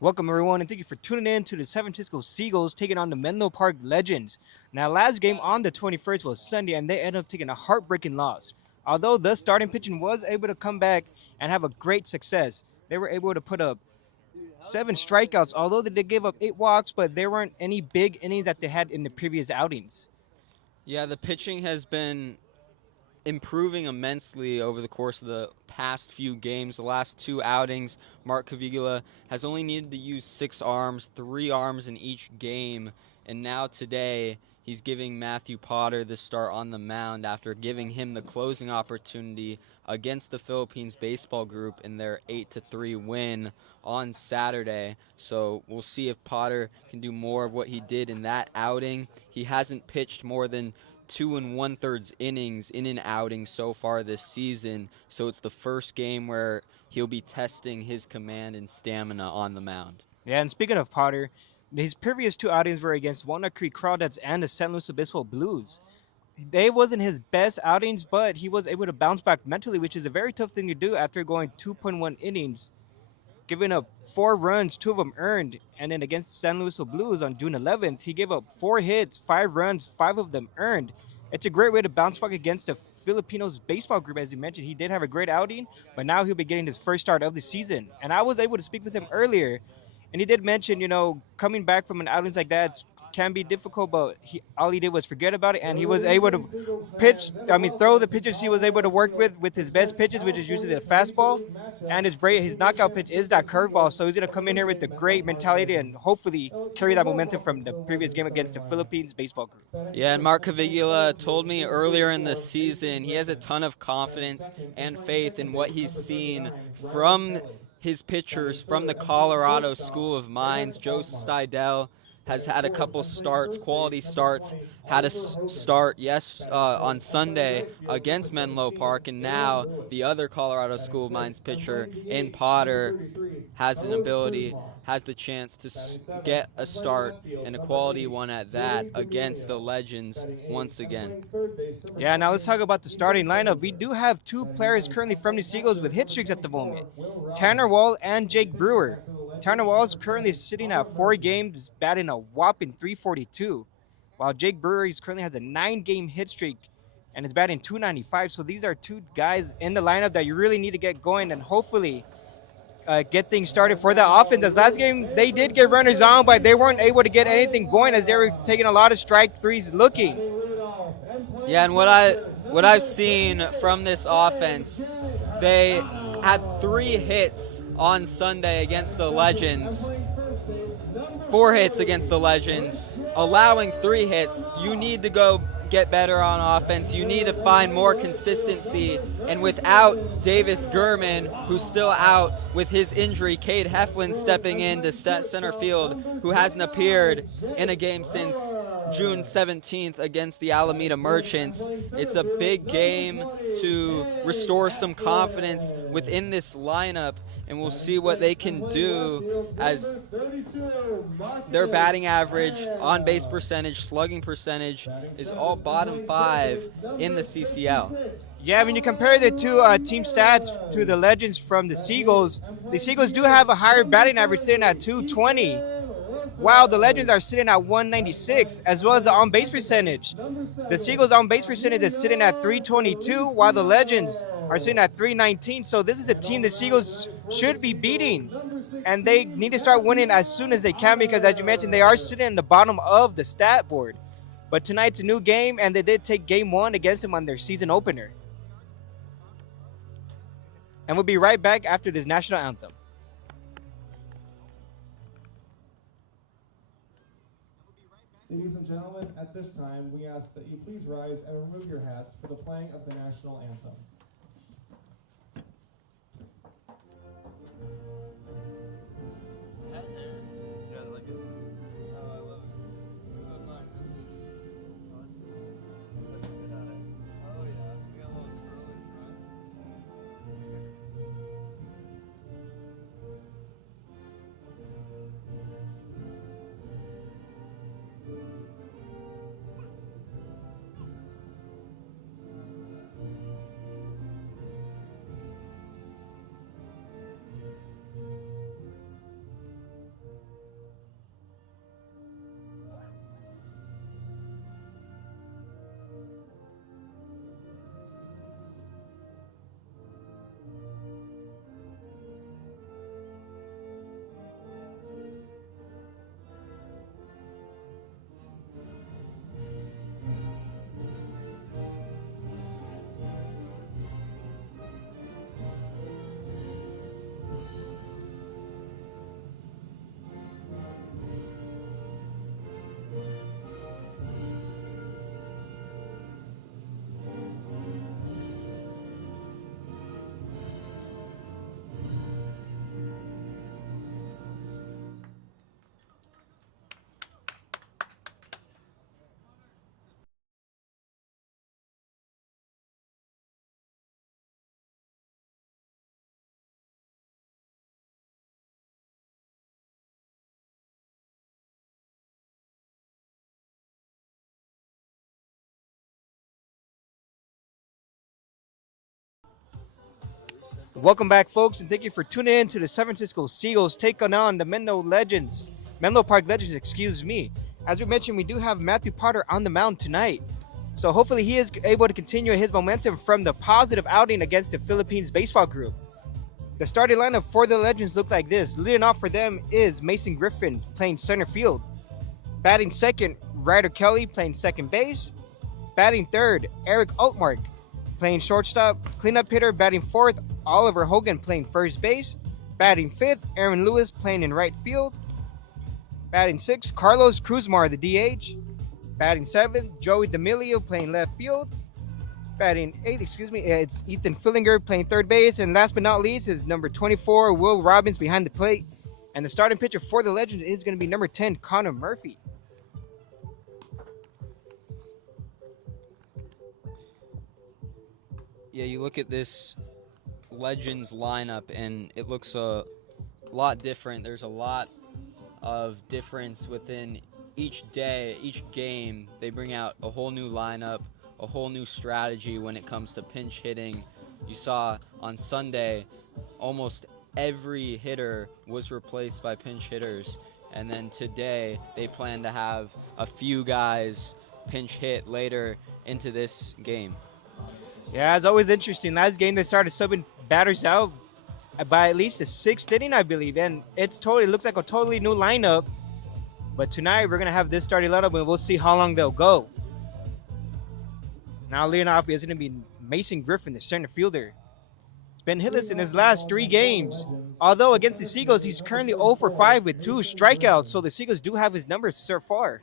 Welcome everyone, and thank you for tuning in to the San Francisco Seagulls taking on the Menlo Park Legends. Now, last game on the 21st was Sunday, and they ended up taking a heartbreaking loss. Although the starting pitching was able to come back and have a great success, they were able to put up 7 strikeouts. Although they did give up 8 walks, but there weren't any big innings that they had in the previous outings. Yeah, the pitching has been improving immensely over the course of the past few games. The last two outings, Mark Cavigula has only needed to use 6 arms, 3 arms in each game, and now today he's giving Matthew Potter the start on the mound after giving him the closing opportunity against the Philippines baseball group in their 8-3 win on Saturday. So we'll see if Potter can do more of what he did in that outing. He hasn't pitched more than 2 1/3 innings in an outing so far this season, so it's the first game where he'll be testing his command and stamina on the mound. Yeah, and speaking of Potter, his previous 2 outings were against Walnut Creek Crawdads and the San Luis Obispo Blues. They wasn't his best outings, but he was able to bounce back mentally, which is a very tough thing to do after going 2.1 innings, giving up 4 runs, 2 of them earned. And then against San Luis Blues on June 11th, he gave up 4 hits, 5 runs, 5 of them earned. It's a great way to bounce back against the Filipinos baseball group. As you mentioned, he did have a great outing, but now he'll be getting his first start of the season. And I was able to speak with him earlier, and he did mention, coming back from an outings like that can be difficult, but all he did was forget about it, and he was able to throw the pitches he was able to work with his best pitches, which is usually the fastball, and his knockout pitch is that curveball. So he's gonna come in here with a great mentality and hopefully carry that momentum from the previous game against the Philippines baseball group. Yeah, and Mark Cavigula told me earlier in the season he has a ton of confidence and faith in what he's seen from his pitchers from the Colorado School of Mines. Joe Stidel has had a couple starts, quality starts, had a start, on Sunday against Menlo Park, and now the other Colorado School of Mines pitcher in Potter has the chance to get a start, and a quality one at that, against the Legends once again. Yeah, now let's talk about the starting lineup. We do have 2 players currently from the Seagulls with hit streaks at the moment, Tanner Wall and Jake Brewer. Tanner Wall is currently sitting at 4 games, batting a whopping 342, while Jake Brewer currently has a 9 game hit streak and is batting 295. So these are 2 guys in the lineup that you really need to get going and hopefully get things started for the offense. As last game, they did get runners on, but they weren't able to get anything going as they were taking a lot of strike threes looking. Yeah, and what I've seen from this offense, they had 3 hits on Sunday against the Legends. 4 hits against the Legends, allowing 3 hits. You need to go get better on offense. You need to find more consistency. And without Davis Gurman, who's still out with his injury, Cade Heflin stepping in to center field, who hasn't appeared in a game since June 17th against the Alameda Merchants. It's a big game to restore some confidence within this lineup, and we'll see what they can do as their batting average, on-base percentage, slugging percentage is all bottom 5 in the CCL. Yeah, when you compare the two team stats to the Legends from the Seagulls do have a higher batting average sitting at 220, while the Legends are sitting at 196, as well as the on-base percentage. The Seagulls on-base percentage is sitting at 322, while the Legends are sitting at 319. So this is a team the Seagulls should be beating, and they need to start winning as soon as they can because, as you mentioned, they are sitting in the bottom of the stat board. But tonight's a new game, and they did take game 1 against them on their season opener. And we'll be right back after this national anthem. Ladies and gentlemen, at this time, we ask that you please rise and remove your hats for the playing of the national anthem. Welcome back, folks, and thank you for tuning in to the San Francisco Seagulls taking on the Menlo Park Legends, excuse me. As we mentioned, we do have Matthew Potter on the mound tonight. So hopefully he is able to continue his momentum from the positive outing against the Philippines baseball group. The starting lineup for the Legends look like this. Leading off for them is Mason Griffin playing center field. Batting second, Ryder Kelly playing second base. Batting third, Eric Altmark playing shortstop. Cleanup hitter batting fourth, Oliver Hogan playing first base. Batting fifth, Aaron Lewis playing in right field. Batting sixth, Carlos Cruzmar, the DH. Batting seventh, Joey D'Amelio playing left field. Batting eighth, it's Ethan Fillinger playing third base. And last but not least is number 24, Will Robbins behind the plate. And the starting pitcher for the Legends is going to be number 10, Connor Murphy. Yeah, you look at this Legends lineup, and it looks a lot different. There's a lot of difference within each day, each game. They bring out a whole new lineup, a whole new strategy when it comes to pinch hitting. You saw on Sunday, almost every hitter was replaced by pinch hitters. And then today, they plan to have a few guys pinch hit later into this game. Yeah, it's always interesting. Last game, they started subbing batters out by at least the sixth inning, I believe. And it looks like a totally new lineup. But tonight, we're going to have this starting lineup, and we'll see how long they'll go. Now, leading off is going to be Mason Griffin, the center fielder. He's been hitless in his last 3 games. Although against the Seagulls, he's currently 0 for 5 with 2 strikeouts. So the Seagulls do have his numbers so far.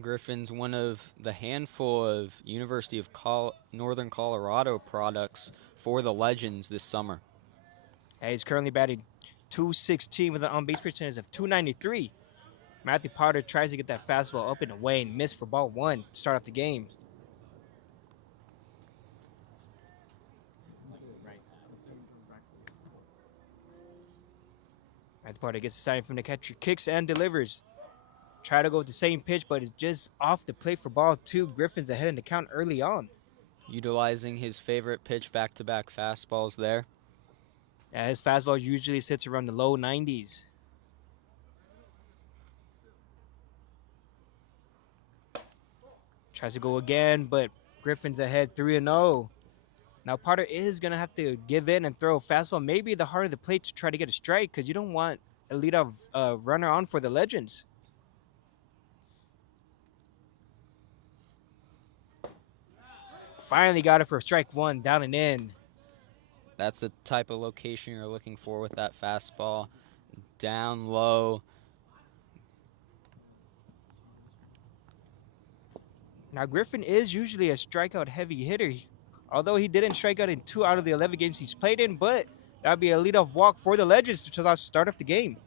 Griffin's one of the handful of University of Northern Colorado products for the Legends this summer. Yeah, he's currently batting .216 with an on-base percentage of .293. Matthew Potter tries to get that fastball up and away and missed for ball 1 to start off the game. Matthew Potter gets a sign from the catcher, kicks and delivers. Try to go with the same pitch, but it's just off the plate for ball 2. Griffin's ahead in the count early on. Utilizing his favorite pitch, back-to-back fastballs there. Yeah, his fastball usually sits around the low 90s. Tries to go again, but Griffin's ahead 3-0. Now Potter is going to have to give in and throw a fastball, maybe the heart of the plate to try to get a strike, because you don't want a leadoff runner on for the Legends. Finally got it for strike 1, down and in. That's the type of location you're looking for with that fastball. Down low. Now, Griffin is usually a strikeout-heavy hitter, although he didn't strike out in 2 out of the 11 games he's played in, but that would be a leadoff walk for the Legends to start off the game.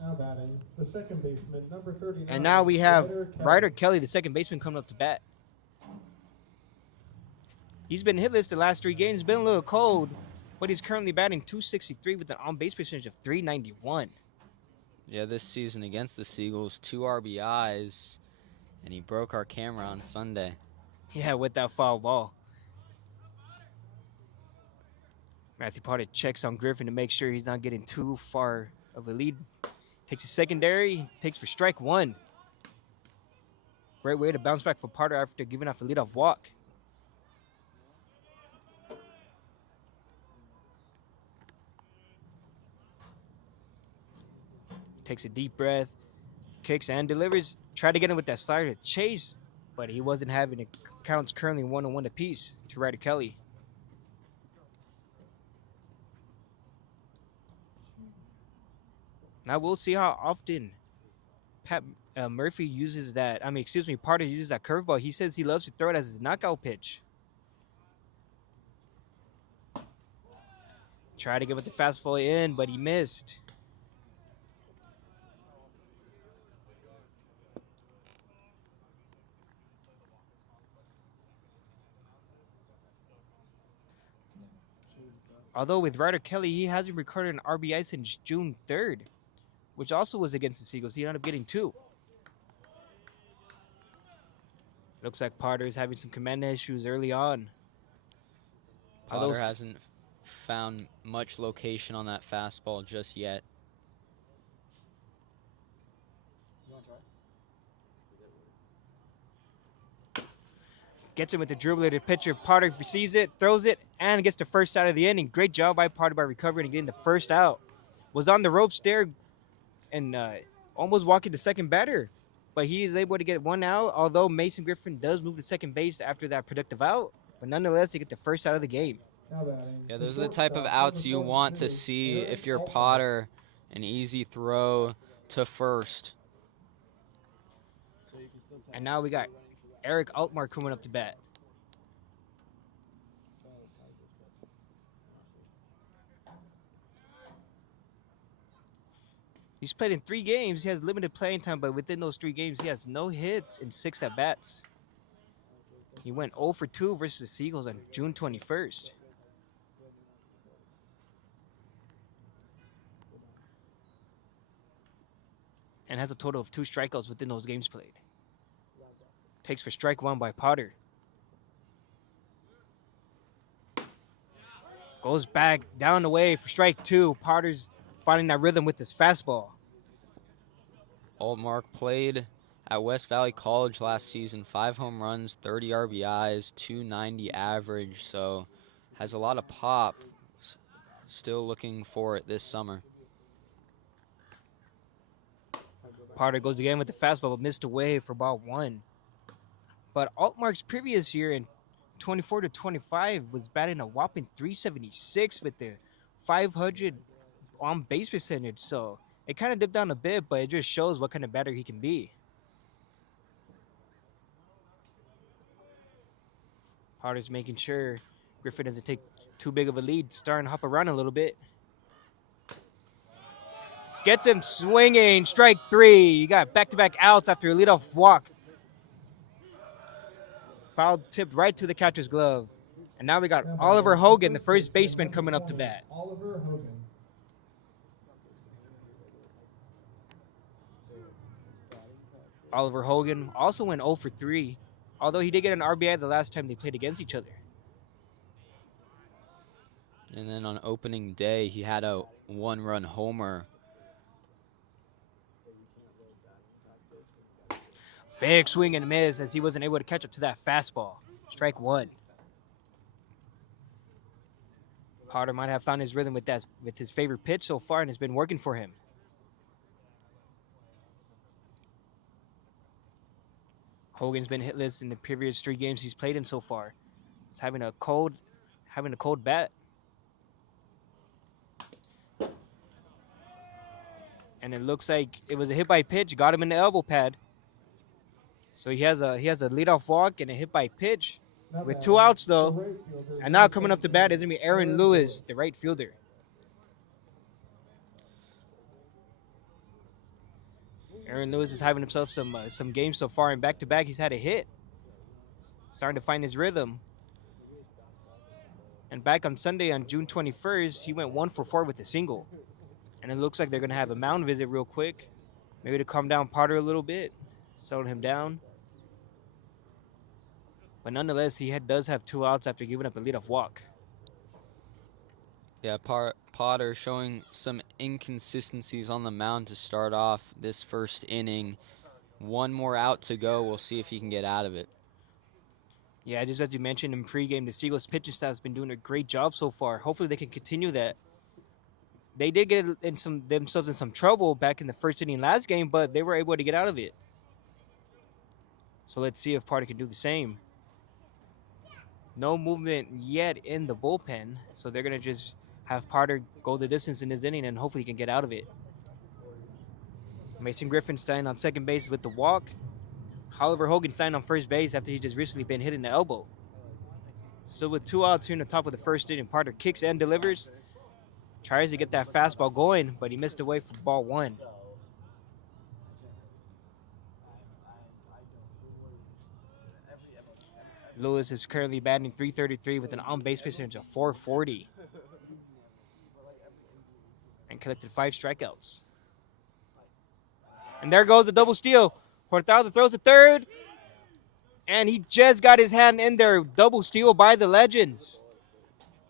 Now batting, the second baseman, number 39. And now we have Ryder Kelly, the second baseman, coming up to bat. He's been hitless the last 3 games, been a little cold, but he's currently batting .263 with an on-base percentage of .391. Yeah, this season against the Seagulls, 2 RBIs, and he broke our camera on Sunday. Yeah, with that foul ball. Matthew Potter checks on Griffin to make sure he's not getting too far of a lead. Takes a secondary, takes for strike 1. Great way to bounce back for Potter after giving off a leadoff walk. Takes a deep breath, kicks and delivers. Tried to get him with that slider to chase, but he wasn't having it. Counts currently 1-1 apiece to Ryder Kelly. Now we'll see how often Potter uses that curveball. He says he loves to throw it as his knockout pitch. Tried to get with the fastball in, but he missed. Although with Ryder Kelly, he hasn't recorded an RBI since June 3rd, which also was against the Seagulls. He ended up getting 2. Looks like Potter is having some command issues early on. Potter hasn't found much location on that fastball just yet. Gets him with the dribble-leaded pitcher. Potter receives it, throws it, and gets the first out of the inning. Great job by Potter by recovering and getting the first out. Was on the ropes there and almost walking the second batter. But he is able to get one out, although Mason Griffin does move to second base after that productive out. But nonetheless, they get the first out of the game. Yeah, those are the type of outs you want to see if you're Potter. An easy throw to first. And now we got Eric Altmark coming up to bat. He's played in 3 games. He has limited playing time, but within those 3 games, he has no hits and 6 at-bats. He went 0 for 2 versus the Seagulls on June 21st. And has a total of 2 strikeouts within those games played. Takes for strike 1 by Potter. Goes back down the way for strike 2. Potter's finding that rhythm with his fastball. Altmark played at West Valley College last season. 5 home runs, 30 RBIs, 290 average. So has a lot of pop. Still looking for it this summer. Potter goes again with the fastball, but missed away for ball 1. But Altmark's previous year in 24 to 25 was batting a whopping 376 with the 500 on base percentage. So it kind of dipped down a bit, but it just shows what kind of batter he can be. Potter's making sure Griffin doesn't take too big of a lead, starting to hop around a little bit. Gets him swinging, strike 3. You got back-to-back outs after a leadoff walk. Foul tipped right to the catcher's glove. And now we got Oliver Hogan, the first baseman, coming up to bat. Oliver Hogan. Oliver Hogan also went 0 for 3, although he did get an RBI the last time they played against each other. And then on opening day, he had a 1-run homer. Big swing and miss as he wasn't able to catch up to that fastball. Strike 1. Potter might have found his rhythm with his favorite pitch so far, and it's been working for him. Hogan's been hitless in the previous 3 games he's played in so far. He's having a cold bat. And it looks like it was a hit by pitch, got him in the elbow pad. So he has a leadoff walk and a hit by pitch with 2 outs though. And now coming up to bat is gonna be Aaron Lewis, the right fielder. Aaron Lewis is having himself some games so far, and back-to-back he's had a hit. Starting to find his rhythm. And back on Sunday on June 21st, he went 1 for 4 with a single. And it looks like they're going to have a mound visit real quick. Maybe to calm down Potter a little bit, settle him down. But nonetheless, he does have 2 outs after giving up a leadoff walk. Yeah, Potter showing some inconsistencies on the mound to start off this first inning. 1 more out to go. We'll see if he can get out of it. Yeah, just as you mentioned in pregame, the Seagulls pitching staff has been doing a great job so far. Hopefully they can continue that. They did get themselves in some trouble back in the first inning last game, but they were able to get out of it. So let's see if Potter can do the same. No movement yet in the bullpen, so they're going to just have Potter go the distance in this inning, and hopefully he can get out of it. Mason Griffin standing on second base with the walk. Oliver Hogan standing on first base after he just recently been hit in the elbow. So with 2 outs here in the top of the first inning, Potter kicks and delivers. Tries to get that fastball going, but he missed away for ball 1. Lewis is currently batting .333 with an on-base percentage of .440. And collected 5 strikeouts. And there goes the double steal. Hurtado throws to third. And he just got his hand in there. Double steal by the Legends.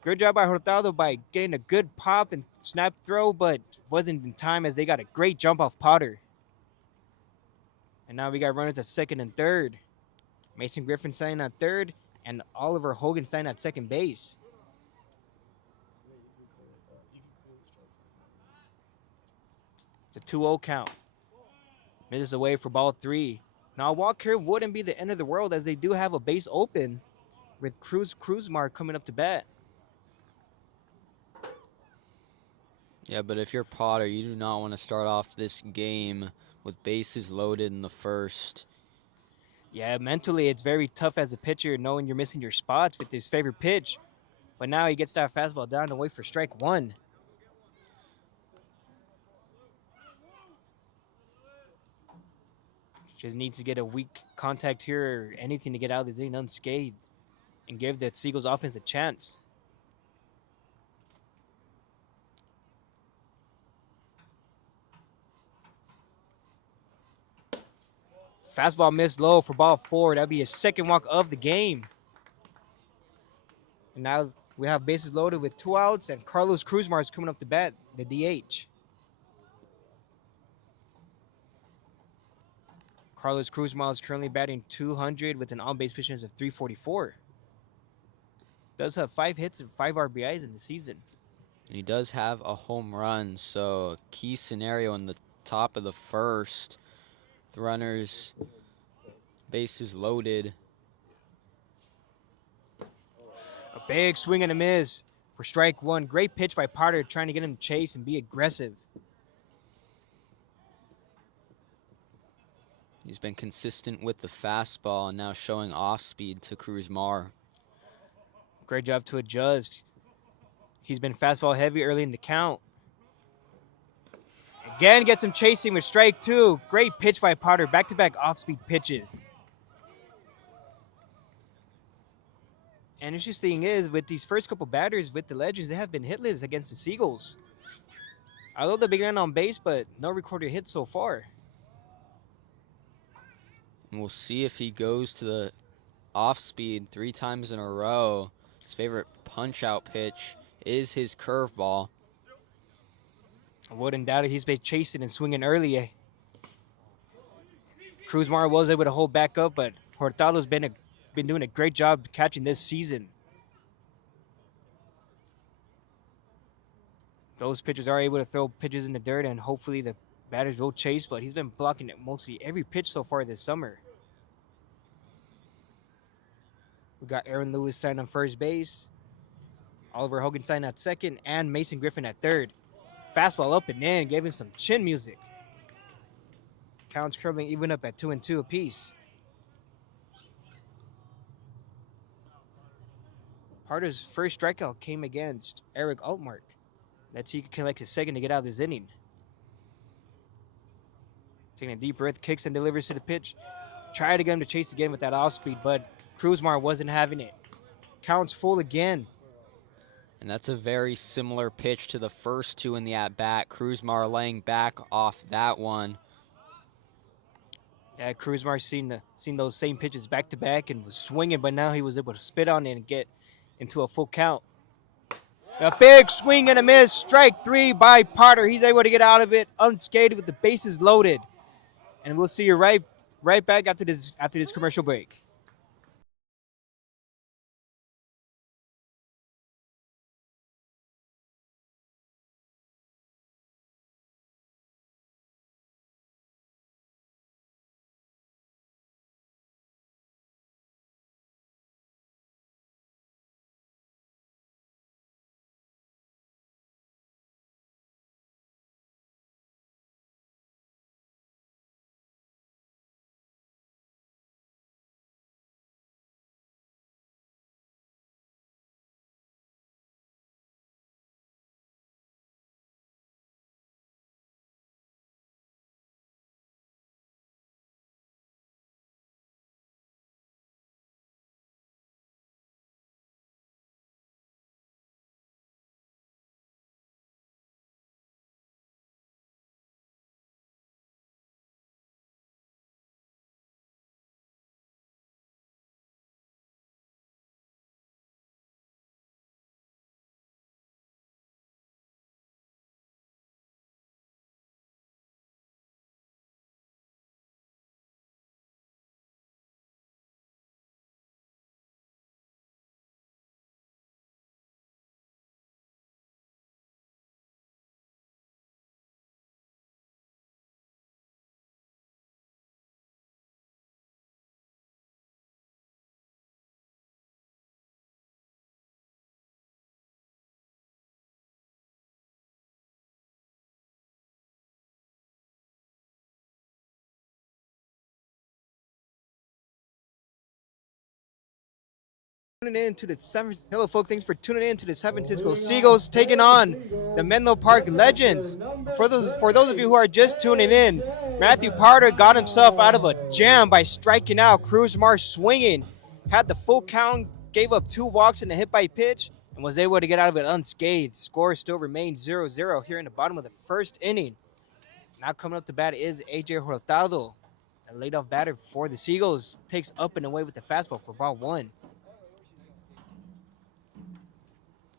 Good job by Hurtado by getting a good pop and snap throw, but wasn't in time as they got a great jump off Potter. And now we got runners at second and third. Mason Griffin signing at third, and Oliver Hogan signing at second base. It's a 2-0 count. Misses away for ball 3. Now a walk here wouldn't be the end of the world as they do have a base open with Cruzmar coming up to bat. Yeah, but if you're Potter, you do not want to start off this game with bases loaded in the first. Yeah, mentally it's very tough as a pitcher knowing you're missing your spots with his favorite pitch. But now he gets that fastball down to wait for strike 1. Just needs to get a weak contact here or anything to get out of this inning unscathed and give the Seagulls offense a chance. Fastball missed low for ball 4. That'd be his second walk of the game. And now we have bases loaded with 2 outs, and Carlos Cruzmar is coming up to bat, the DH. Carlos Cruzmar is currently batting 200 with an on-base percentage of 344. Does have 5 hits and 5 RBIs in the season. And he does have a home run, so key scenario in the top of the first. The runners, bases loaded. A big swing and a miss for strike 1. Great pitch by Potter trying to get him to chase and be aggressive. He's been consistent with the fastball and now showing off speed to Cruzmar. Great job to adjust. He's been fastball heavy early in the count. Again, gets him chasing with strike 2. Great pitch by Potter. Back-to-back off-speed pitches. And interesting is, with these first couple batters with the Legends, they have been hitless against the Seagulls. Although they've been on base, but no recorded hits so far. And we'll see if he goes to the off speed 3 times in a row. His favorite punch-out pitch is his curveball. I wouldn't doubt it. He's been chasing and swinging early. Cruzmar was able to hold back up, but Hurtado's been doing a great job catching this season. Those pitchers are able to throw pitches in the dirt, and hopefully the batters will chase, but he's been blocking it mostly every pitch so far this summer. We got Aaron Lewis signed on first base, Oliver Hogan signed at second, and Mason Griffin at third. Fastball up and in, gave him some chin music. Counts curling even up at 2-2 apiece. Parter's first strikeout came against Eric Altmark. Let's see if he can collect his second to get out of this inning. Taking a deep breath, kicks and delivers to the pitch. Tried to get him to chase again with that off speed, but Cruzmar wasn't having it. Counts full again. And that's a very similar pitch to the first 2 in the at-bat. Cruzmar laying back off that one. Yeah, Cruzmar seen those same pitches back-to-back and was swinging, but now he was able to spit on it and get into a full count. A big swing and a miss. Strike 3 by Potter. He's able to get out of it unscathed with the bases loaded. And we'll see you right back after this commercial break. Tuning in to the seventh. Hello, folks. Thanks for tuning in to the San Francisco Seagulls taking on the Menlo Park Legends. For those of you who are just tuning in, Matthew Parter got himself out of a jam by striking out. Cruz Marsh swinging, had the full count, gave up 2 walks and a hit by pitch, and was able to get out of it unscathed. Score still remains 0-0 here in the bottom of the first inning. Now coming up to bat is AJ Hurtado. A leadoff batter for the Seagulls takes up and away with the fastball for ball 1.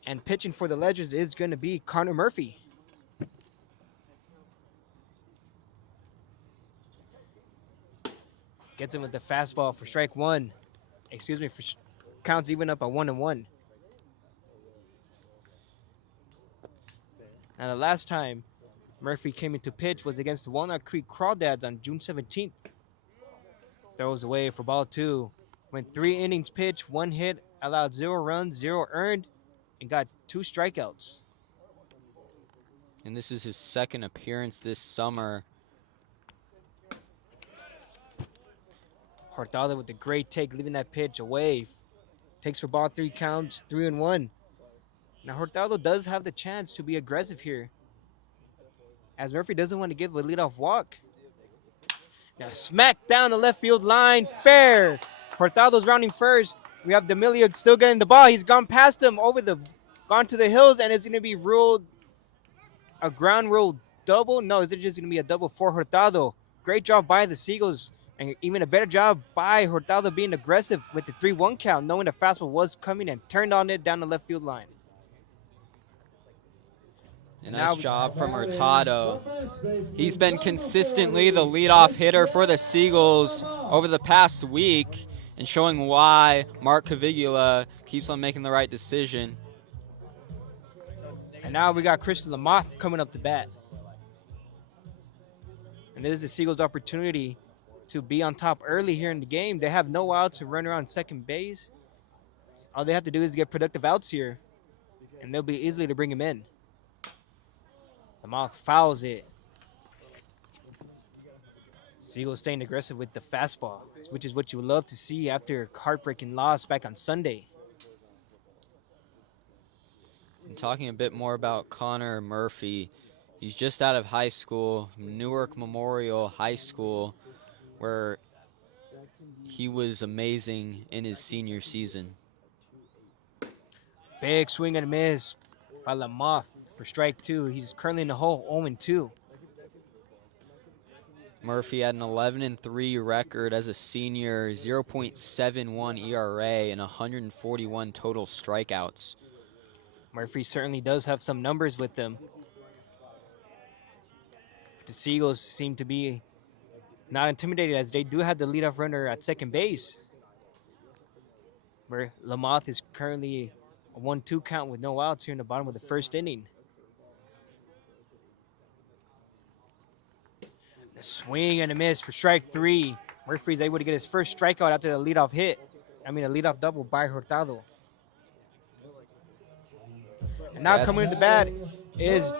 And pitching for the Legends is going to be Connor Murphy. Gets him with the fastball for strike 1. Counts even up at 1-1. Now the last time Murphy came into pitch was against the Walnut Creek Crawdads on June 17th. Throws away for ball 2. Went 3 innings pitched, 1 hit, allowed 0 runs, 0 earned, and got 2 strikeouts. And this is his second appearance this summer. Hurtado with a great take, leaving that pitch away. Takes for ball 3, counts 3-1. Now Hurtado does have the chance to be aggressive here, as Murphy doesn't want to give a leadoff walk. Now smack down the left field line, fair. Hurtado's rounding first. We have D'Amelio still getting the ball. He's gone past him, gone to the hills, and it's going to be ruled a ground rule double. No, is it just going to be a double for Hurtado? Great job by the Seagulls, and even a better job by Hurtado being aggressive with the 3-1 count, knowing the fastball was coming and turned on it down the left field line. A nice job from Hurtado. He's been consistently the leadoff hitter for the Seagulls over the past week, and showing why Mark Cavigula keeps on making the right decision. And now we got Christian Lamoth coming up to bat. And this is the Seagulls' opportunity to be on top early here in the game. They have no outs to run around second base. All they have to do is get productive outs here, and they'll be easily to bring him in. Lamoth fouls it. Seagulls staying aggressive with the fastball, which is what you would love to see after a heartbreaking loss back on Sunday. And talking a bit more about Connor Murphy, he's just out of high school, Newark Memorial High School, where he was amazing in his senior season. Big swing and a miss by Lamoth for strike 2. He's currently in the hole, 0-2. Murphy had an 11-3 record as a senior, 0.71 ERA, and 141 total strikeouts. Murphy certainly does have some numbers with them. The Seagulls seem to be not intimidated, as they do have the leadoff runner at second base, where Lamoth is currently a 1-2 count with no outs here in the bottom of the first inning. A swing and a miss for strike 3. Murphy's able to get his first strikeout after the leadoff a leadoff double by Hurtado. And now coming to the bat is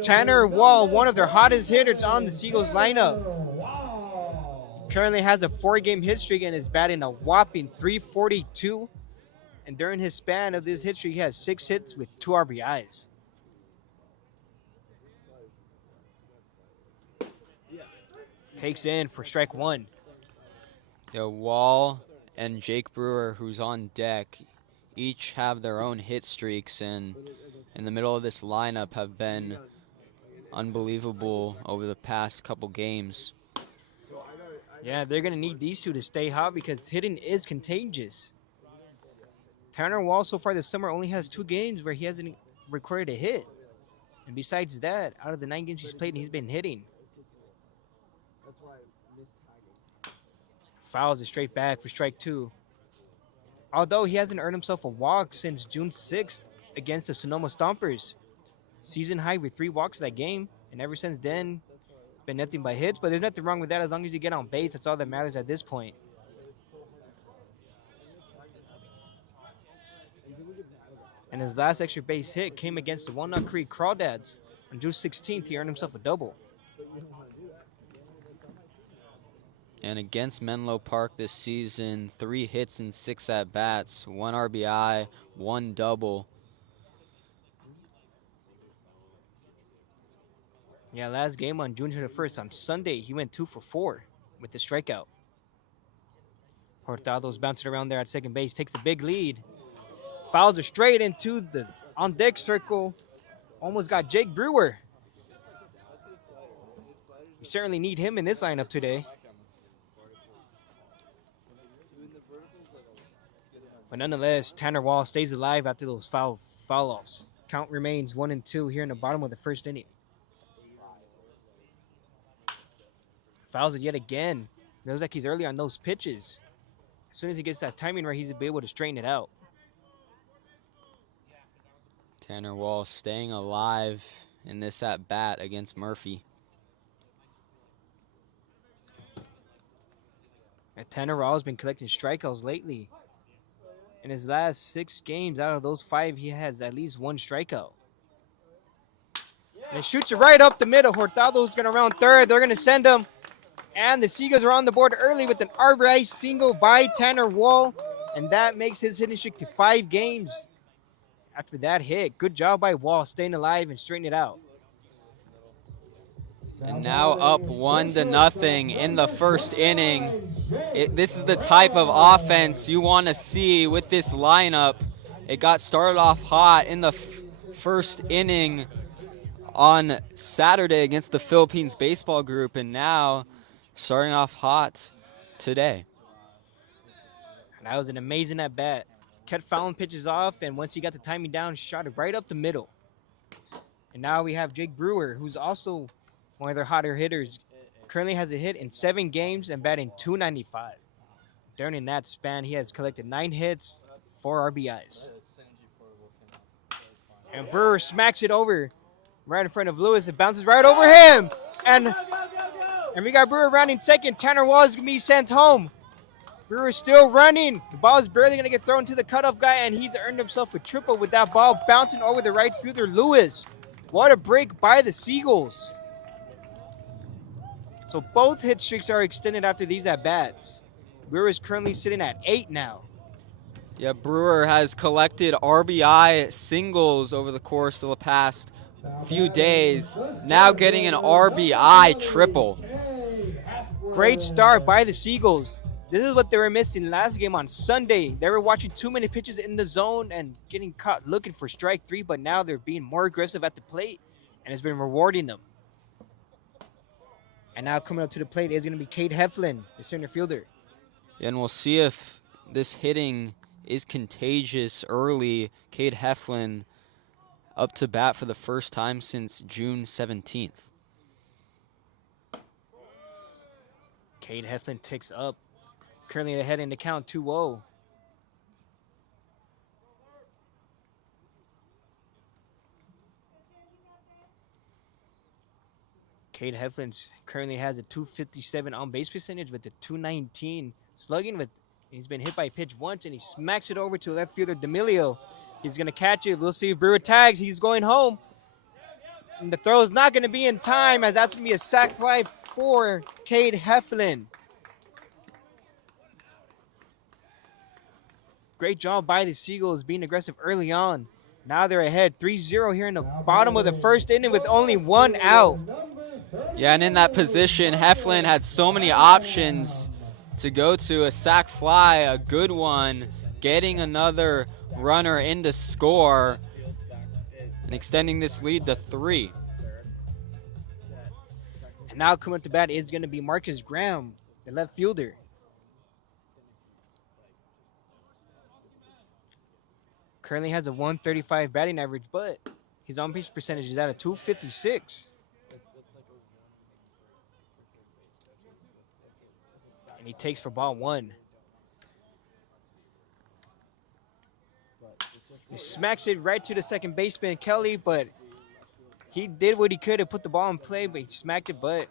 Tanner Wall, one of their hottest hitters on the Seagulls lineup. Currently has a 4-game hit streak and is batting a whopping .342. And during his span of this hit streak, he has 6 hits with 2 RBIs. Takes in for strike 1. Wall and Jake Brewer, who's on deck, each have their own hit streaks, and in the middle of this lineup have been unbelievable over the past couple games. Yeah, they're going to need these two to stay hot because hitting is contagious. Tanner Wall so far this summer only has 2 games where he hasn't recorded a hit. And besides that, out of the 9 games he's played, he's been hitting. Fouls it straight back for strike 2. Although he hasn't earned himself a walk since June 6th against the Sonoma Stompers. Season high with 3 walks that game, and ever since then, been nothing but hits. But there's nothing wrong with that as long as you get on base. That's all that matters at this point. And his last extra base hit came against the Walnut Creek Crawdads. On June 16th, he earned himself a double. And against Menlo Park this season, 3 hits and 6 at-bats, 1 RBI, 1 double. Yeah, last game on June 21st on Sunday, he went 2 for 4 with the strikeout. Hurtado's bouncing around there at second base, takes a big lead. Fouls are straight into the on-deck circle. Almost got Jake Brewer. We certainly need him in this lineup today. But nonetheless, Tanner Wall stays alive after those foul-offs. Count remains 1-2 here in the bottom of the first inning. Fouls it yet again. It looks like he's early on those pitches. As soon as he gets that timing right, he's be able to straighten it out. Tanner Wall staying alive in this at-bat against Murphy. And Tanner Wall has been collecting strikeouts lately. In his last 6 games, out of those 5, he has at least 1 strikeout. And it shoots it right up the middle. Hurtado's going to round third. They're going to send him. And the Seagulls are on the board early with an RBI single by Tanner Wall. And that makes his hitting streak to 5 games. After that hit, good job by Wall staying alive and straightening it out. And now up 1-0 in the first inning. This is the type of offense you want to see with this lineup. It got started off hot in the first inning on Saturday against the Philippines Baseball Group, and now starting off hot today. And that was an amazing at-bat. Kept fouling pitches off, and once he got the timing down, shot it right up the middle. And now we have Jake Brewer, who's also one of their hotter hitters. Currently has a hit in 7 games and batting .295. During that span, he has collected 9 hits, 4 RBIs. And Brewer smacks it over right in front of Lewis. It bounces right over him. And we got Brewer rounding second. Tanner Wall is going to be sent home. Brewer still running. The ball is barely going to get thrown to the cutoff guy, and he's earned himself a triple with that ball bouncing over the right fielder, Lewis. What a break by the Seagulls. So both hit streaks are extended after these at-bats. Brewer is currently sitting at 8 now. Yeah, Brewer has collected RBI singles over the course of the past few days, now getting an RBI triple. Great start by the Seagulls. This is what they were missing last game on Sunday. They were watching too many pitches in the zone and getting caught looking for strike 3, but now they're being more aggressive at the plate, and it's been rewarding them. And now coming up to the plate is going to be Cade Heflin, the center fielder. And we'll see if this hitting is contagious early. Cade Heflin up to bat for the first time since June 17th. Cade Heflin ticks up. Currently ahead in the count 2-0. Cade Heflin currently has a .257 on-base percentage with a .219 slugging. He's been hit by a pitch once, and he smacks it over to left fielder D'Amelio. He's going to catch it. We'll see if Brewer tags. He's going home. And the throw is not going to be in time, as that's going to be a sac fly for Cade Heflin. Great job by the Seagulls being aggressive early on. Now they're ahead 3-0 here in the bottom of the first inning with only 1 out. Yeah, and in that position, Heflin had so many options to go to. A sac fly, a good one, getting another runner in to score, and extending this lead to 3. And now coming up to bat is going to be Marcus Graham, the left fielder. Currently has a .135 batting average, but his on-base percentage is at a .256. And he takes for ball 1. He smacks it right to the second baseman, Kelly, but he did what he could to put the ball in play, but he smacked it, but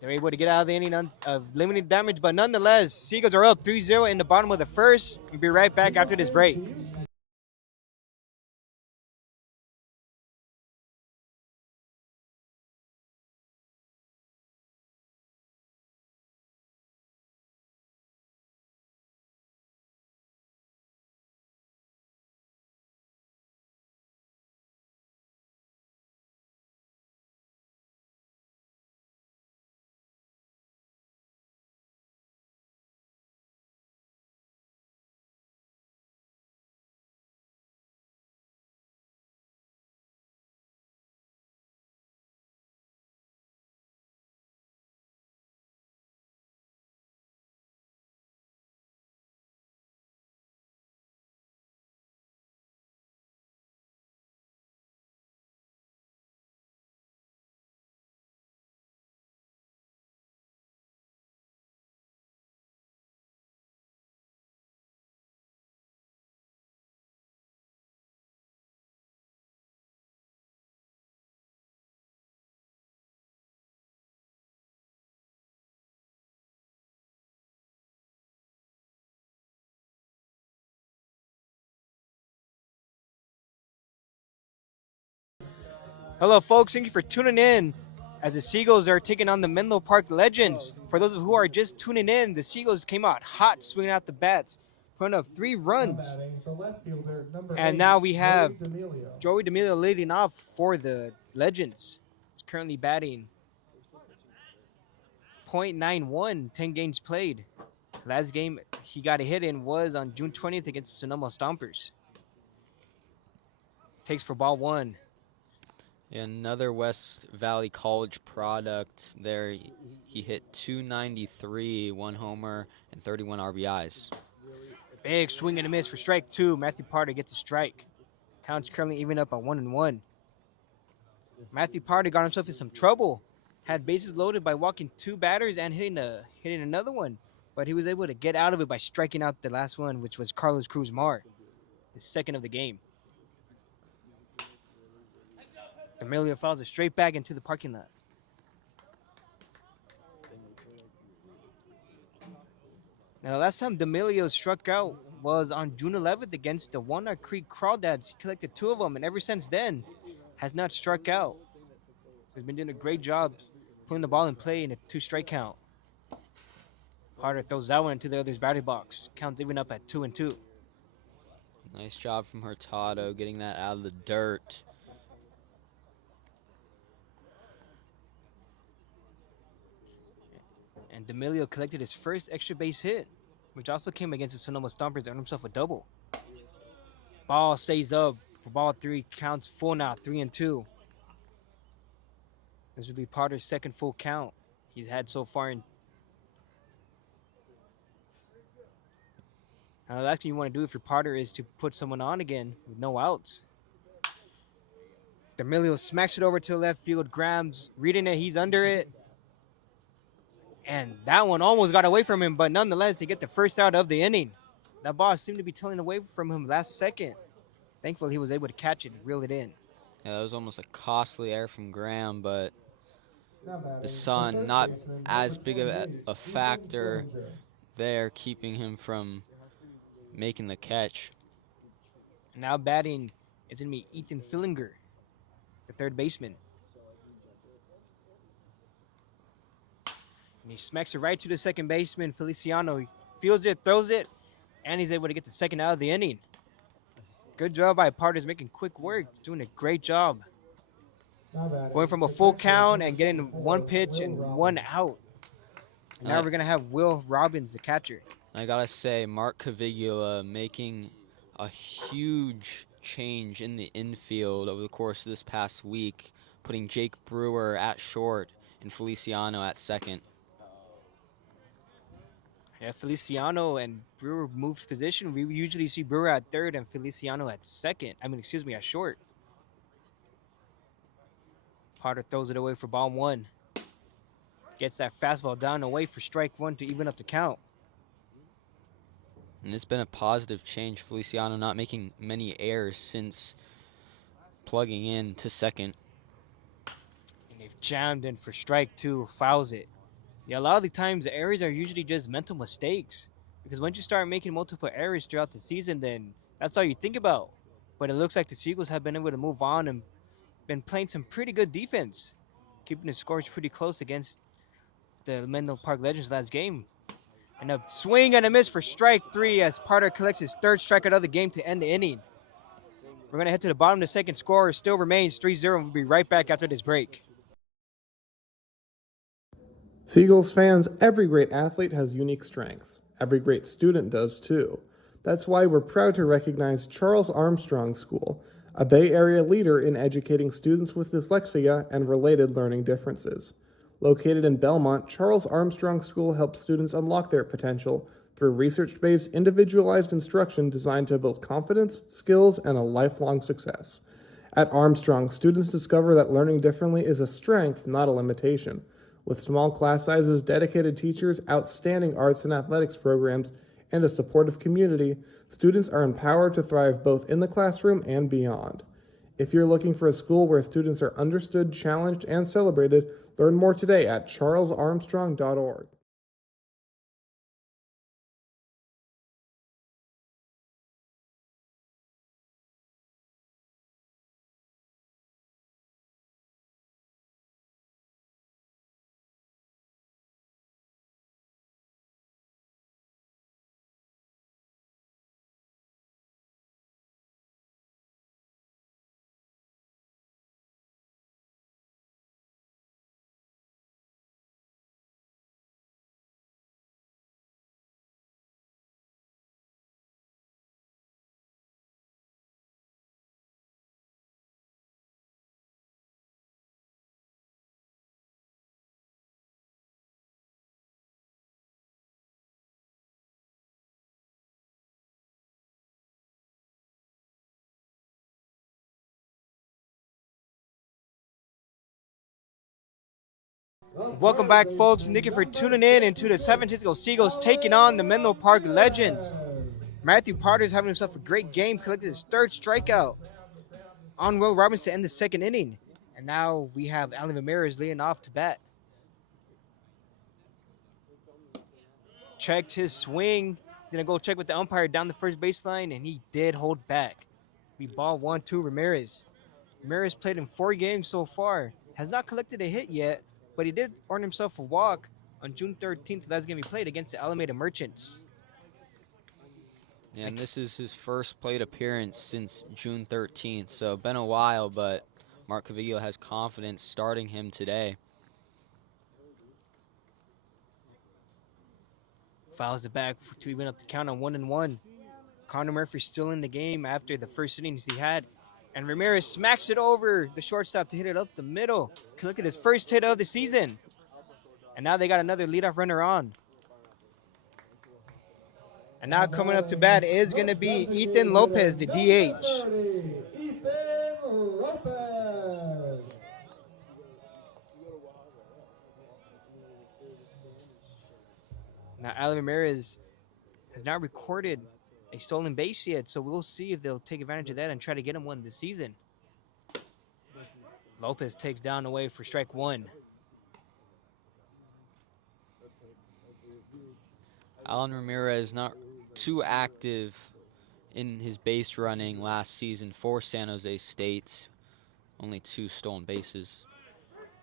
they're able to get out of the inning of limited damage. But nonetheless, Seagulls are up 3-0 in the bottom of the first. We'll be right back after this break. Hello, folks. Thank you for tuning in as the Seagulls are taking on the Menlo Park Legends. For those who are just tuning in, the Seagulls came out hot, swinging out the bats, putting up 3 Now runs. batting, the left fielder, number And 8, now we have Joey D'Amelio. Joey D'Amelio leading off for the Legends. He's currently batting .91, 10 games played. Last game he got a hit in was on June 20th against the Sonoma Stompers. Takes for ball 1. Another West Valley College product there. He hit 293, 1 homer, and 31 RBIs. Big swing and a miss for strike 2. Matthew Parter gets a strike. Count's currently even up at 1-1. Matthew Parter got himself in some trouble. Had bases loaded by walking 2 batters and hitting another one. But he was able to get out of it by striking out the last one, which was Carlos Cruz Mar, his second of the game. D'Amelio fouls it straight back into the parking lot. Now, the last time D'Amelio struck out was on June 11th against the Walnut Creek Crawdads. He collected 2 of them, and ever since then, has not struck out. So he's been doing a great job putting the ball in play in a 2-strike count. Parter throws that one into the other's batting box. Count's even up at 2-2. Nice job from Hurtado getting that out of the dirt. And D'Amelio collected his first extra base hit, which also came against the Sonoma Stompers to earn himself a double. Ball stays up for ball 3. Counts full now, 3-2. This would be Parter's second full count he's had so far. Now, the last thing you want to do if you're Parter is to put someone on again with no outs. D'Amelio smacks it over to the left field. Grams reading it, he's under it. And that one almost got away from him, but nonetheless, they get the first out of the inning. That ball seemed to be tilting away from him last second. Thankfully, he was able to catch it and reel it in. Yeah, that was almost a costly error from Graham, but Now batting, the sun third not baseman, as number big of 28, a Ethan factor Fillinger. there, keeping him from making the catch. Now batting is going to be Ethan Fillinger, the third baseman. And he smacks it right to the second baseman, Feliciano. He fields it, throws it, and he's able to get the second out of the inning. Good job by Parter's making quick work, doing a great job. Now batting, Going from a the full catcher, count number and getting 54, 1 pitch Will and Robbins. 1 out. Now we're going to have Will Robbins, the catcher. I gotta say, Mark Cavigula making a huge change in the infield over the course of this past week, putting Jake Brewer at short and Feliciano at second. Yeah, Feliciano and Brewer moved position. We usually see Brewer at third and Feliciano at second. At short. Parter throws it away for ball 1. Gets that fastball down away for strike 1 to even up the count. And it's been a positive change. Feliciano not making many errors since plugging in to second. And they've jammed in for strike 2, fouls it. Yeah, a lot of the times errors are usually just mental mistakes. Because once you start making multiple errors throughout the season, then that's all you think about. But it looks like the Seagulls have been able to move on and been playing some pretty good defense. Keeping the scores pretty close against the Menlo Park Legends last game. And a swing and a miss for strike 3 as Parter collects his 3rd strikeout of the game to end the inning. We're going to head to the bottom of the second. Score still remains 3-0, and we'll be right back after this break. Seagulls fans, every great athlete has unique strengths. Every great student does too. That's why we're proud to recognize Charles Armstrong School, a Bay Area leader in educating students with dyslexia and related learning differences. Located in Belmont, Charles Armstrong School helps students unlock their potential through research-based, individualized instruction designed to build confidence, skills, and a lifelong success. At Armstrong, students discover that learning differently is a strength, not a limitation. With small class sizes, dedicated teachers, outstanding arts and athletics programs, and a supportive community, students are empowered to thrive both in the classroom and beyond. If you're looking for a school where students are understood, challenged, and celebrated, learn more today at charlesarmstrong.org. Welcome back, folks. Thank you for tuning in into the 17th Seagulls taking on the Menlo Park Legends. Matthew Potter's having himself a great game, collected his third strikeout on Will Robinson to end the second inning. And now we have Alan Ramirez leading off to bat. Checked his swing. He's going to go check with the umpire down the first baseline, and he did hold back. We ball 1-2 Ramirez. Ramirez played in 4 games so far. Has not collected a hit yet, but he did earn himself a walk on June 13th. That's going to be played against the Alameda Merchants. Yeah, and this is his first plate appearance since June 13th, so been a while, but Mark Caviglia has confidence starting him today. Fouls the back to even up the count on 1-1. Connor Murphy still in the game after the first innings he had. And Ramirez smacks it over the shortstop to hit it up the middle. Collected his first hit of the season. And now they got another leadoff runner on. And now coming up to bat is going to be Ethan Lopez, the DH. Ethan Lopez. Now, Alan Ramirez has not recorded a stolen base yet, so we'll see if they'll take advantage of that and try to get him one this season. Lopez takes down away for strike 1. Alan Ramirez not too active in his base running last season for San Jose State. Only 2 stolen bases.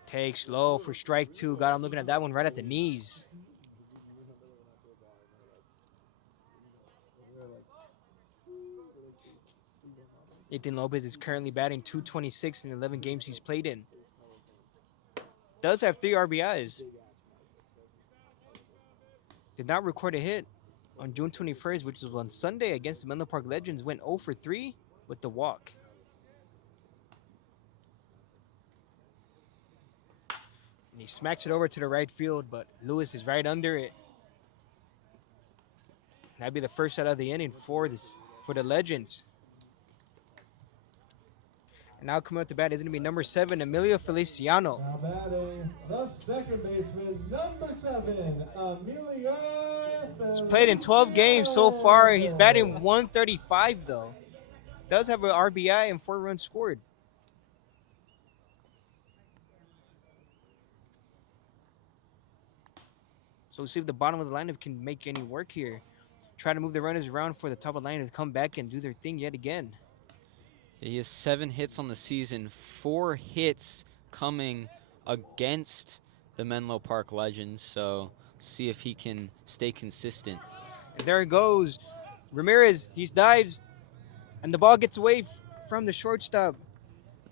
Takes low for strike 2. Got him looking at that one right at the knees. Ethan Lopez is currently batting .226 in 11 games he's played in. Does have 3 RBIs. Did not record a hit on June 21st, which was on Sunday against the Menlo Park Legends. Went 0 for 3 with the walk. And he smacks it over to the right field, but Lewis is right under it. That'd be the first out of the inning for the Legends. And now coming up to bat is going to be number 7, Emilio Feliciano. Now batting the second baseman, number 7, Emilio. He's played in 12 games so far. He's batting .135 though. Does have an RBI and 4 runs scored. So we'll see if the bottom of the lineup can make any work here. Try to move the runners around for the top of the line to come back and do their thing yet again. He has 7 hits on the season, 4 hits coming against the Menlo Park Legends, so see if he can stay consistent. And there it goes. Ramirez, he dives, and the ball gets away from the shortstop.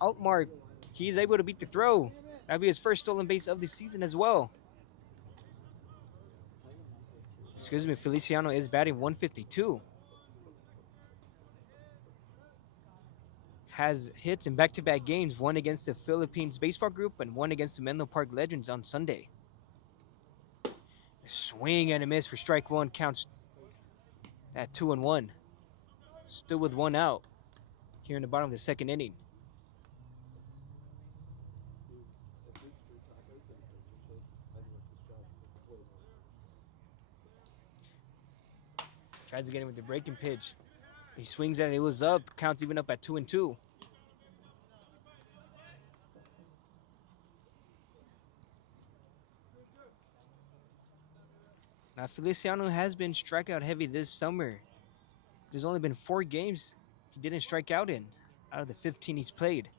Altmark, he's able to beat the throw. That'll be his first stolen base of the season as well. Excuse me, Feliciano is batting .152. Has hits in back-to-back games, one against the Philippines Baseball Group and one against the Menlo Park Legends on Sunday. A swing and a miss for strike 1, counts at 2-1. Still with 1 out here in the bottom of the second inning. Tries to get him with the breaking pitch. He swings at it, it was up, counts even up at 2-2. Now, Feliciano has been strikeout heavy this summer. There's only been 4 games he didn't strike out in, out of the 15 he's played.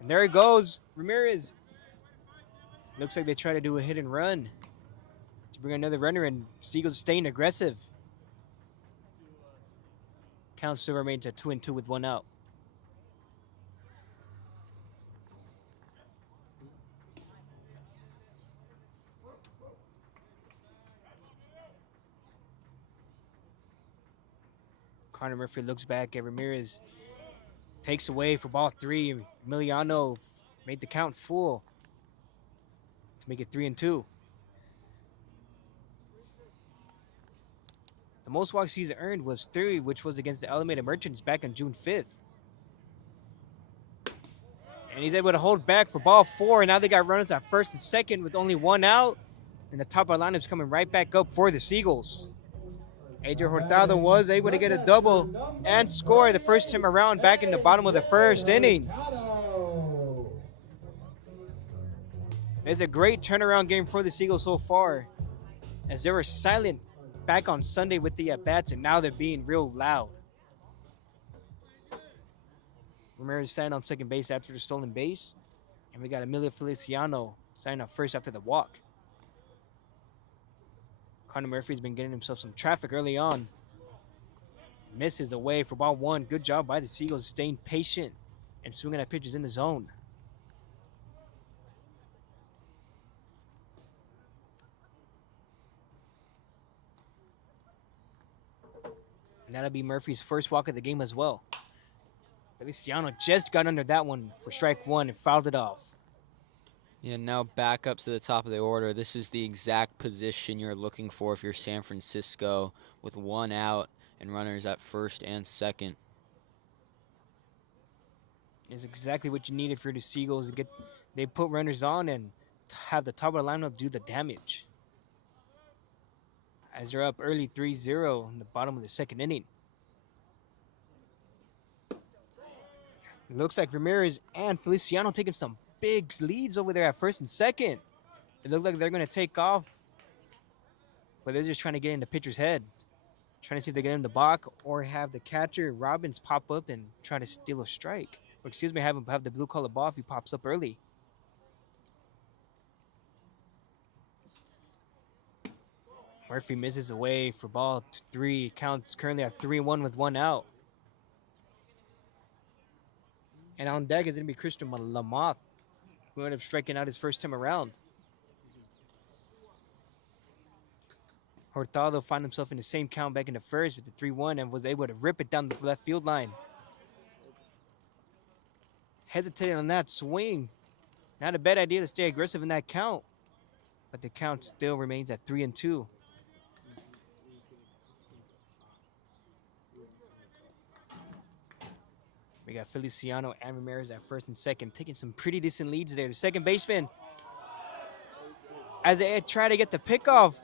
And there it goes, Ramirez. Looks like they try to do a hit and run to bring another runner in. Seagulls staying aggressive. Count still remains at 2-2 with 1 out. Connor Murphy looks back at Ramirez. Takes away for ball 3. Emiliano made the count full to make it 3-2. The most walks he's earned was 3, which was against the Alameda Merchants back on June 5th. And he's able to hold back for ball 4. And now they got runners at first and second with only 1 out. And the top of the lineup's coming right back up for the Seagulls. Adrian Hurtado was able to get a double and score the first time around back in the bottom of the first inning. It's a great turnaround game for the Seagulls so far, as they were silent back on Sunday with the at-bats, and now they're being real loud. Ramirez signed on second base after the stolen base, and we got Emilio Feliciano signing up first after the walk. Connor Murphy's been getting himself some traffic early on. Misses away for ball 1. Good job by the Seagulls staying patient and swinging at pitches in the zone. And that'll be Murphy's first walk of the game as well. Feliciano just got under that one for strike 1 and fouled it off. Yeah, now back up to the top of the order. This is the exact position you're looking for if you're San Francisco, with 1 out and runners at first and second. It's exactly what you need if you're the Seagulls. They put runners on and have the top of the lineup do the damage. As they're up early 3-0 in the bottom of the second inning. It looks like Ramirez and Feliciano taking some big leads over there at first and second. It looks like they're going to take off, but they're just trying to get in the pitcher's head. Trying to see if they get in the balk or have the catcher, Robbins, pop up and try to steal a strike. Or excuse me, have the blue collar ball if he pops up early. Murphy misses away for ball 3. Counts currently at 3-1 with 1 out. And on deck is going to be Christian Lamoth, who ended up striking out his first time around. Hurtado found himself in the same count back in the first with the 3-1 and was able to rip it down the left field line. Hesitated on that swing. Not a bad idea to stay aggressive in that count, but the count still remains at 3-2. We got Feliciano and Ramirez at first and second, taking some pretty decent leads there. The second baseman, as they try to get the pickoff,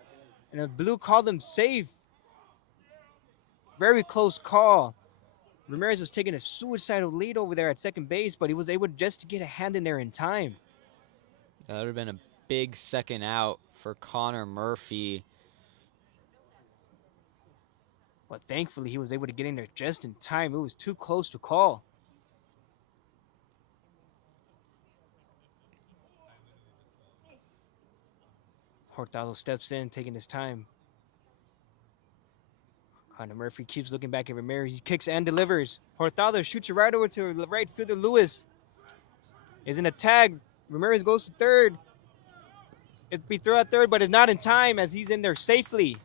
and the blue called him safe. Very close call. Ramirez was taking a suicidal lead over there at second base, but he was able just to get a hand in there in time. That would have been a big second out for Connor Murphy. But thankfully, he was able to get in there just in time. It was too close to call. Hurtado steps in, taking his time. Connor Murphy keeps looking back at Ramirez. He kicks and delivers. Hurtado shoots it right over to right fielder Lewis. Is in a tag. Ramirez goes to third. It'd be thrown at third, but it's not in time as he's in there safely.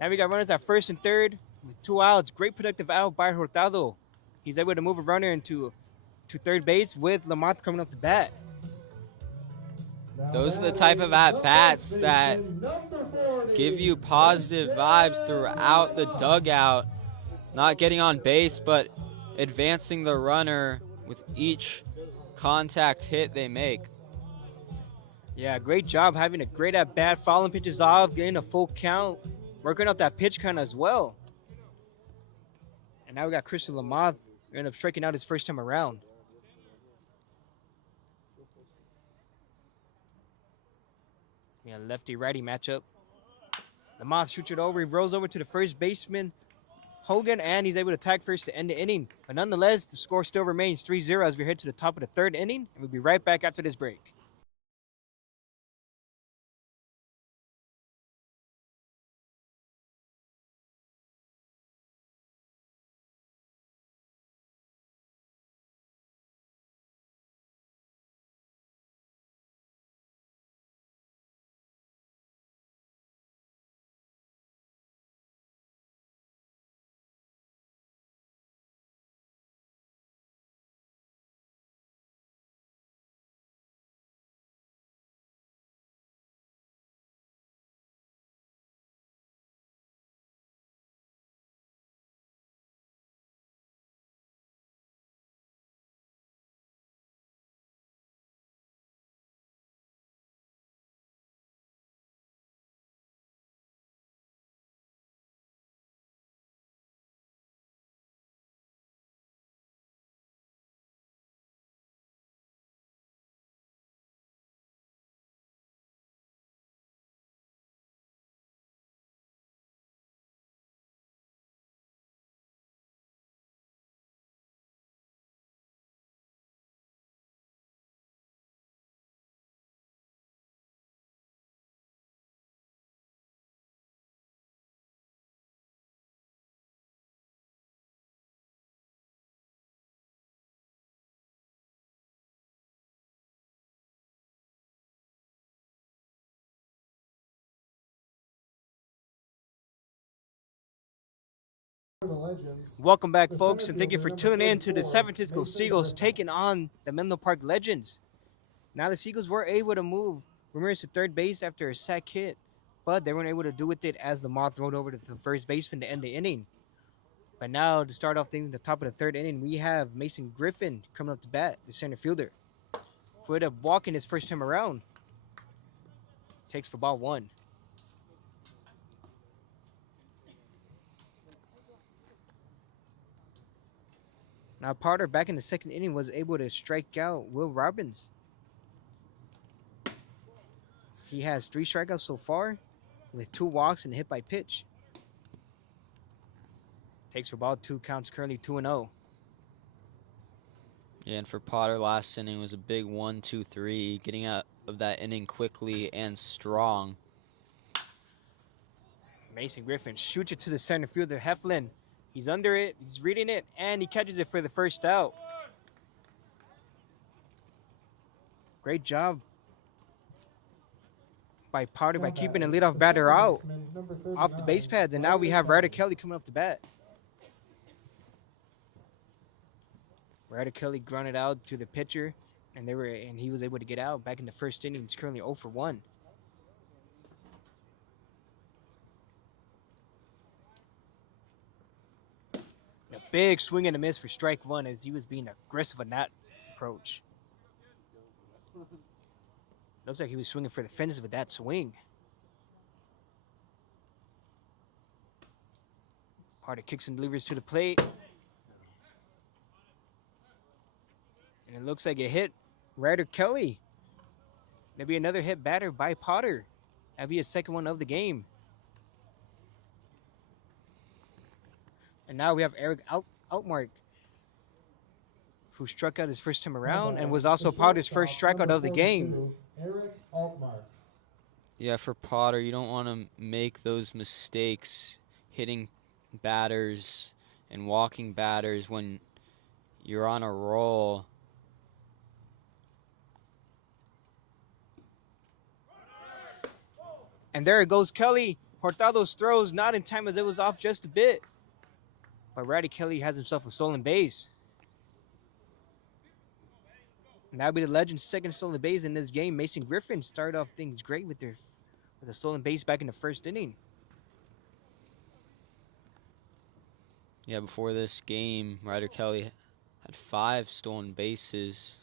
Now we got runners at first and third with 2 outs. Great productive out by Hurtado. He's able to move a runner to third base with Lamont coming up the bat. Those are the type of at-bats that give you positive vibes throughout the dugout. Not getting on base, but advancing the runner with each contact hit they make. Yeah, great job having a great at-bat, following pitches off, getting a full count, working out that pitch count as well. And now we got Christian Lamont, who ended up striking out his first time around. Yeah, lefty-righty matchup. Lamont shoots it over. He rolls over to the first baseman, Hogan, and he's able to tag first to end the inning. But nonetheless, the score still remains 3-0 as we head to the top of the third inning. And we'll be right back after this break. For the Legends. Welcome back, The folks, center and thank you fielder, for number tuning in to the 34, San Francisco Mason Seagulls Griffin. taking on the Menlo Park Legends. Now the Seagulls were able to move Ramirez to third base after a sack hit, but they weren't able to do with it as the Moth rolled over to the first baseman to end the inning. But now to start off things in the top of the third inning, we have Mason Griffin coming up to bat, the center fielder. Who ended up walking his first time around. Takes for ball one. Now Potter back in the second inning was able to strike out Will Robbins. He has 3 strikeouts so far with 2 walks and a hit by pitch. Takes for ball 2, counts currently 2-0. Yeah, and for Potter, last inning was a big 1-2-3, getting out of that inning quickly and strong. Mason Griffin shoots it to the center fielder, Heflin. He's under it, he's reading it, and he catches it for the first out. Great job by Potter by keeping the leadoff batter out off the base pads, and now we have Ryder Kelly coming up to bat. Ryder Kelly grounded out to the pitcher, and he was able to get out back in the first inning. He's currently 0 for 1. A big swing and a miss for strike 1 as he was being aggressive on that approach. Looks like he was swinging for the fences with that swing. Potter kicks and delivers to the plate. And it looks like it hit Ryder Kelly. Maybe another hit batter by Potter. That'd be his second one of the game. And now we have Eric Altmark, who struck out his first time around and was also Potter's first strikeout of the game. Eric Altmark. Yeah, for Potter, you don't want to make those mistakes hitting batters and walking batters when you're on a roll. And there it goes Kelly. Hurtado's throws not in time as it was off just a bit. But Ryder Kelly has himself a stolen base. And that'll be the Legends' second stolen base in this game. Mason Griffin started off things great with a stolen base back in the first inning. Yeah, before this game, Ryder Kelly had 5 stolen bases.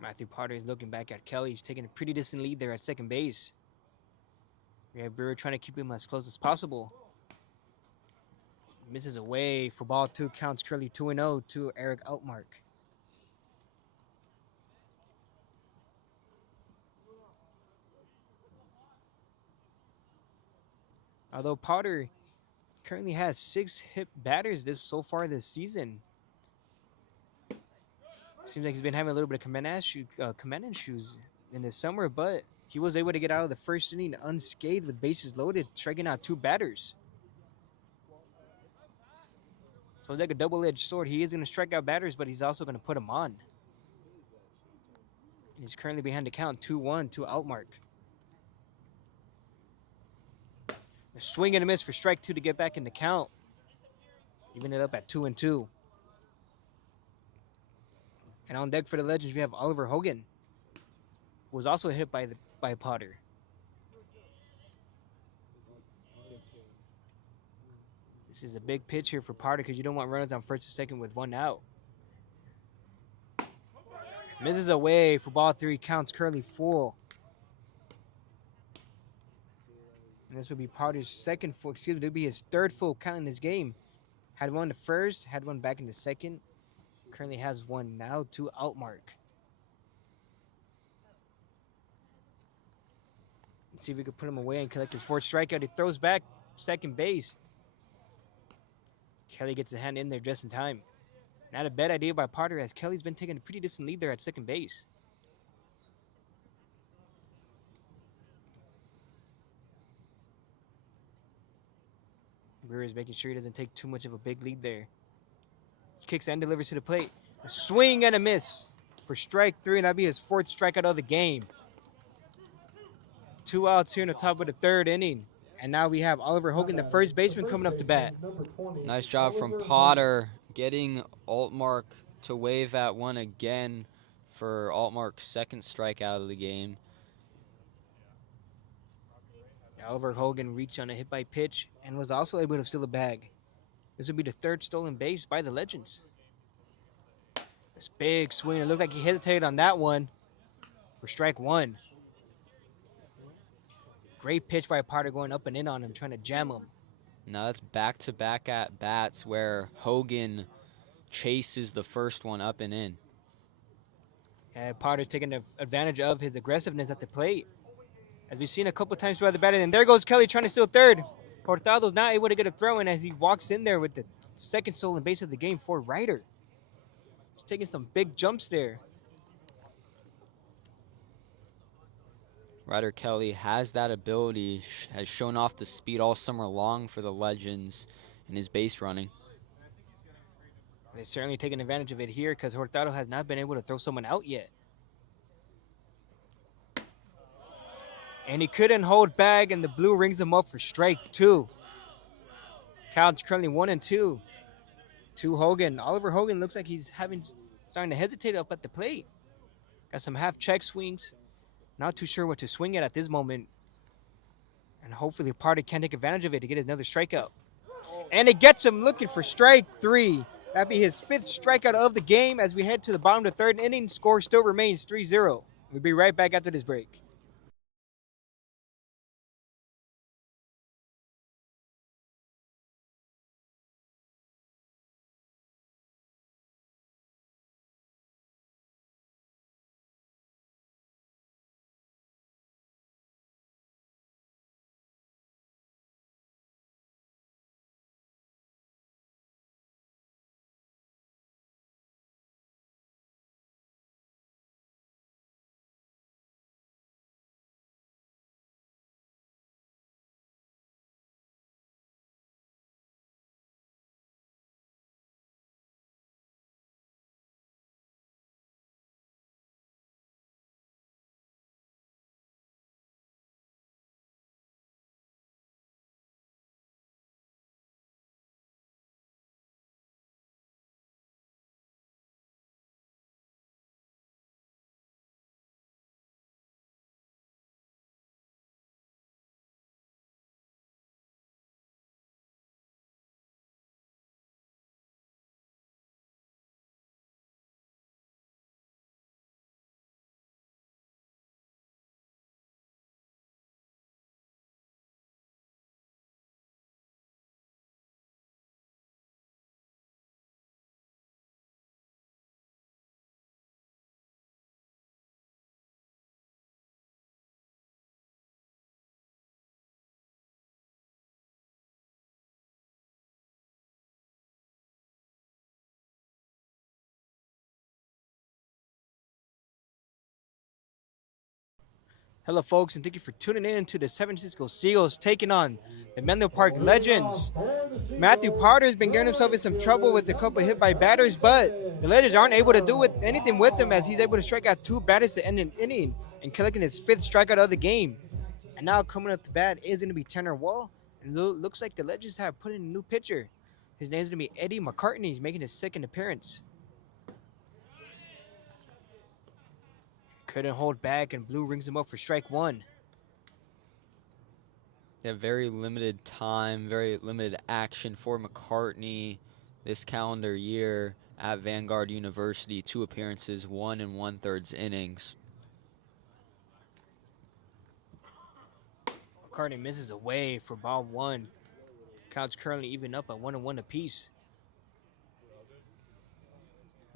Matthew Potter is looking back at Kelly. He's taking a pretty decent lead there at second base. We have Brewer trying to keep him as close as possible. Misses away for ball 2, counts currently 2-0 to Eric Altmark. Although Potter currently has 6 hit batters so far this season. Seems like he's been having a little bit of command issues in the summer, but he was able to get out of the first inning unscathed with bases loaded, striking out 2 batters. So it's like a double-edged sword. He is going to strike out batters, but he's also going to put them on. He's currently behind the count 2-1 to Altmark. A swing and a miss for strike 2 to get back in the count. Even it up at 2-2. And on deck for the Legends, we have Oliver Hogan, who was also hit by Potter. This is a big pitch here for Potter because you don't want runners on first and second with 1 out. Misses away for ball 3, counts currently full. And this would be Potter's this would be his 3rd full count in this game. Had 1 in the first, had 1 back in the second. Currently has 1 now to Altmark. Let's see if we can put him away and collect his 4th strikeout. He throws back second base. Kelly gets a hand in there just in time. Not a bad idea by Potter as Kelly's been taking a pretty decent lead there at second base. Brewer is making sure he doesn't take too much of a big lead there. He kicks and delivers to the plate. A swing and a miss for strike 3, and that'll be his 4th strikeout of the game. 2 outs here in the top of the 3rd inning. And now we have Oliver Hogan, the first baseman, coming up to bat. Nice job from Potter getting Altmark to wave at one again for Altmark's second strikeout of the game. Oliver Hogan reached on a hit by pitch and was also able to steal the bag. This would be the third stolen base by the Legends. This big swing. It looked like he hesitated on that one for strike one. Great pitch by Potter going up and in on him, trying to jam him. Now that's back-to-back at-bats where Hogan chases the first one up and in. And Potter's taking advantage of his aggressiveness at the plate. As we've seen a couple times throughout the batting. And there goes Kelly trying to steal third. Hurtado's not able to get a throw in as he walks in there with the second stolen base of the game for Ryder. He's taking some big jumps there. Ryder Kelly has that ability, has shown off the speed all summer long for the Legends in his base running. They're certainly taking advantage of it here because Hurtado has not been able to throw someone out yet. And he couldn't hold back, and the blue rings him up for strike two. Count's currently 1-2 to Hogan. Oliver Hogan looks like he's starting to hesitate up at the plate. Got some half check swings. Not too sure what to swing at this moment. And hopefully Potter can take advantage of it to get another strikeout. And it gets him looking for strike three. That'd be his fifth strikeout of the game as we head to the bottom of the third inning. Score still remains 3-0. We'll be right back after this break. Hello, folks, and thank you for tuning in to the San Francisco Seagulls taking on the Menlo Park Legends. Matthew Potter's been getting himself in some trouble with a couple hit by batters, but the Legends aren't able to do anything with him as he's able to strike out two batters to end an inning and collecting his fifth strikeout of the game. And now coming up to bat is going to be Tanner Wall, and it looks like the Legends have put in a new pitcher. His name is going to be Eddie McCartney. He's making his second appearance. Couldn't hold back, and blue rings him up for strike one. They have very limited time, very limited action for McCartney this calendar year at Vanguard University. 2 appearances, 1 1/3 innings. McCartney misses away for ball one. Count's currently even up at 1-1 apiece.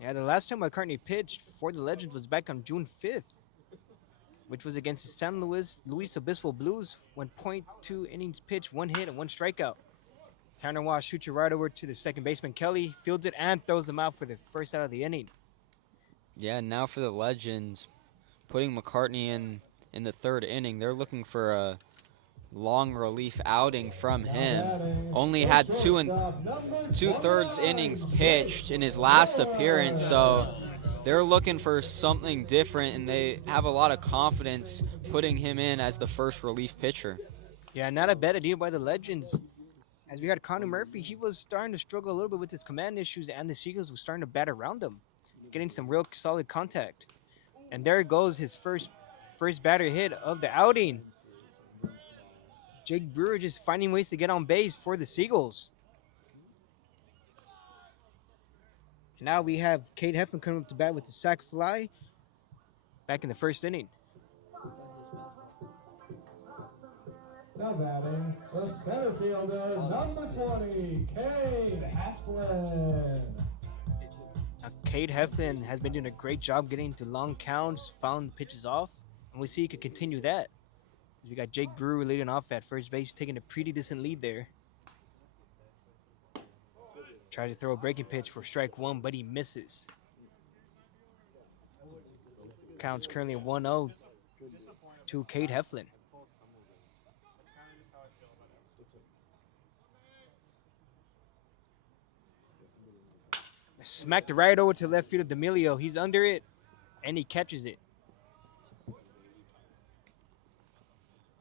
Yeah, the last time McCartney pitched for the Legends was back on June 5th, which was against the San Luis Obispo Blues, when .2 innings pitched, 1 hit and 1 strikeout. Tanner Wall shoots you right over to the second baseman, Kelly, fields it and throws him out for the first out of the inning. Yeah, now for the Legends, putting McCartney in the third inning, they're looking for a long relief outing from him. Only had 2 2/3 innings pitched in his last appearance, so they're looking for something different, and they have a lot of confidence putting him in as the first relief pitcher. Yeah, not a bad idea by the Legends. As we had Connor Murphy, he was starting to struggle a little bit with his command issues, and the Seagulls were starting to bat around him, getting some real solid contact. And there goes his first batter hit of the outing. Jake Brewer just finding ways to get on base for the Seagulls. And now we have Cade Heflin coming up to bat with the sac fly back in the first inning. Now batting, the center fielder, number 20, Cade Heflin. Now, Cade Heflin has been doing a great job getting to long counts, fouling pitches off, and we see he could continue that. We got Jake Brewer leading off at first base, taking a pretty decent lead there. Tries to throw a breaking pitch for strike one, but he misses. Count's currently 1-0 to Cade Heflin. Smacked it right over to left field of D'Amelio. He's under it, and he catches it.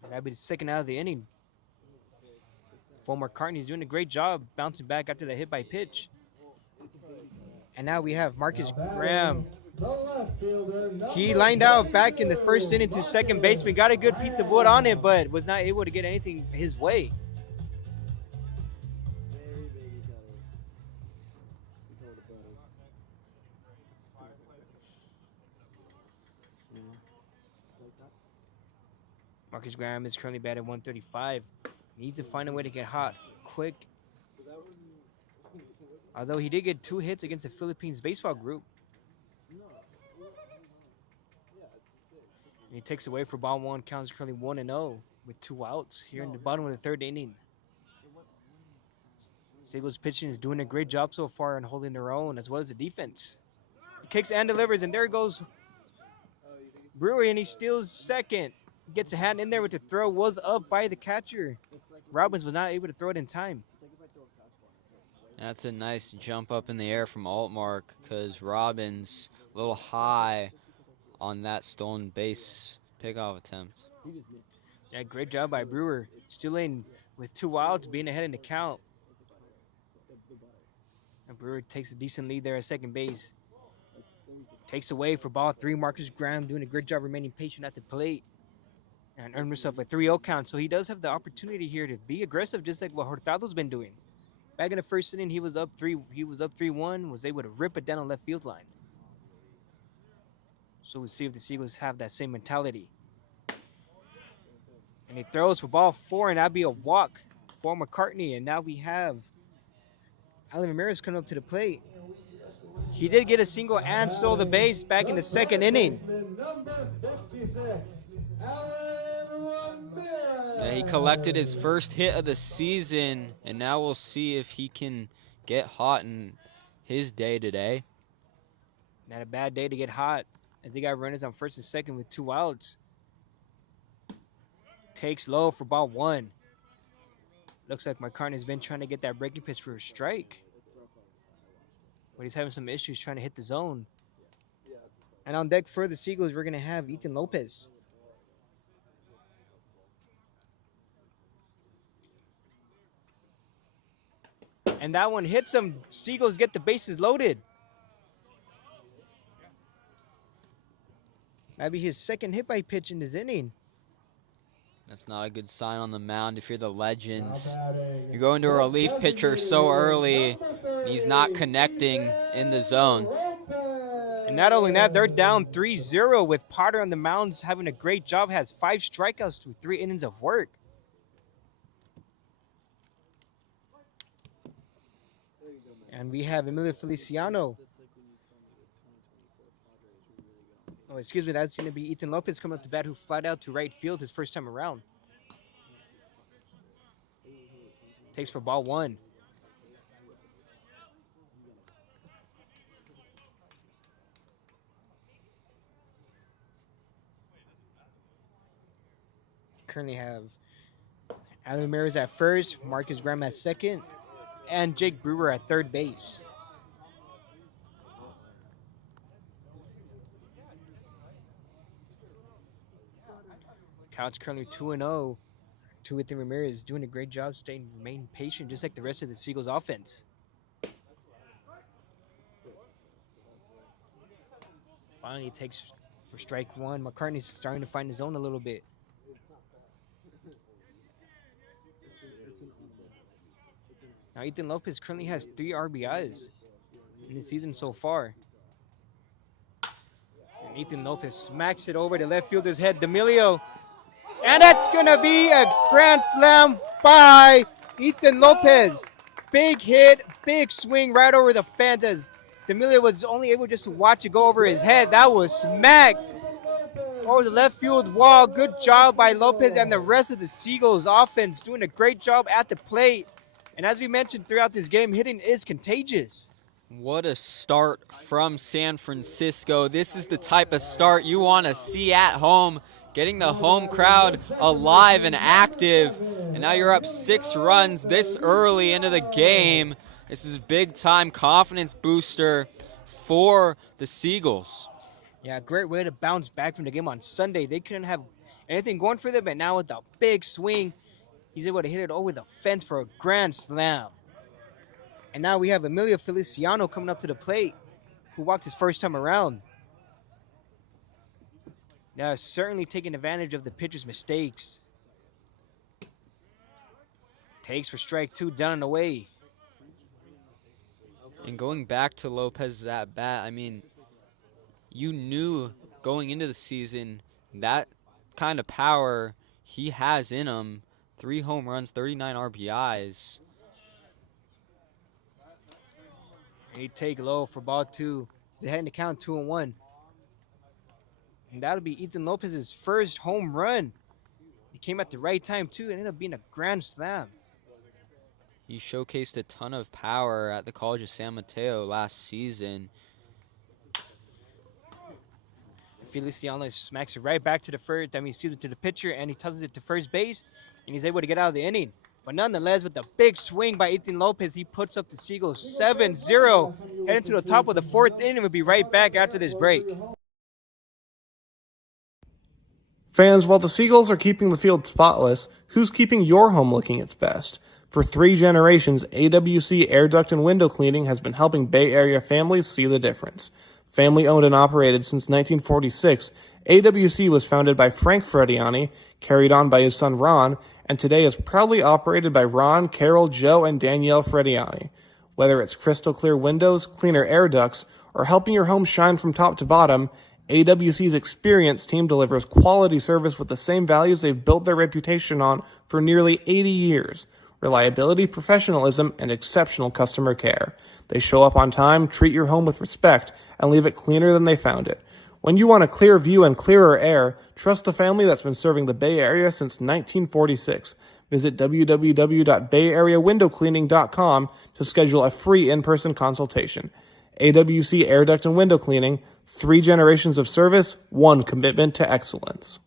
That'll be the second out of the inning. Former McCartney's doing a great job bouncing back after the hit by pitch. And now we have Marcus Graham. He lined out back in the first inning to second baseman, got a good piece of wood on it, but was not able to get anything his way. Marcus Graham is currently batted 135. Needs to find a way to get hot quick. Although he did get 2 hits against the Philippines baseball group. And he takes away for ball one. Count is currently 1-0 with 2 outs here in the bottom of the third inning. Seagulls pitching is doing a great job so far on holding their own, as well as the defense. He kicks and delivers, and there goes Brewer, and he steals second. Gets a hand in there with the throw, was up by the catcher. Robbins was not able to throw it in time. That's a nice jump up in the air from Altmark, because Robbins a little high on that stolen base pickoff attempt. Yeah, great job by Brewer. Stealing with 2 outs, being ahead in the count. And Brewer takes a decent lead there at second base. Takes away for ball 3. Marcus Graham doing a great job remaining patient at the plate. And earned himself a 3-0 count. So he does have the opportunity here to be aggressive, just like what Hurtado's been doing. Back in the first inning, he was up 3-1, was able to rip it down on left field line. So we'll see if the Seagulls have that same mentality. And he throws for ball 4, and that'll be a walk for McCartney. And now we have Alan Ramirez coming up to the plate. He did get a single and stole the base back in the second inning. Number 56, Alan Ramirez. Yeah, he collected his first hit of the season, and now we'll see if he can get hot in his day today. Not a bad day to get hot, as they got runners on first and second with 2 outs. Takes low for ball 1. Looks like McCartney's been trying to get that breaking pitch for a strike, but he's having some issues trying to hit the zone. And on deck for the Seagulls, we're going to have Ethan Lopez. And that one hits him. Seagulls get the bases loaded. That'd be his second hit by pitch in this inning. That's not a good sign on the mound if you're the Legends. You're going to a relief pitcher so early, and he's not connecting in the zone. And not only that, they're down 3-0 with Potter on the mounds having a great job. Has 5 strikeouts through 3 innings of work. And we have Emilio Feliciano. Oh, excuse me, that's going to be Ethan Lopez coming up to bat, who flied out to right field his first time around. Takes for ball 1. Currently have Alan Ramirez at first, Marcus Graham at second, and Jake Brewer at third base. Count's currently 2-0 Ethan Ramirez is doing a great job staying remain patient, just like the rest of the Seagulls offense. Finally, he takes for strike one. McCartney's starting to find his own a little bit. Now, Ethan Lopez currently has 3 RBIs in the season so far. And Ethan Lopez smacks it over the left fielder's head, D'Amelio. And that's going to be a grand slam by Ethan Lopez. Big hit, big swing right over the fence as D'Amelio was only able just to watch it go over his head. That was smacked over the left field wall. Good job by Lopez and the rest of the Seagulls offense doing a great job at the plate. And as we mentioned throughout this game, hitting is contagious. What a start from San Francisco. This is the type of start you want to see at home, getting the home crowd alive and active. And now you're up 6 runs this early into the game. This is big time confidence booster for the Seagulls. Yeah, great way to bounce back from the game on Sunday. They couldn't have anything going for them, but now with a big swing, he's able to hit it over the fence for a grand slam. And now we have Emilio Feliciano coming up to the plate, who walked his first time around. Now, certainly taking advantage of the pitcher's mistakes. Takes for strike 2, down and away. And going back to Lopez's at bat, I mean, you knew going into the season that kind of power he has in him. 3 home runs, 39 RBIs. And he take low for ball 2. He's ahead in the count 2-1. And that'll be Ethan Lopez's first home run. He came at the right time too, and ended up being a grand slam. He showcased a ton of power at the College of San Mateo last season. Feliciano smacks it right back to the first. To the pitcher, and he tosses it to first base, and he's able to get out of the inning. But nonetheless, with the big swing by Ethan Lopez, he puts up the Seagulls 7-0. Heading to the top of the 4th inning. We'll be right back after this break. Fans, while the Seagulls are keeping the field spotless, who's keeping your home looking its best? For 3 generations, AWC Air Duct and Window Cleaning has been helping Bay Area families see the difference. Family owned and operated since 1946, AWC was founded by Frank Frediani, carried on by his son Ron, and today is proudly operated by Ron, Carol, Joe, and Danielle Frediani. Whether it's crystal clear windows, cleaner air ducts, or helping your home shine from top to bottom, AWC's experienced team delivers quality service with the same values they've built their reputation on for nearly 80 years. Reliability, professionalism, and exceptional customer care. They show up on time, treat your home with respect, and leave it cleaner than they found it. When you want a clear view and clearer air, trust the family that's been serving the Bay Area since 1946. Visit www.bayareawindowcleaning.com to schedule a free in-person consultation. AWC Air Duct and Window Cleaning, 3 generations of service, 1 commitment to excellence.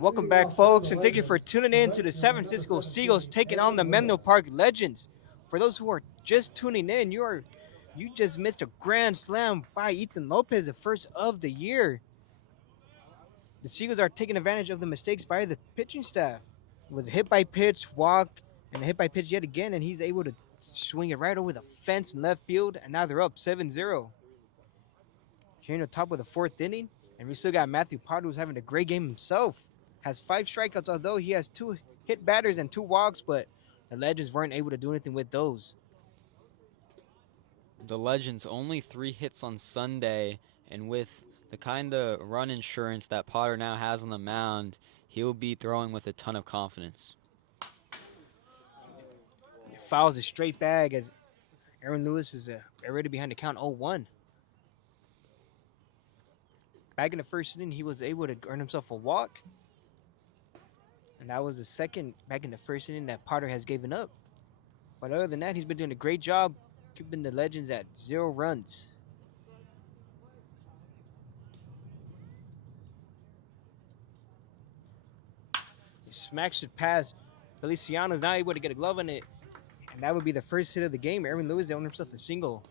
Welcome back, folks, and thank you for tuning in to the San Francisco Seagulls taking on the Menlo Park Legends. For those who are just tuning in, you just missed a grand slam by Ethan Lopez, the first of the year. The Seagulls are taking advantage of the mistakes by the pitching staff. It was a hit by pitch, walk, and a hit by pitch yet again, and he's able to swing it right over the fence in left field, and now they're up 7-0. Here in the top of the 4th inning, and we still got Matthew Potter, who's having a great game himself. Has 5 strikeouts, although he has 2 hit batters and 2 walks, but the Legends weren't able to do anything with those. the Legends only 3 hits on Sunday, and with the kind of run insurance that Potter now has on the mound, he'll be throwing with a ton of confidence. Fouls a straight bag as Aaron Lewis is already behind the count 0-1. Back in the first inning, he was able to earn himself a walk. And that was the second back in the first inning that Potter has given up. But other than that, he's been doing a great job keeping the Legends at 0 runs. He smacks it past. Feliciano's not able to get a glove on it. And that would be the first hit of the game. Aaron Lewis earned himself a single.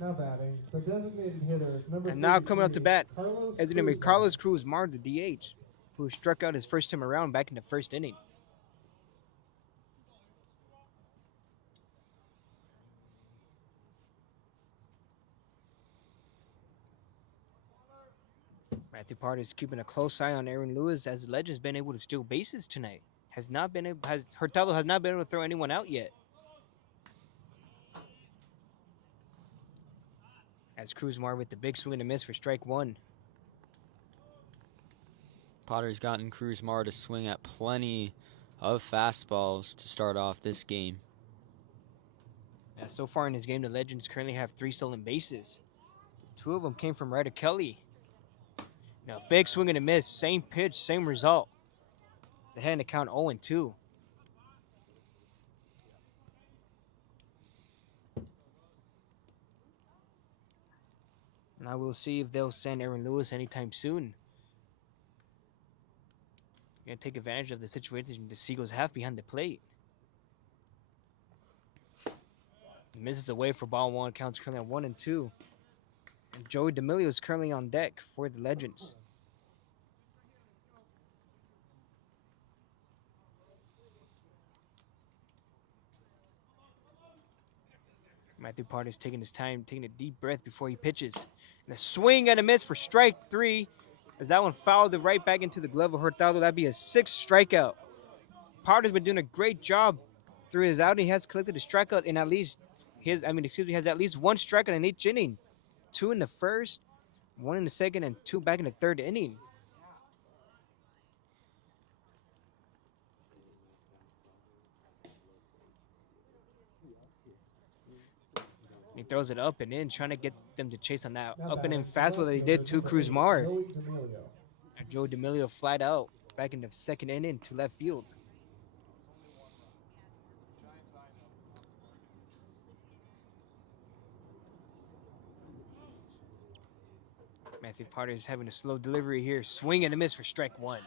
Now batting, the designated hitter, number And now coming up to 33, bat Carlos is going to be Cruzmar. Carlos Cruzmar, the DH, who struck out his first time around back in the first inning. Matthew Potter is keeping a close eye on Aaron Lewis as the Legends been able to steal bases tonight. Hurtado has not been able to throw anyone out yet. As Cruzmar with the big swing and a miss for strike 1. Potter's gotten Cruzmar to swing at plenty of fastballs to start off this game. Yeah, so far in this game, the Legends currently have 3 stolen bases. 2 of them came from Ryder Kelly. Now, big swing and a miss, same pitch, same result. They had to count 0-2. Now we'll see if they'll send Aaron Lewis anytime soon. Gonna take advantage of the situation the Seagulls have behind the plate. He misses away for ball 1, counts currently at 1-2. And Joey D'Amelio is currently on deck for the Legends. Matthew Potter is taking his time, taking a deep breath before he pitches. And a swing and a miss for strike 3. As that one fouled it right back into the glove of Hurtado. That'd be a 6th strikeout. Potter's been doing a great job through his outing. He has collected a strikeout in at least has at least 1 strikeout in each inning. 2 in the first, 1 in the second, and 2 back in the third inning. He throws it up and in, trying to get them to chase on that up and in fastball that he did to Cruzmar. Joey D'Amelio. And Joe D'Amelio flat out back in the second inning to left field. Matthew Potter is having a slow delivery here. Swing and a miss for strike 1.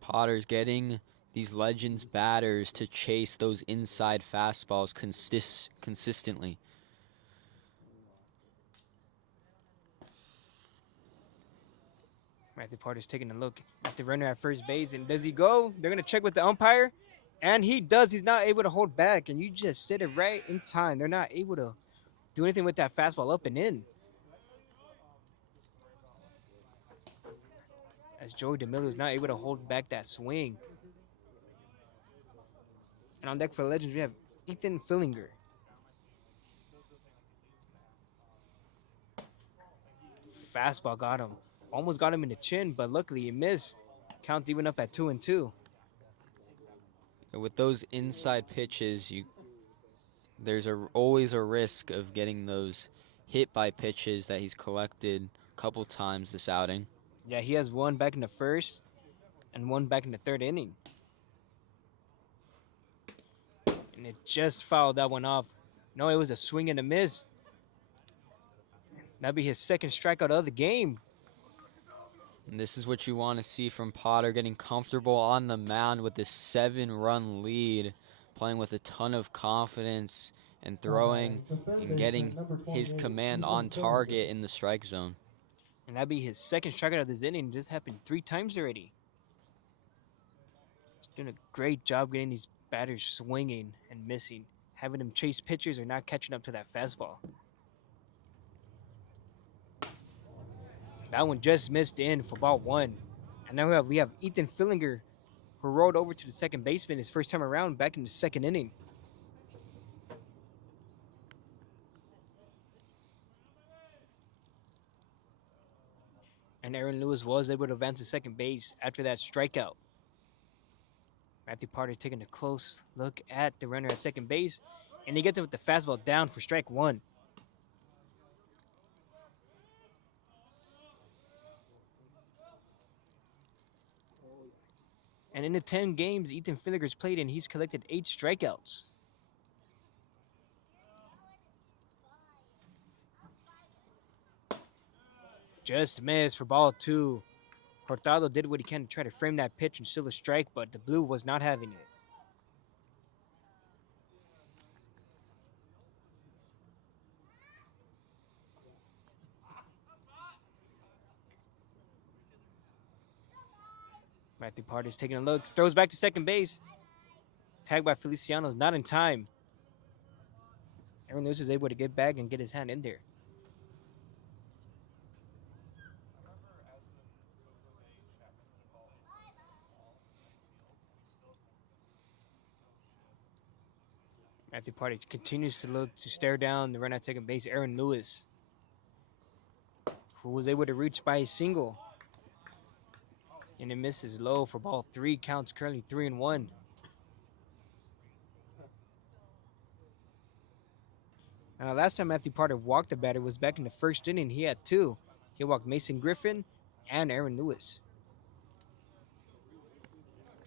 Potter's getting these Legends batters to chase those inside fastballs consistently. Matthew Potter's taking a look at the runner at first base. And does he go? They're going to check with the umpire. And he does. He's not able to hold back. And you just sit it right in time. They're not able to do anything with that fastball up and in. As Joey D'Amelio is not able to hold back that swing. And on deck for the Legends, we have Ethan Fillinger. Fastball got him. Almost got him in the chin, but luckily he missed. Count even up at 2-2. With those inside pitches, there's always a risk of getting those hit by pitches that he's collected a couple times this outing. Yeah, he has 1 back in the first and 1 back in the third inning. And it just fouled that one off. No, it was a swing and a miss. That'd be his 2nd strikeout of the game. And this is what you want to see from Potter, getting comfortable on the mound with this 7-run lead, playing with a ton of confidence and throwing and getting his command on target in the strike zone. And that'd be his 2nd strikeout of this inning. This happened 3 times already. He's doing a great job getting these batters swinging and missing, having them chase pitchers or not catching up to that fastball. That one just missed in for ball 1. And now we have Ethan Fillinger, who rolled over to the second baseman his first time around back in the second inning. And Aaron Lewis was able to advance to second base after that strikeout. Matthew Parter's taking a close look at the runner at second base, and he gets it with the fastball down for strike 1. And in the 10 games Ethan Fillinger's played in, he's collected 8 strikeouts. Just missed for ball 2. Hurtado did what he can to try to frame that pitch and steal a strike, but the blue was not having it. Matthew Parter's taking a look, throws back to second base. Tagged by Feliciano's not in time. Aaron Lewis is able to get back and get his hand in there. Matthew Party continues to stare down the runner at second base, Aaron Lewis, who was able to reach by a single. And it misses low for ball 3. Counts currently 3-1. Now, last time Matthew Parter walked a batter was back in the first inning. He had 2. He walked Mason Griffin and Aaron Lewis.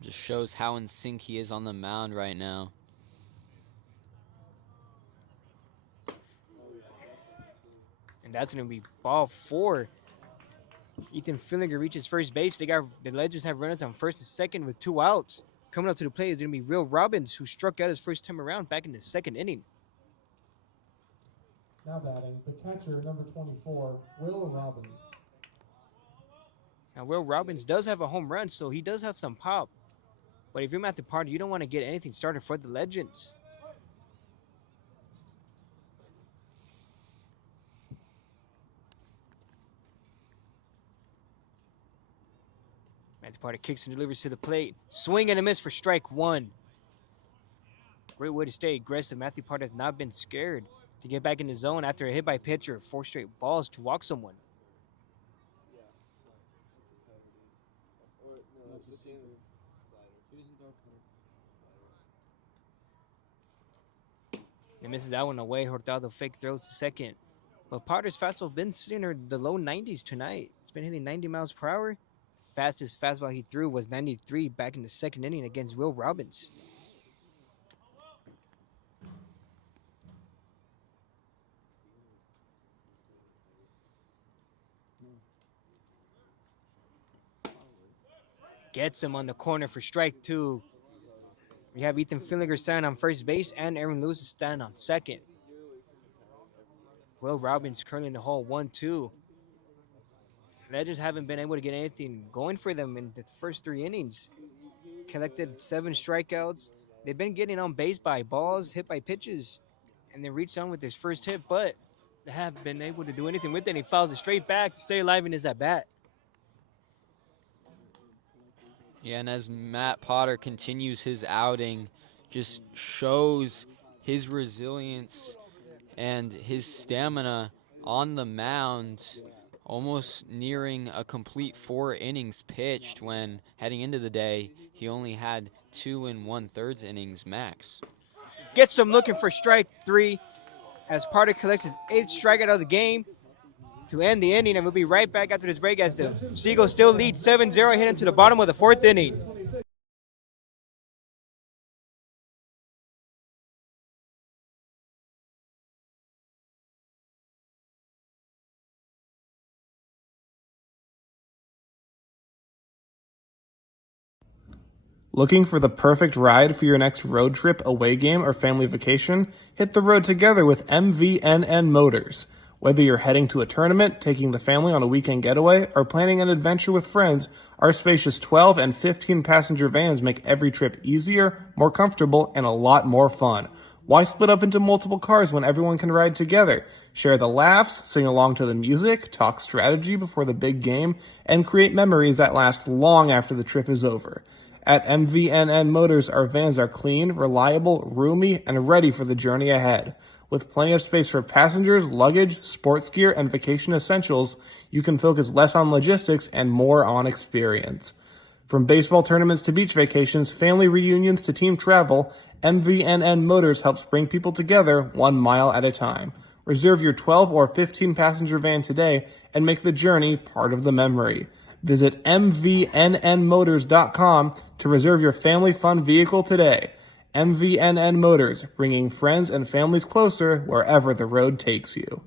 Just shows how in sync he is on the mound right now. And that's going to be ball 4. Ethan Fillinger reaches first base. The Legends have runners on first and second with 2 outs. Coming up to the plate is going to be Will Robbins, who struck out his first time around back in the second inning. Now batting, the catcher, number 24, Will Robbins. Now, Will Robbins does have a home run, so he does have some pop. But if you're Matthew Parter, you don't want to get anything started for the Legends. Matthew Parter kicks and delivers to the plate. Swing and a miss for strike 1. Great way to stay aggressive. Matthew Parter has not been scared to get back in the zone after a hit by pitcher. 4 straight balls to walk someone. He misses that one away. Hurtado fake throws to second. But Parter's fastball been sitting in the low 90s tonight. It's been hitting 90 miles per hour. Fastest fastball he threw was 93 back in the second inning against Will Robbins. Gets him on the corner for strike 2. We have Ethan Fillinger standing on first base and Aaron Lewis is standing on second. Will Robbins currently in the hole 1-2. Legends haven't been able to get anything going for them in the first 3 innings. Collected 7 strikeouts. They've been getting on base by balls, hit by pitches, and they reached on with his first hit, but they haven't been able to do anything with it. And he fouls it straight back to stay alive in his at bat. Yeah, and as Matt Potter continues his outing, just shows his resilience and his stamina on the mound, almost nearing a complete 4 innings pitched when heading into the day, he only had 2 1/3 innings max. Gets him looking for strike 3 as Parter collects his 8th strikeout of the game to end the inning, and we'll be right back after this break as the Seagulls still lead 7-0 heading to the bottom of the 4th inning. Looking for the perfect ride for your next road trip, away game, or family vacation? Hit the road together with MVNN Motors. Whether you're heading to a tournament, taking the family on a weekend getaway, or planning an adventure with friends, our spacious 12 and 15 passenger vans make every trip easier, more comfortable, and a lot more fun. Why split up into multiple cars when everyone can ride together? Share the laughs, sing along to the music, talk strategy before the big game, and create memories that last long after the trip is over. At MVNN Motors, our vans are clean, reliable, roomy, and ready for the journey ahead. With plenty of space for passengers, luggage, sports gear, and vacation essentials, you can focus less on logistics and more on experience. From baseball tournaments to beach vacations, family reunions to team travel, MVNN Motors helps bring people together 1 mile at a time. Reserve your 12 or 15 passenger van today and make the journey part of the memory. Visit mvnnmotors.com to reserve your family fun vehicle today. MVNN Motors, bringing friends and families closer wherever the road takes you.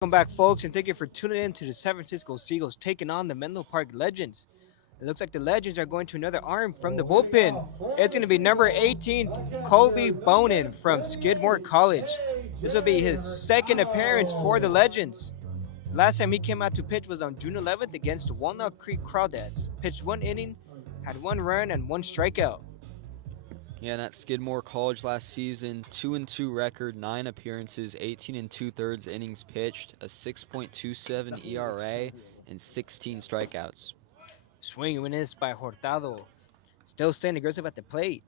Welcome back, folks, and thank you for tuning in to the San Francisco Seagulls taking on the Menlo Park Legends. It looks like the Legends are going to another arm from the bullpen. It's going to be number 18, Colby Bonin from Skidmore College. This will be his second appearance for the Legends. Last time he came out to pitch was on June 11th against Walnut Creek Crawdads. Pitched 1 inning, had 1 run and 1 strikeout. Yeah, that Skidmore College last season, 2-2 record, 9 appearances, 18 2/3 innings pitched, a 6.27 ERA, and 16 strikeouts. Swing and miss by Hurtado. Still staying aggressive at the plate.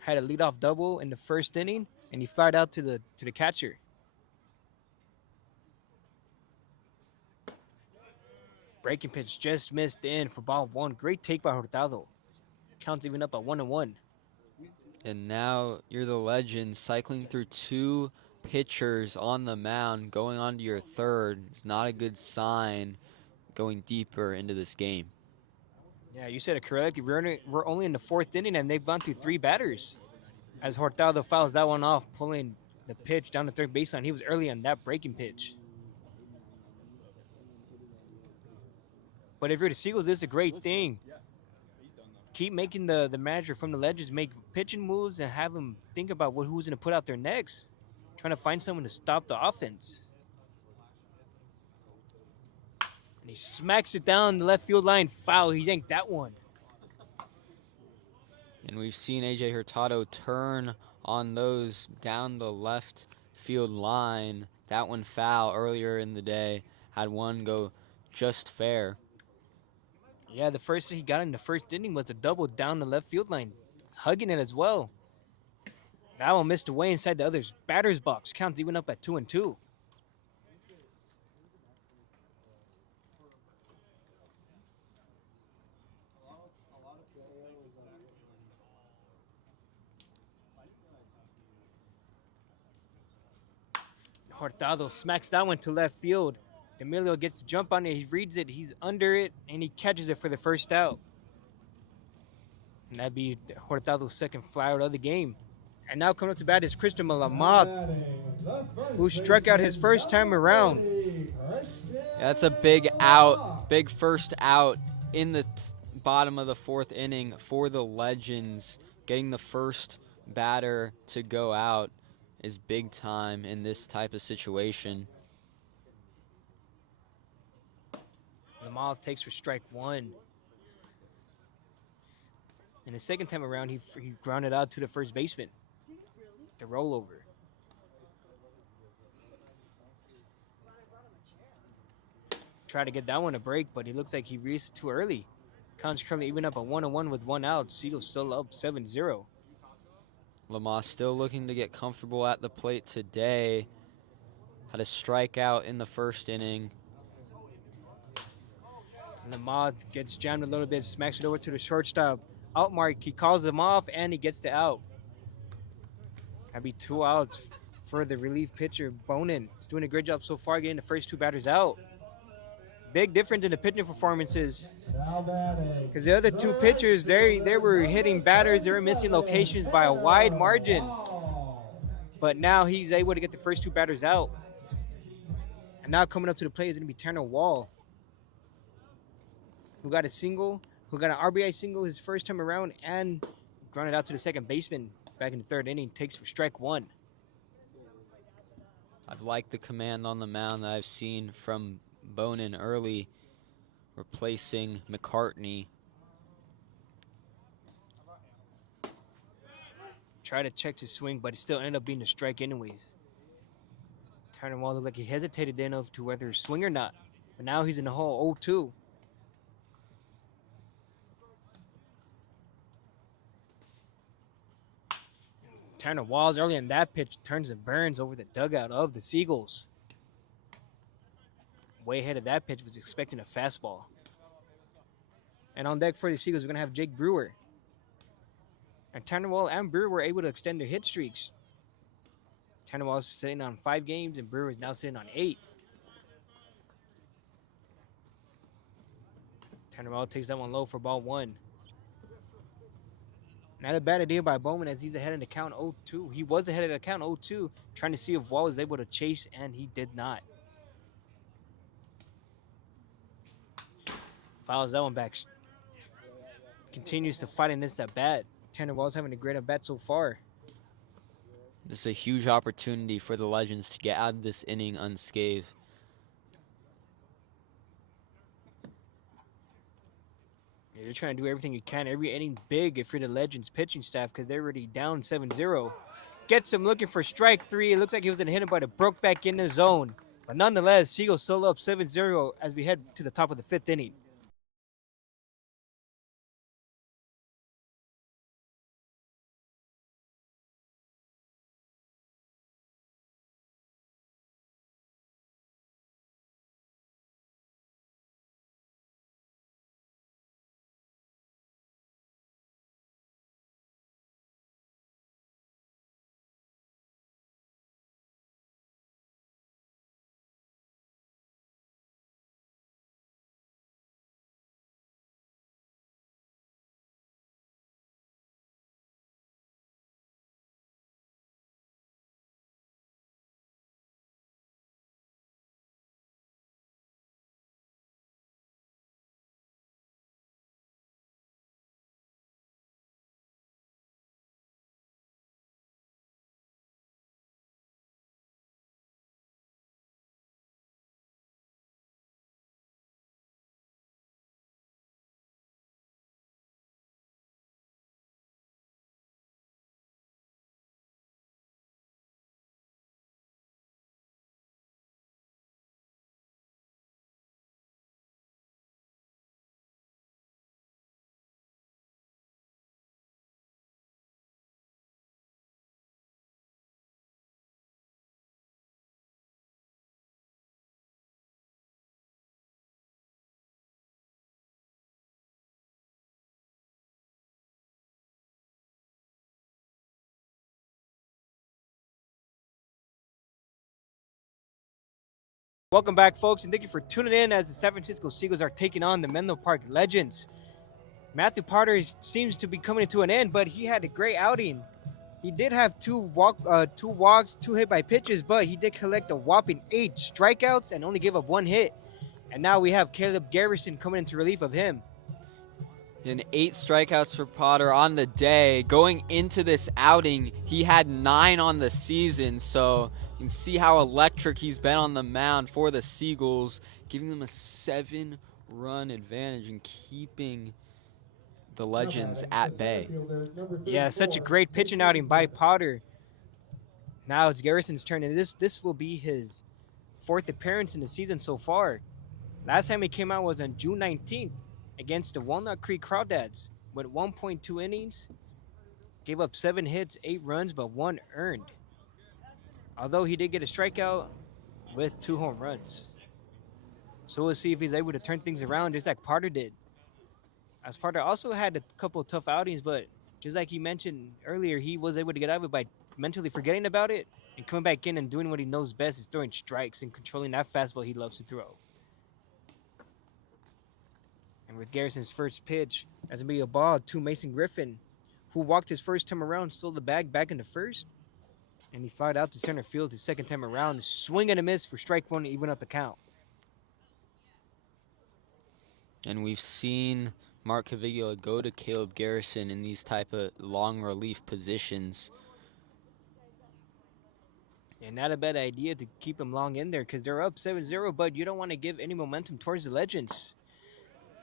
Had a leadoff double in the first inning, and he flied out to the catcher. Breaking pitch just missed in for ball 1. Great take by Hurtado. Counts even up at 1-1. And now you're the Legends cycling through 2 pitchers on the mound, going on to your third. It's not a good sign going deeper into this game. Yeah, you said it correctly. We're only in the 4th inning, and they've gone through 3 batters. As Hurtado fouls that one off, pulling the pitch down the third baseline. He was early on that breaking pitch. But if you're the Seagulls, this is a great thing. Keep making the manager from the Legends make pitching moves and have him think about who's going to put out there next. Trying to find someone to stop the offense. And he smacks it down the left field line. Foul. He yanked that one. And we've seen A.J. Hurtado turn on those down the left field line. That one foul earlier in the day. Had one go just fair. Yeah, the first he got in the first inning was a double down the left field line. Hugging it as well. That one missed away inside the other's batter's box. Counts even up at 2-2. Hurtado smacks that one to left field. Emilio gets to jump on it. He reads it. He's under it, and he catches it for the first out. And that'd be Hurtado's second flyout of the game. And now coming up to bat is Christian Malamud, who struck out his first time around. Yeah, that's a big out, big first out in the bottom of the 4th inning for the Legends. Getting the first batter to go out is big time in this type of situation. Lamal takes for strike 1. And the second time around, he grounded out to the first baseman. The rollover. Try to get that one a break, but it looks like he released it too early. Counts currently even up at 1-1 with 1 out. Seagulls still up 7-0. Lamar still looking to get comfortable at the plate today. Had a strikeout in the first inning. And the Mod gets jammed a little bit, smacks it over to the shortstop. Out mark, he calls him off, and he gets the out. That'd be 2 outs for the relief pitcher, Bonin. He's doing a great job so far getting the first 2 batters out. Big difference in the pitching performances. Because the other 2 pitchers, they were hitting batters. They were missing locations by a wide margin. But now he's able to get the first 2 batters out. And now coming up to the plate is going to be Tanner Wall, who got a single, who got an RBI single his first time around, and grounded out to the second baseman back in the 3rd inning. Takes for strike 1. I've liked the command on the mound that I've seen from Bonin early, replacing McCartney. Try to check to swing, but it still ended up being a strike anyways. Tanner Wall looked like he hesitated then of to whether to swing or not. But now he's in the hole 0-2. Tanner Walls early in that pitch turns and burns over the dugout of the Seagulls. Way ahead of that pitch, was expecting a fastball. And on deck for the Seagulls, we're going to have Jake Brewer. And Tanner Wall and Brewer were able to extend their hit streaks. Tanner Wall is sitting on 5 games, and Brewer is now sitting on 8. Tanner Wall takes that one low for ball 1. Not a bad idea by Bowman as he's ahead in the count 0-2. He was ahead of the count 0-2, trying to see if Wall was able to chase, and he did not. Fouls that one back. Continues to fight in this at bat. Tanner Wall's having a great at bat so far. This is a huge opportunity for the Legends to get out of this inning unscathed. Yeah, you're trying to do everything you can. Every inning's big if you're the Legends pitching staff because they're already down 7-0. Gets him looking for strike 3. It looks like he was going to hit him, but it broke back in the zone. But nonetheless, Seagulls still up 7-0 as we head to the top of the 5th inning. Welcome back, folks, and thank you for tuning in as the San Francisco Seagulls are taking on the Menlo Park Legends. Matthew Potter seems to be coming to an end, but he had a great outing. He did have two walks, 2 hit by pitches, but he did collect a whopping 8 strikeouts and only gave up 1 hit. And now we have Caleb Garrison coming into relief of him. And 8 strikeouts for Potter on the day. Going into this outing, he had 9 on the season, so you can see how electric he's been on the mound for the Seagulls, giving them a 7-run advantage and keeping the Legends at bay. Yeah, such a great pitching outing by Potter. Now it's Garrison's turn, and this will be his 4th appearance in the season so far. Last time he came out was on June 19th against the Walnut Creek Crawdads. Went 1.2 innings, gave up 7 hits, 8 runs, but 1 earned. Although he did get a strikeout, with 2 home runs. So we'll see if he's able to turn things around just like Parter did. As Parter also had a couple of tough outings, but just like he mentioned earlier, he was able to get out of it by mentally forgetting about it and coming back in and doing what he knows best is throwing strikes and controlling that fastball he loves to throw. And with Garrison's first pitch, that's going to be a ball to Mason Griffin, who walked his first time around, stole the bag back in the first, and he fired out to center field his second time around, swing and a miss for strike one to even up the count. And we've seen Mark Caviglia go to Caleb Garrison in these type of long relief positions. And not a bad idea to keep him long in there because they're up 7-0, but you don't want to give any momentum towards the Legends.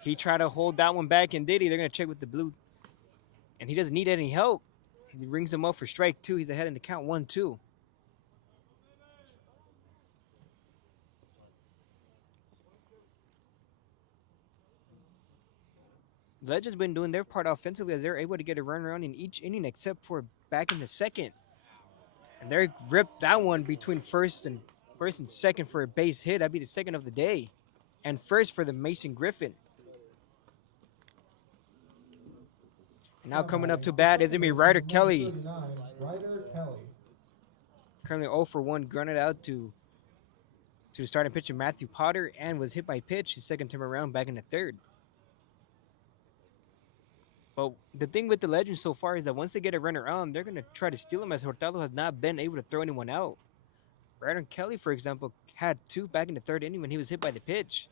He tried to hold that one back, and did he? They're going to check with the blue. And he doesn't need any help. He rings him up for strike two. He's ahead in the count 1-2. The Legends been doing their part offensively as they're able to get a run around in each inning except for back in the second. And they ripped that one between first and second for a base hit. That'd be the second of the day. And first for the Mason Griffin. And now coming up to bat is going to be Ryder Kelly. Ryder Kelly. Currently 0 for 1, grunted out to the starting pitcher Matthew Potter and was hit by pitch his second time around back in the third. But the thing with the Legends so far is that once they get a runner on, they're going to try to steal him as Hurtado has not been able to throw anyone out. Ryder Kelly, for example, had 2 back in the third inning when he was hit by the pitch.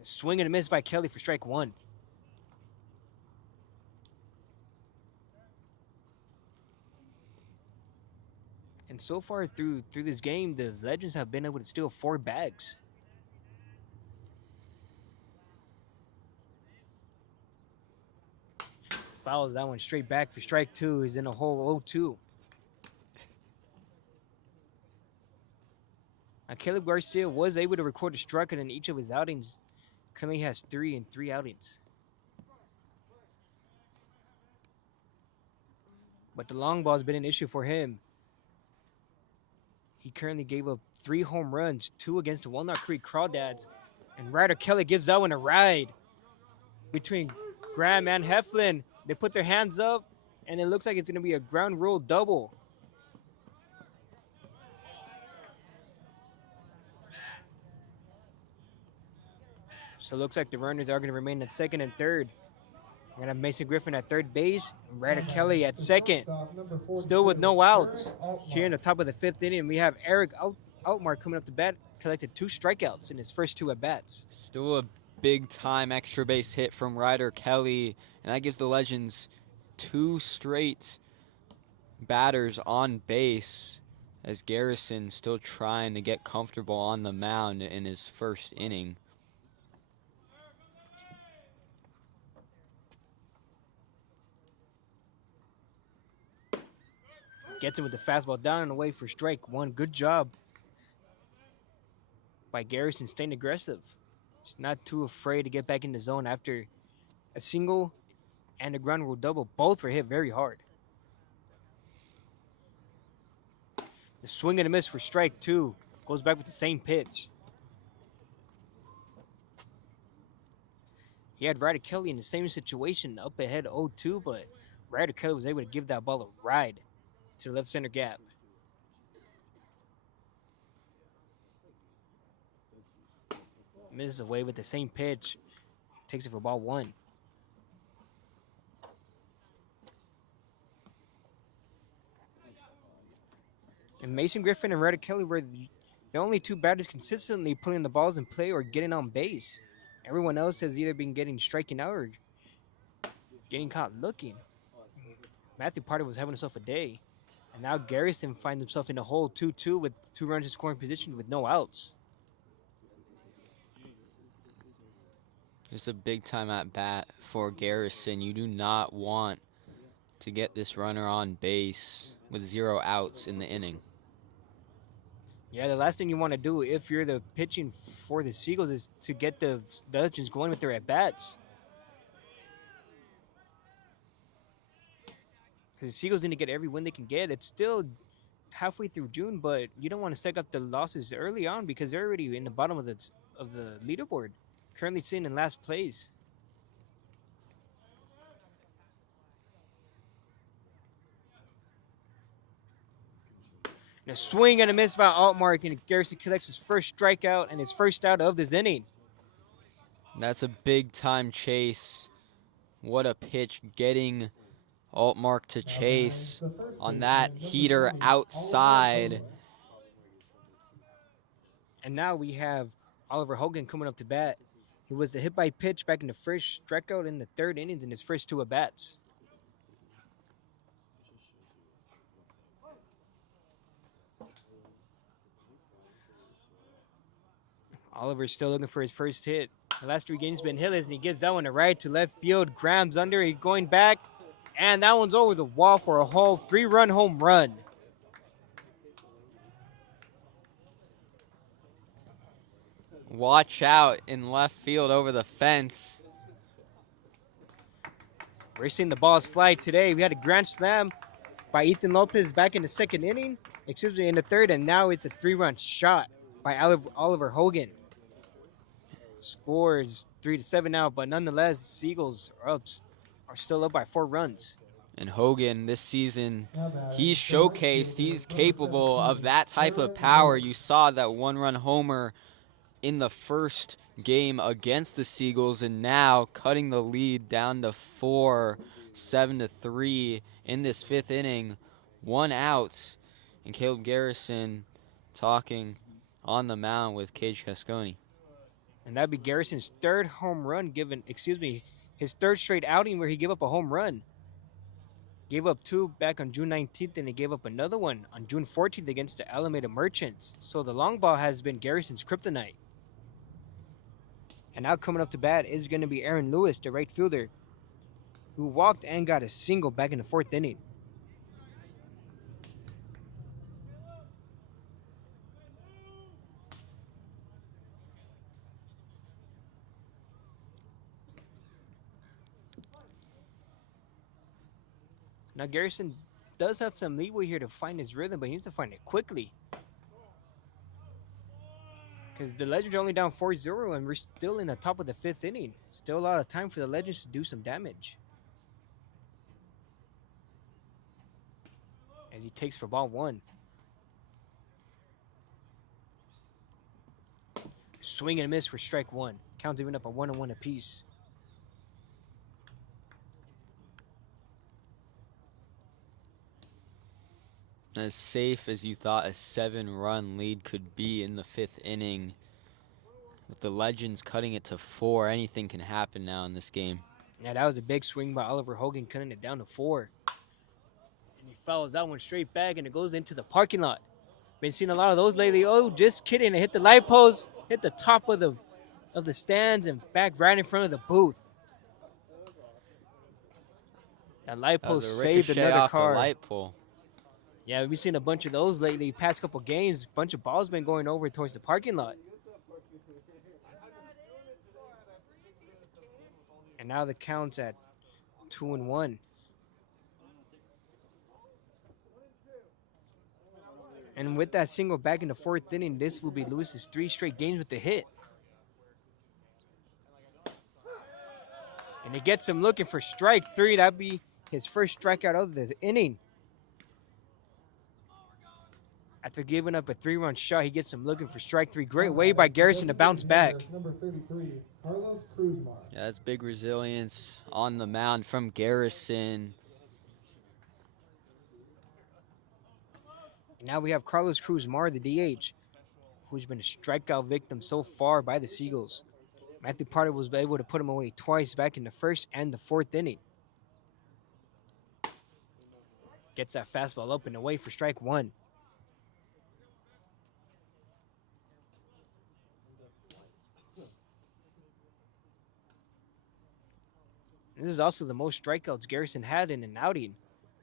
A swing and a miss by Kelly for strike 1. And so far through this game, the Legends have been able to steal 4 bags. Fouls that one straight back for strike 2. He's in a hole 0-2. Now, Caleb Garcia was able to record a strikeout in each of his outings. Currently has 3 in 3 outings. But the long ball has been an issue for him. He currently gave up 3 home runs, 2 against the Walnut Creek Crawdads. And Ryder Kelly gives that one a ride. Between Graham and Heflin, they put their hands up, and it looks like it's going to be a ground rule double. So it looks like the runners are going to remain at second and third. We're going to have Mason Griffin at third base, and Ryder Kelly at second. Still with no outs. Here in the top of the 5th inning, we have Eric Altmark coming up to bat, collected 2 strikeouts in his first 2 at-bats. Still a big-time extra base hit from Ryder Kelly, and that gives the Legends 2 straight batters on base as Garrison still trying to get comfortable on the mound in his first inning. Gets him with the fastball down and away for strike 1. Good job by Garrison, staying aggressive. He's not too afraid to get back in the zone after a single and a ground rule double. Both were hit very hard. The swing and a miss for strike 2. Goes back with the same pitch. He had Ryder Kelly in the same situation, up ahead 0-2, but Ryder Kelly was able to give that ball a ride to the left center gap. Misses away with the same pitch. Takes it for ball 1. And Mason Griffin and Ryder Kelly were the only 2 batters consistently putting the balls in play or getting on base. Everyone else has either been striking out or getting caught looking. Matthew Potter was having himself a day. And now Garrison finds himself in a hole 2-2 with 2 runs in scoring position with no outs. It's a big-time at-bat for Garrison. You do not want to get this runner on base with 0 outs in the inning. Yeah, the last thing you want to do if you're the pitching for the Seagulls is to get the Legends going with their at-bats. Because the Seagulls need to get every win they can get. It still halfway through June, but you don't want to stack up the losses early on because they're already in the bottom of the leaderboard, currently sitting in last place. And a swing and a miss by Altmark, and Garrison collects his first strikeout and his first out of this inning. That's a big time chase. What a pitch, getting Altmark to chase on that heater outside. And now we have Oliver Hogan coming up to bat. He was a hit by pitch back in the first strikeout in the third innings in his first two at bats. Oliver's still looking for his first hit. The last three games been hitless, and he gives that one to right to left field. Graham's under, he's going back, and that one's over the wall for a whole 3-run home run. Watch out in left field over the fence. We're seeing the balls fly today. We had a grand slam by Ethan Lopez back in the second inning, in the third, and now it's a 3-run shot by Oliver Hogan. Scores 3-7 now, but nonetheless, the Seagulls are still up by 4 runs. And Hogan this season, he's showcased he's capable of that type of power. You saw that 1-run homer in the first game against the Seagulls, and now cutting the lead down to 4, 7-3 in this 5th inning. 1 out, and Caleb Garrison talking on the mound with Cage Casconi. And that'd be Garrison's third home run his third straight outing where he gave up a home run. Gave up 2 back on June 19th, and he gave up another one on June 14th against the Alameda Merchants. So the long ball has been Garrison's kryptonite. And now coming up to bat is going to be Aaron Lewis, the right fielder, who walked and got a single back in the 4th inning. Now Garrison does have some leeway here to find his rhythm, but he needs to find it quickly. Because the Legends are only down 4-0, and we're still in the top of the 5th inning. Still a lot of time for the Legends to do some damage. As he takes for ball 1. Swing and a miss for strike 1. Count's even up a 1-1 apiece. As safe as you thought a 7-run lead could be in the 5th inning, with the Legends cutting it to 4, anything can happen now in this game. Yeah, that was a big swing by Oliver Hogan, cutting it down to 4. And he fouls that one straight back, and it goes into the parking lot. Been seeing a lot of those lately. Oh, just kidding. It hit the light post, hit the top of the stands, and back right in front of the booth. That light post saved another car. The light pole. Yeah, we've seen a bunch of those lately. Past couple games, a bunch of balls been going over towards the parking lot. And now the count's at 2-1. And with that single back in the 4th inning, this will be Lewis's 3 straight games with the hit. And he gets him looking for strike 3. That'd be his first strikeout of the inning. After giving up a 3-run shot, he gets him looking for strike 3. Great way by Garrison to bounce back. Number 33, Carlos Cruzmar. Yeah, that's big resilience on the mound from Garrison. Now we have Carlos Cruzmar, the DH, who's been a strikeout victim so far by the Seagulls. Matthew Potter was able to put him away twice back in the 1st and the 4th inning. Gets that fastball up and away for strike 1. This is also the most strikeouts Garrison had in an outing.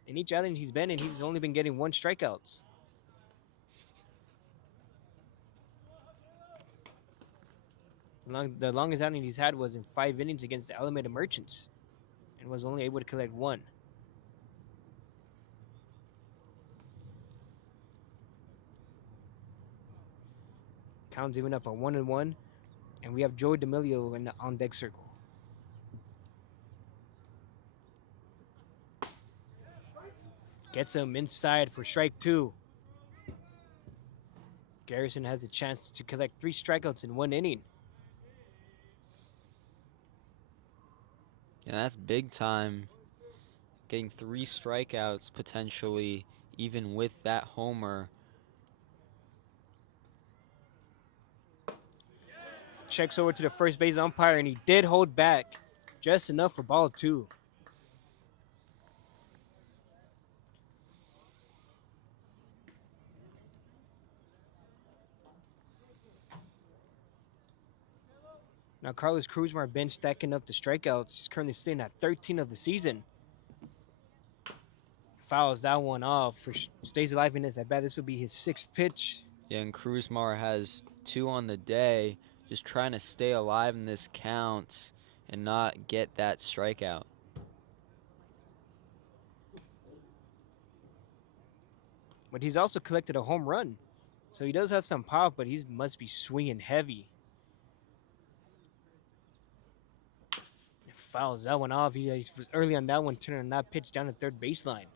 In each outing he's been in, he's only been getting 1 strikeouts. The longest outing he's had was in 5 innings against the Alameda Merchants, and was only able to collect 1. Count's even up at 1-1. And we have Joey D'Amelio in the on deck circle. Gets him inside for strike 2. Garrison has the chance to collect 3 strikeouts in 1 inning. Yeah, that's big time. Getting 3 strikeouts potentially, even with that homer. Checks over to the first base umpire, and he did hold back just enough for ball 2. Now, Carlos Cruzmar been stacking up the strikeouts. He's currently sitting at 13 of the season. Fouls that one off. Stays alive in this. I bet this would be his 6th pitch. Yeah, and Cruzmar has 2 on the day, just trying to stay alive in this count and not get that strikeout. But he's also collected a home run. So he does have some pop, but he must be swinging heavy. Fouls that one off. He was early on that one, turning on that pitch down the third baseline.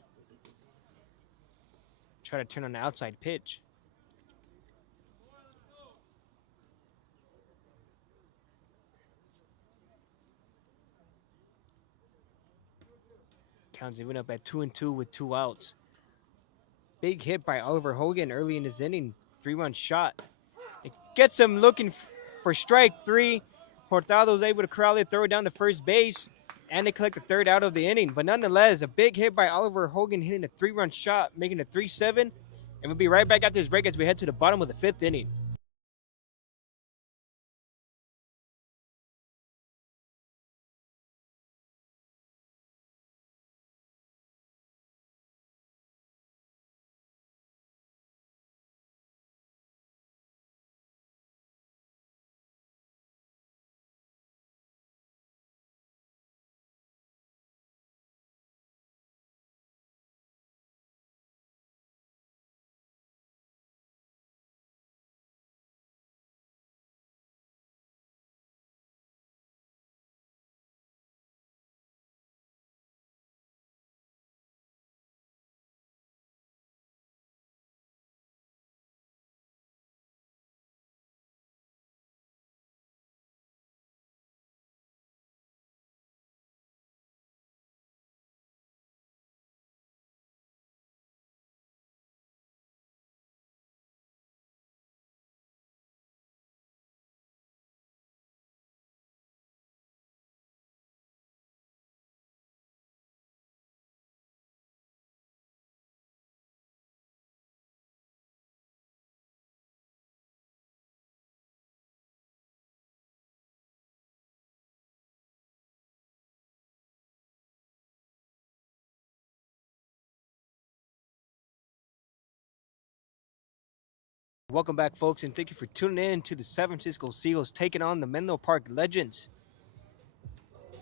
Try to turn on the outside pitch. Count's even up at 2-2 with 2 outs. Big hit by Oliver Hogan early in this inning. 3-run shot. It gets him looking for strike 3. Hurtado's able to corral it, throw it down to first base, and they collect the 3rd out of the inning. But nonetheless, a big hit by Oliver Hogan hitting a 3-run shot, making it 3-7. And we'll be right back after this break as we head to the bottom of the 5th inning. Welcome back, folks, and thank you for tuning in to the San Francisco Seagulls taking on the Menlo Park Legends.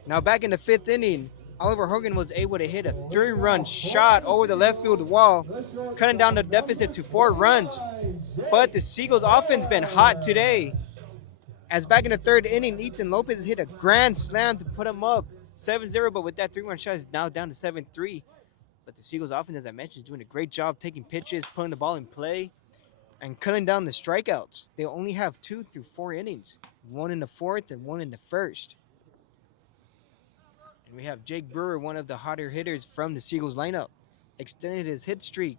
Now, back in the 5th inning, Oliver Hogan was able to hit a 3-run shot over the left field wall, cutting down the deficit to 4 runs. But the Seagulls offense been hot today. As back in the 3rd inning, Ethan Lopez hit a grand slam to put him up 7-0, but with that 3-run shot, is now down to 7-3. But the Seagulls offense, as I mentioned, is doing a great job taking pitches, putting the ball in play, and cutting down the strikeouts. They only have 2 through 4 innings, 1 in the 4th and 1 in the 1st. And we have Jake Brewer, one of the hotter hitters from the Seagulls lineup, extended his hit streak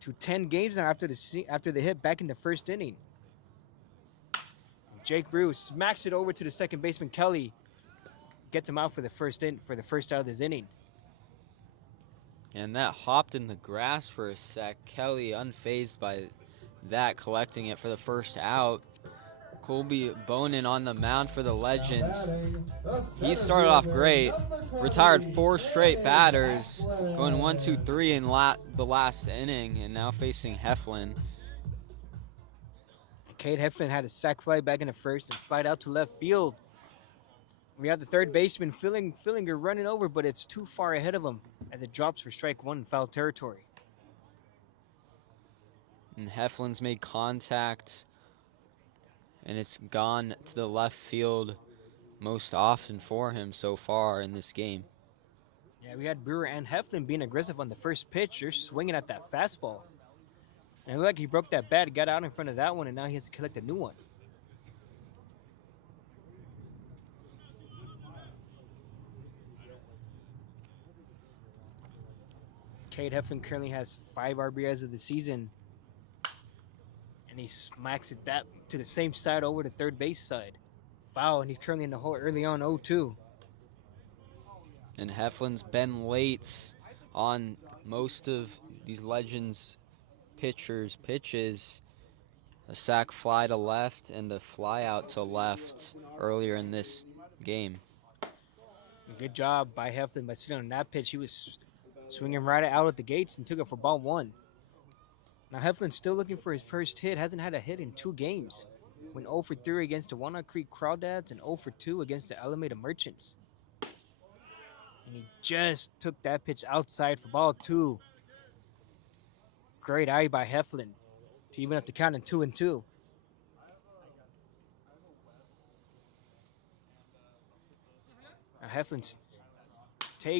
to 10 games now after the hit back in the 1st inning. Jake Brewer smacks it over to the second baseman Kelly, gets him out for the first out of this inning. And that hopped in the grass for a sec. Kelly unfazed by that, collecting it for the first out. Colby Bonin on the mound for the Legends. He started off great, retired 4 straight batters, going 1, 2, 3 in the last inning, and now facing Heflin. Cade Heflin had a sac fly back in the 1st and flied out to left field. We have the 3rd baseman Fillinger running over, but it's too far ahead of him as it drops for strike 1 in foul territory. And Heflin's made contact and it's gone to the left field most often for him so far in this game. Yeah, we had Brewer and Heflin being aggressive on the first pitch. They're swinging at that fastball. And it looked like he broke that bat, got out in front of that one, and now he has to collect a new one. Cade Heflin currently has 5 RBIs of the season. And he smacks it that to the same side over to third base side. Foul, and he's currently in the hole early on 0-2. And Heflin's been late on most of these Legends pitchers' pitches. A sac fly to left and a fly out to left earlier in this game. Good job by Heflin by sitting on that pitch. He was swinging right out at the gates and took it for ball 1. Now Heflin's still looking for his first hit. Hasn't had a hit in 2 games. Went 0 for 3 against the Walnut Creek Crawdads and 0 for 2 against the Alameda Merchants. And he just took that pitch outside for ball 2. Great eye by Heflin to even up the count in 2-2. Now Heflin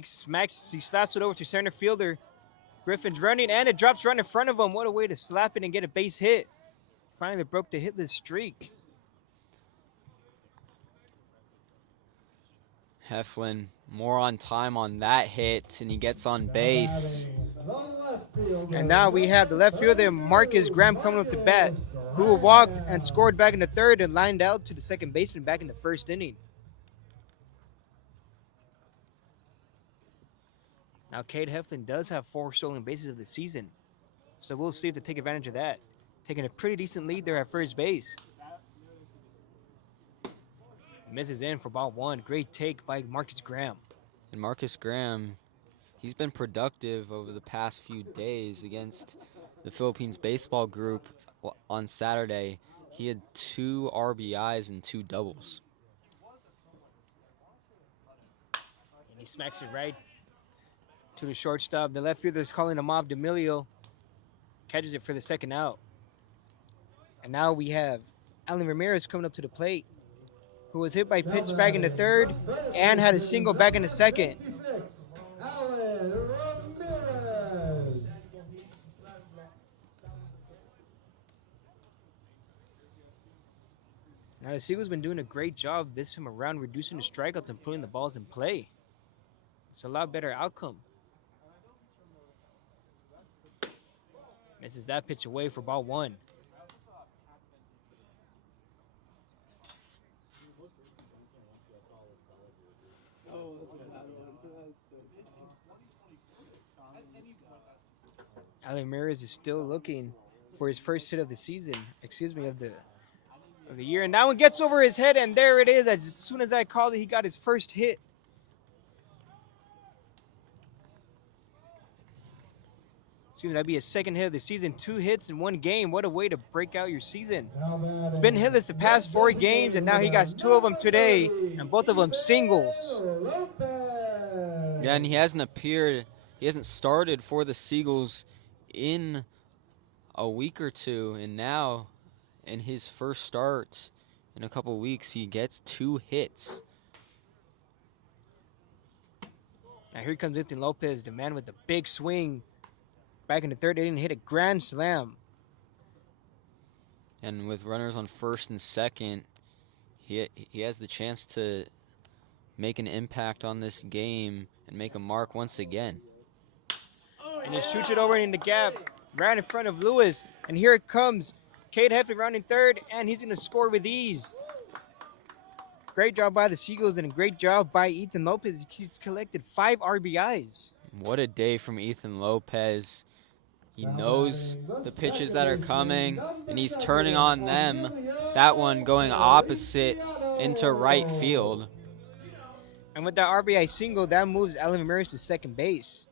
smacks, he slaps it over to center fielder. Griffin's running, and it drops right in front of him. What a way to slap it and get a base hit. Finally broke the hitless streak. Heflin more on time on that hit, and he gets on base. And now we have the left fielder, Marcus Graham, coming up to bat, who walked and scored back in the third and lined out to the second baseman back in the first inning. Now, Cade Heflin does have 4 stolen bases of the season, so we'll see if they take advantage of that. Taking a pretty decent lead there at first base. Misses in for ball 1. Great take by Marcus Graham. And Marcus Graham, he's been productive over the past few days against the Philippines baseball group on Saturday. He had 2 RBIs and 2 doubles. And he smacks it right to the shortstop. The left fielder is calling him off. D'Amelio catches it for the second out. And now we have Alan Ramirez coming up to the plate, who was hit by pitch back in the third and had a single back in the second. Alan Ramirez. Now the Seagulls been doing a great job this time around reducing the strikeouts and putting the balls in play. It's a lot better outcome. Misses that pitch away for ball 1. Alan Ramirez is still looking for his first hit of the season, of the year. And that one gets over his head, and there it is. As soon as I called it, he got his first hit. Excuse me, that'd be his second hit of the season. 2 hits in 1 game. What a way to break out your season. It's been hitless the past 4 games, and now he got 2 of them today, and both of them singles. Yeah, and he hasn't started for the Seagulls in a week or 2, and now in his first start in a couple weeks, he gets 2 hits. Now here comes Ethan Lopez, the man with the big swing. Back in the third inning, hit a grand slam. And with runners on first and second, he has the chance to make an impact on this game and make a mark once again. And he shoots it over in the gap, right in front of Lewis. And here it comes. Cade Heflin rounding third, and he's going to score with ease. Great job by the Seagulls, and a great job by Ethan Lopez. He's collected 5 RBIs. What a day from Ethan Lopez. He knows the pitches that are coming, and he's turning on them. That one going opposite into right field. And with that RBI single, that moves Alan Ramirez to second base.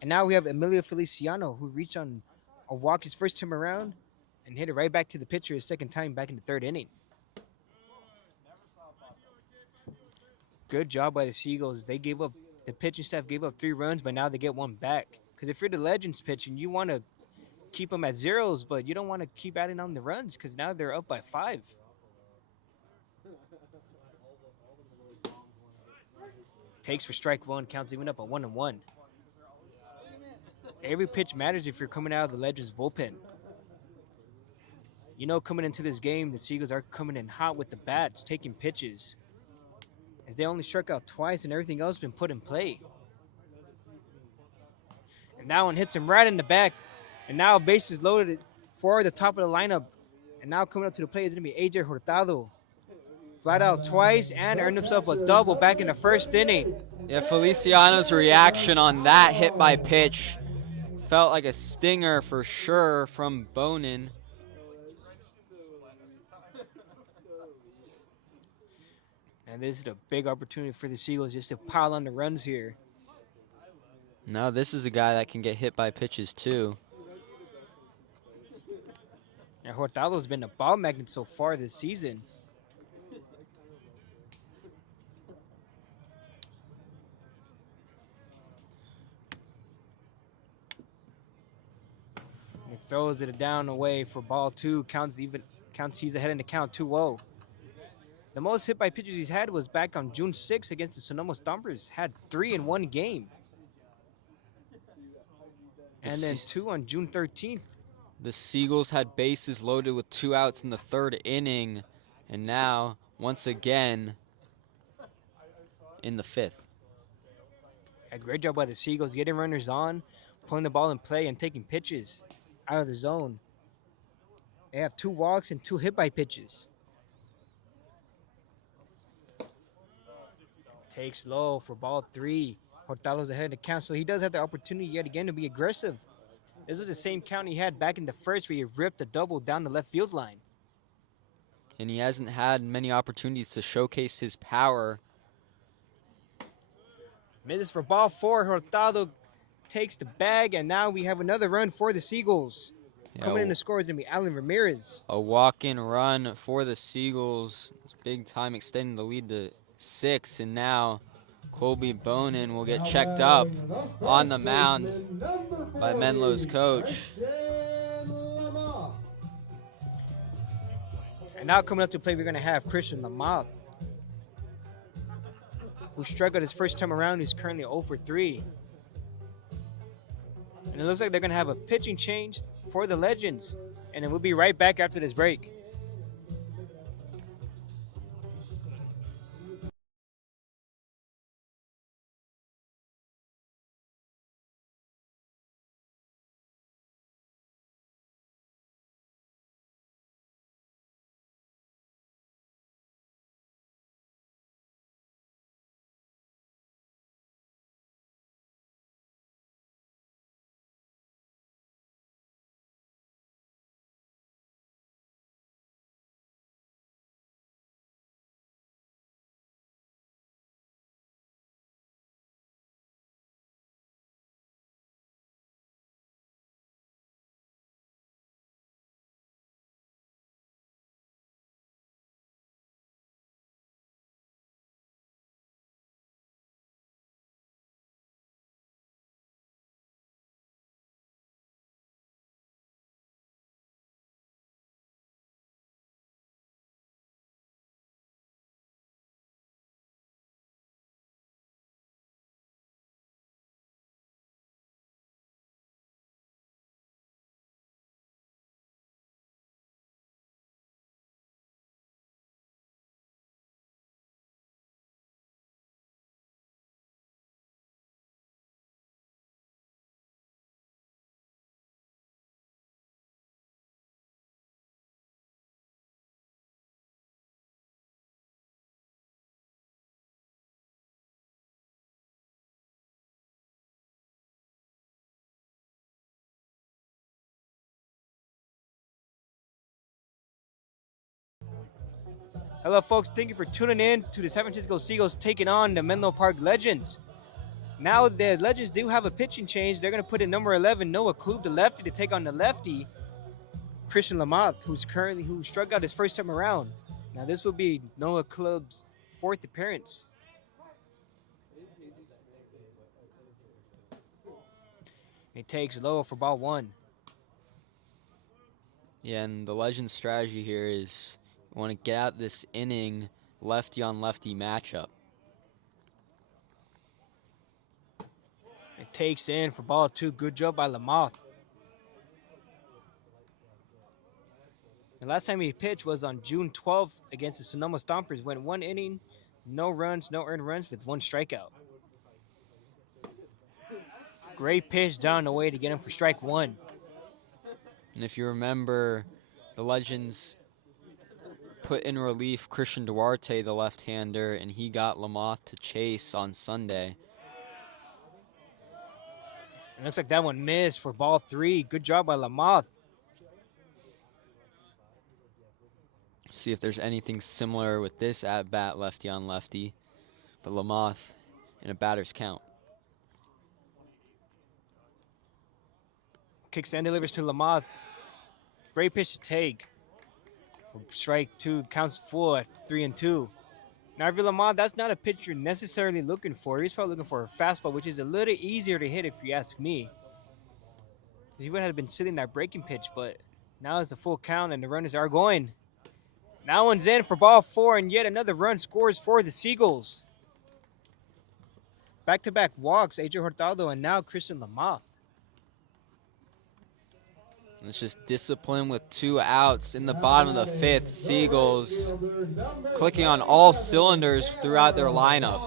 And now we have Emilio Feliciano, who reached on a walk his first time around and hit it right back to the pitcher his second time back in the third inning. Good job by the Seagulls. The pitching staff gave up 3 runs, but now they get 1 back. Because if you're the Legends pitching, you want to keep them at zeros, but you don't want to keep adding on the runs because now they're up by 5. Takes for strike one, counts even up at 1-1. Every pitch matters if you're coming out of the Legends bullpen. You know, coming into this game, the Seagulls are coming in hot with the bats, taking pitches, as they only struck out twice and everything else has been put in play. And that one hits him right in the back. And now bases loaded for the top of the lineup. And now coming up to the plate is going to be AJ Hurtado. Flat out twice and earned himself a double back in the first inning. Yeah, Feliciano's reaction on that hit by pitch felt like a stinger for sure from Bonin. And this is a big opportunity for the Seagulls just to pile on the runs here. Now this is a guy that can get hit by pitches too. And Hurtado's been a ball magnet so far this season. He throws it down away for ball two. Counts he's ahead in the count 2-0. The most hit by pitches he's had was back on June 6th against the Sonoma Stompers. Had 3 in one game. And then 2 on June 13th. The Seagulls had bases loaded with 2 outs in the 3rd inning. And now, once again, in the 5th. A great job by the Seagulls getting runners on, pulling the ball in play, and taking pitches out of the zone. They have 2 walks and 2 hit by pitches. Takes low for ball 3. Hurtado's ahead of the count, so he does have the opportunity yet again to be aggressive. This was the same count he had back in the first where he ripped a double down the left field line. And he hasn't had many opportunities to showcase his power. Misses for ball 4. Hurtado takes the bag, and now we have another run for the Seagulls. Coming in to score is going to be Alan Ramirez. A walk-in run for the Seagulls. It's big time, extending the lead to 6, and now Colby Bonin will get checked up on the mound by Menlo's coach. And now coming up to play, we're going to have Christian Lamont, who struggled his first time around. He's currently 0 for 3. And it looks like they're going to have a pitching change for the Legends. And then we'll be right back after this break. Hello, folks. Thank you for tuning in to the San Francisco Seagulls taking on the Menlo Park Legends. Now the Legends do have a pitching change. They're going to put in number 11, Noah Klub, the lefty, to take on the lefty, Christian Lamont, who struck out his first time around. Now this will be Noah Klub's 4th appearance. He takes low for ball 1. Yeah, and the Legends' strategy here is want to get out this inning lefty on lefty matchup. It takes in for ball 2. Good job by Lamoth. The last time he pitched was on June 12th against the Sonoma Stompers. Went 1 inning, no runs, no earned runs with 1 strikeout. Great pitch down the way to get him for strike 1. And if you remember, the Legends put in relief Christian Duarte, the left-hander, and he got Lamoth to chase on Sunday. It looks like that one missed for ball 3. Good job by Lamoth. See if there's anything similar with this at-bat, lefty on lefty. But Lamoth in a batter's count. Kicks and delivers to Lamoth. Great pitch to take. For strike 2, counts full at 3-2. Now, if you're Lamoth, that's not a pitch you're necessarily looking for. He's probably looking for a fastball, which is a little easier to hit if you ask me. He would have been sitting that breaking pitch, but now it's a full count and the runners are going. That one's in for ball 4, and yet another run scores for the Seagulls. Back-to-back walks, AJ Hurtado and now Christian Lamoth. It's just discipline with 2 outs in the bottom of the 5th. Seagulls clicking on all cylinders throughout their lineup.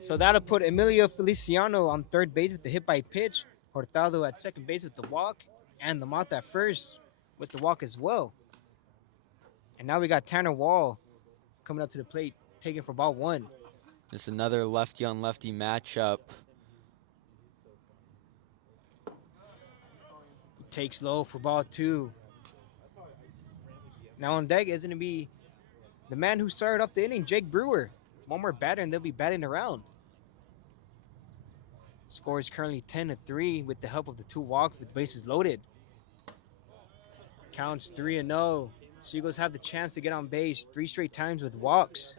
So that'll put Emilio Feliciano on third base with the hit by pitch, Hurtado at second base with the walk, and Lamoth at first with the walk as well. And now we got Tanner Wall coming up to the plate, taking for ball 1. It's another lefty on lefty matchup. Takes low for ball 2. Now on deck is going to be the man who started off the inning, Jake Brewer. One more batter and they'll be batting around. Score is currently 10-3 with the help of the 2 walks with bases loaded. Counts 3-0. Seagulls have the chance to get on base 3 straight times with walks.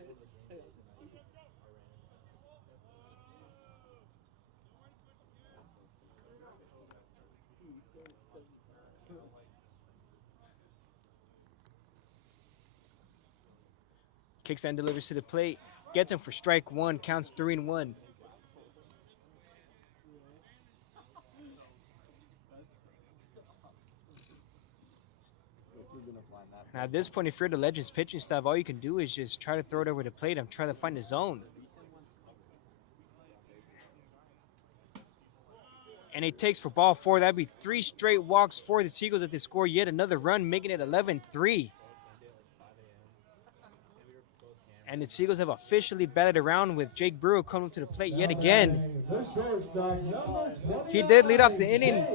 Kicks and delivers to the plate. Gets him for strike 1. Counts 3-1. Now at this point, if you're the Legends pitching staff, all you can do is just try to throw it over the plate and try to find the zone. And it takes for ball 4. That'd be 3 straight walks for the Seagulls if they score yet another run, making it 11-3. And the Seagulls have officially batted around with Jake Brewer coming to the plate yet again. He did lead off the inning,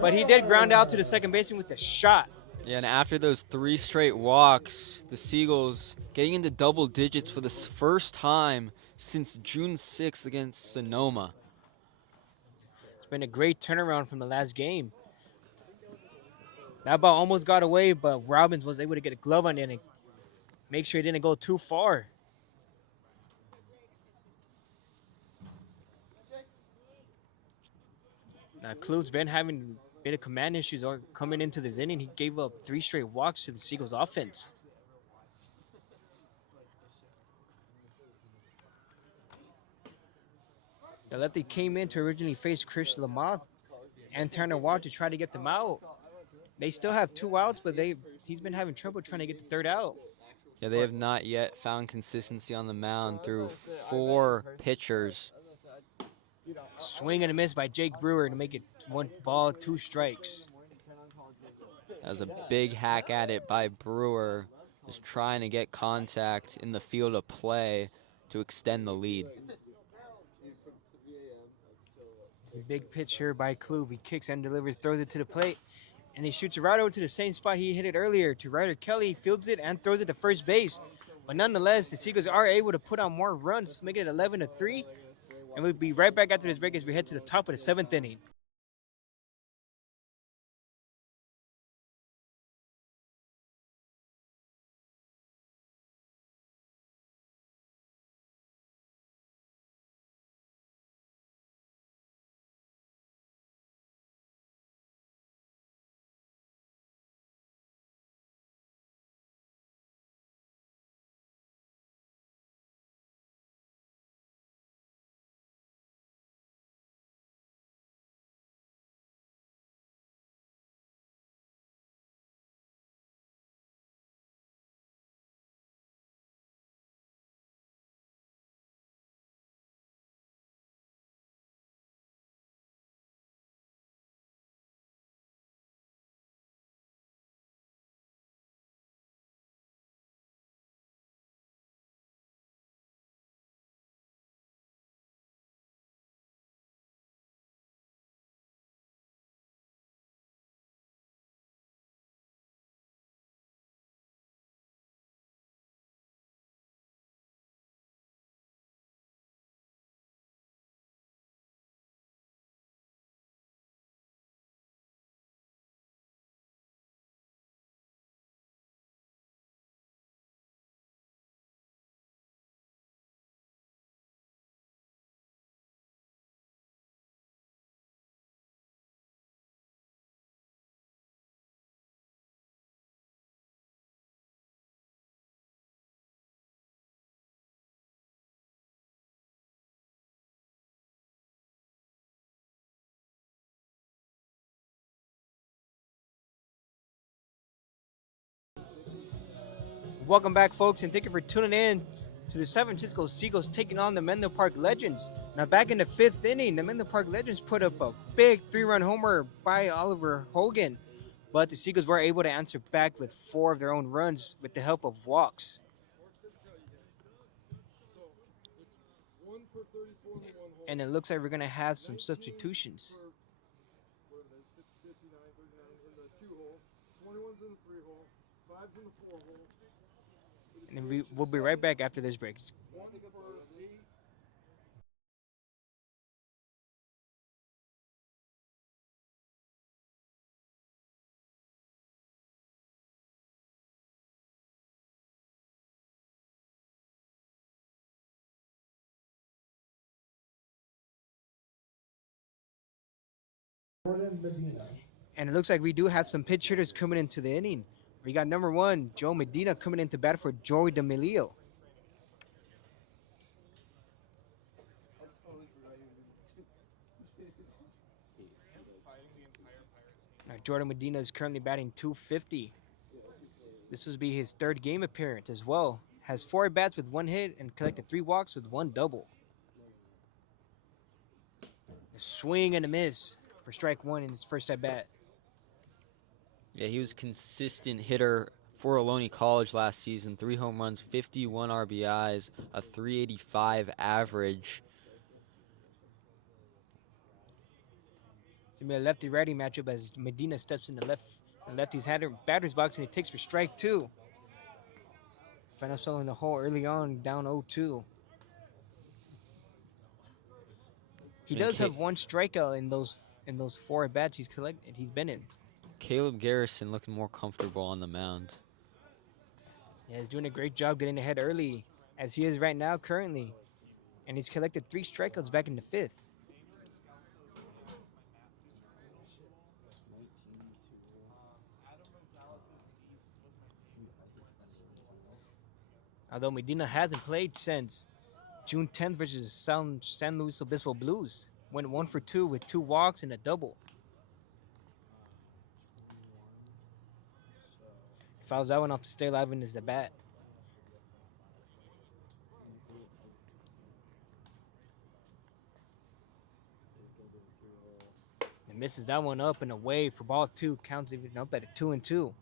but he did ground out to the second baseman with a shot. Yeah, and after those 3 straight walks, the Seagulls getting into double digits for the first time since June 6th against Sonoma. It's been a great turnaround from the last game. That ball almost got away, but Robbins was able to get a glove on it and make sure it didn't go too far. Now, Kluge's been having a bit of command issues or coming into this inning. He gave up 3 straight walks to the Seagulls offense. The lefty came in to originally face Chris Lamoth and Tanner Wall to try to get them out. They still have 2 outs, but he's been having trouble trying to get the 3rd out. Yeah, they have not yet found consistency on the mound through 4 pitchers. Swing and a miss by Jake Brewer to make it 1 ball, 2 strikes. That was a big hack at it by Brewer, just trying to get contact in the field of play to extend the lead. It's a big pitch here by Klube. He kicks and delivers, throws it to the plate, and he shoots it right over to the same spot he hit it earlier to Ryder Kelly. Fields it and throws it to first base. But nonetheless, the Seagulls are able to put on more runs, making it 11-3. And we'll be right back after this break as we head to the top of the 7th inning. Welcome back, folks, and thank you for tuning in to the San Francisco Seagulls taking on the Menlo Park Legends. Now, back in the fifth inning, the Menlo Park Legends put up a big three-run homer by Oliver Hogan, but the Seagulls were able to answer back with 4 of their own runs with the help of walks. And it looks like we're going to have some substitutions. And we'll be right back after this break. Jordan Medina. And it looks like we do have some pitch hitters coming into the inning. We got number 1, Joe Medina, coming into bat for Joey D'Amelio. Now, Jordan Medina is currently batting .250. This will be his 3rd game appearance as well. Has 4 at-bats with 1 hit and collected 3 walks with 1 double. A swing and a miss for strike 1 in his first at-bat. Yeah, he was consistent hitter for Ohlone College last season. 3 home runs, 51 RBIs, a .385 average. It's going to be a lefty-righty matchup as Medina steps in the lefty's batter's box, and he takes for strike 2. Found himself in the hole early on, down 0-2. He does have 1 strikeout in those 4 at-bats he's been in. Caleb Garrison looking more comfortable on the mound. Yeah, he's doing a great job getting ahead early, as he is right now currently. And he's collected 3 strikeouts back in the 5th. Although Medina hasn't played since June 10th versus San Luis Obispo Blues. Went 1 for 2 with 2 walks and a double. Fouls that one off to stay alive in his at bat. And misses that one up and away for ball 2. Counts even up at a 2-2.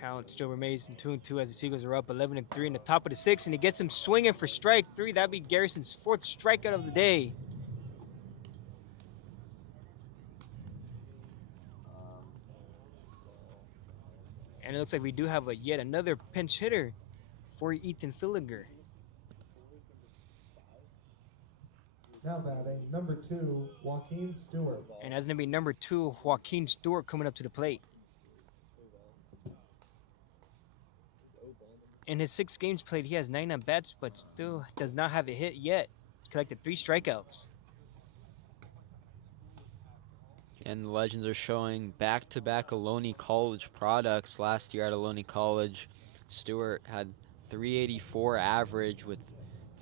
Count still remains in 2-2 as the Seagulls are up 11-3 in the top of the 6th, and he gets him swinging for strike 3. That'd be Garrison's 4th strikeout of the day. And it looks like we do have yet another pinch hitter for Ethan Fillinger. Now batting, number 2, Joaquin Stewart. And that's going to be number 2, Joaquin Stewart, coming up to the plate. In his 6 games played, he has 9 at-bats, but still does not have a hit yet. He's collected 3 strikeouts. And the Legends are showing back-to-back Ohlone College products. Last year at Ohlone College, Stewart had .384 average with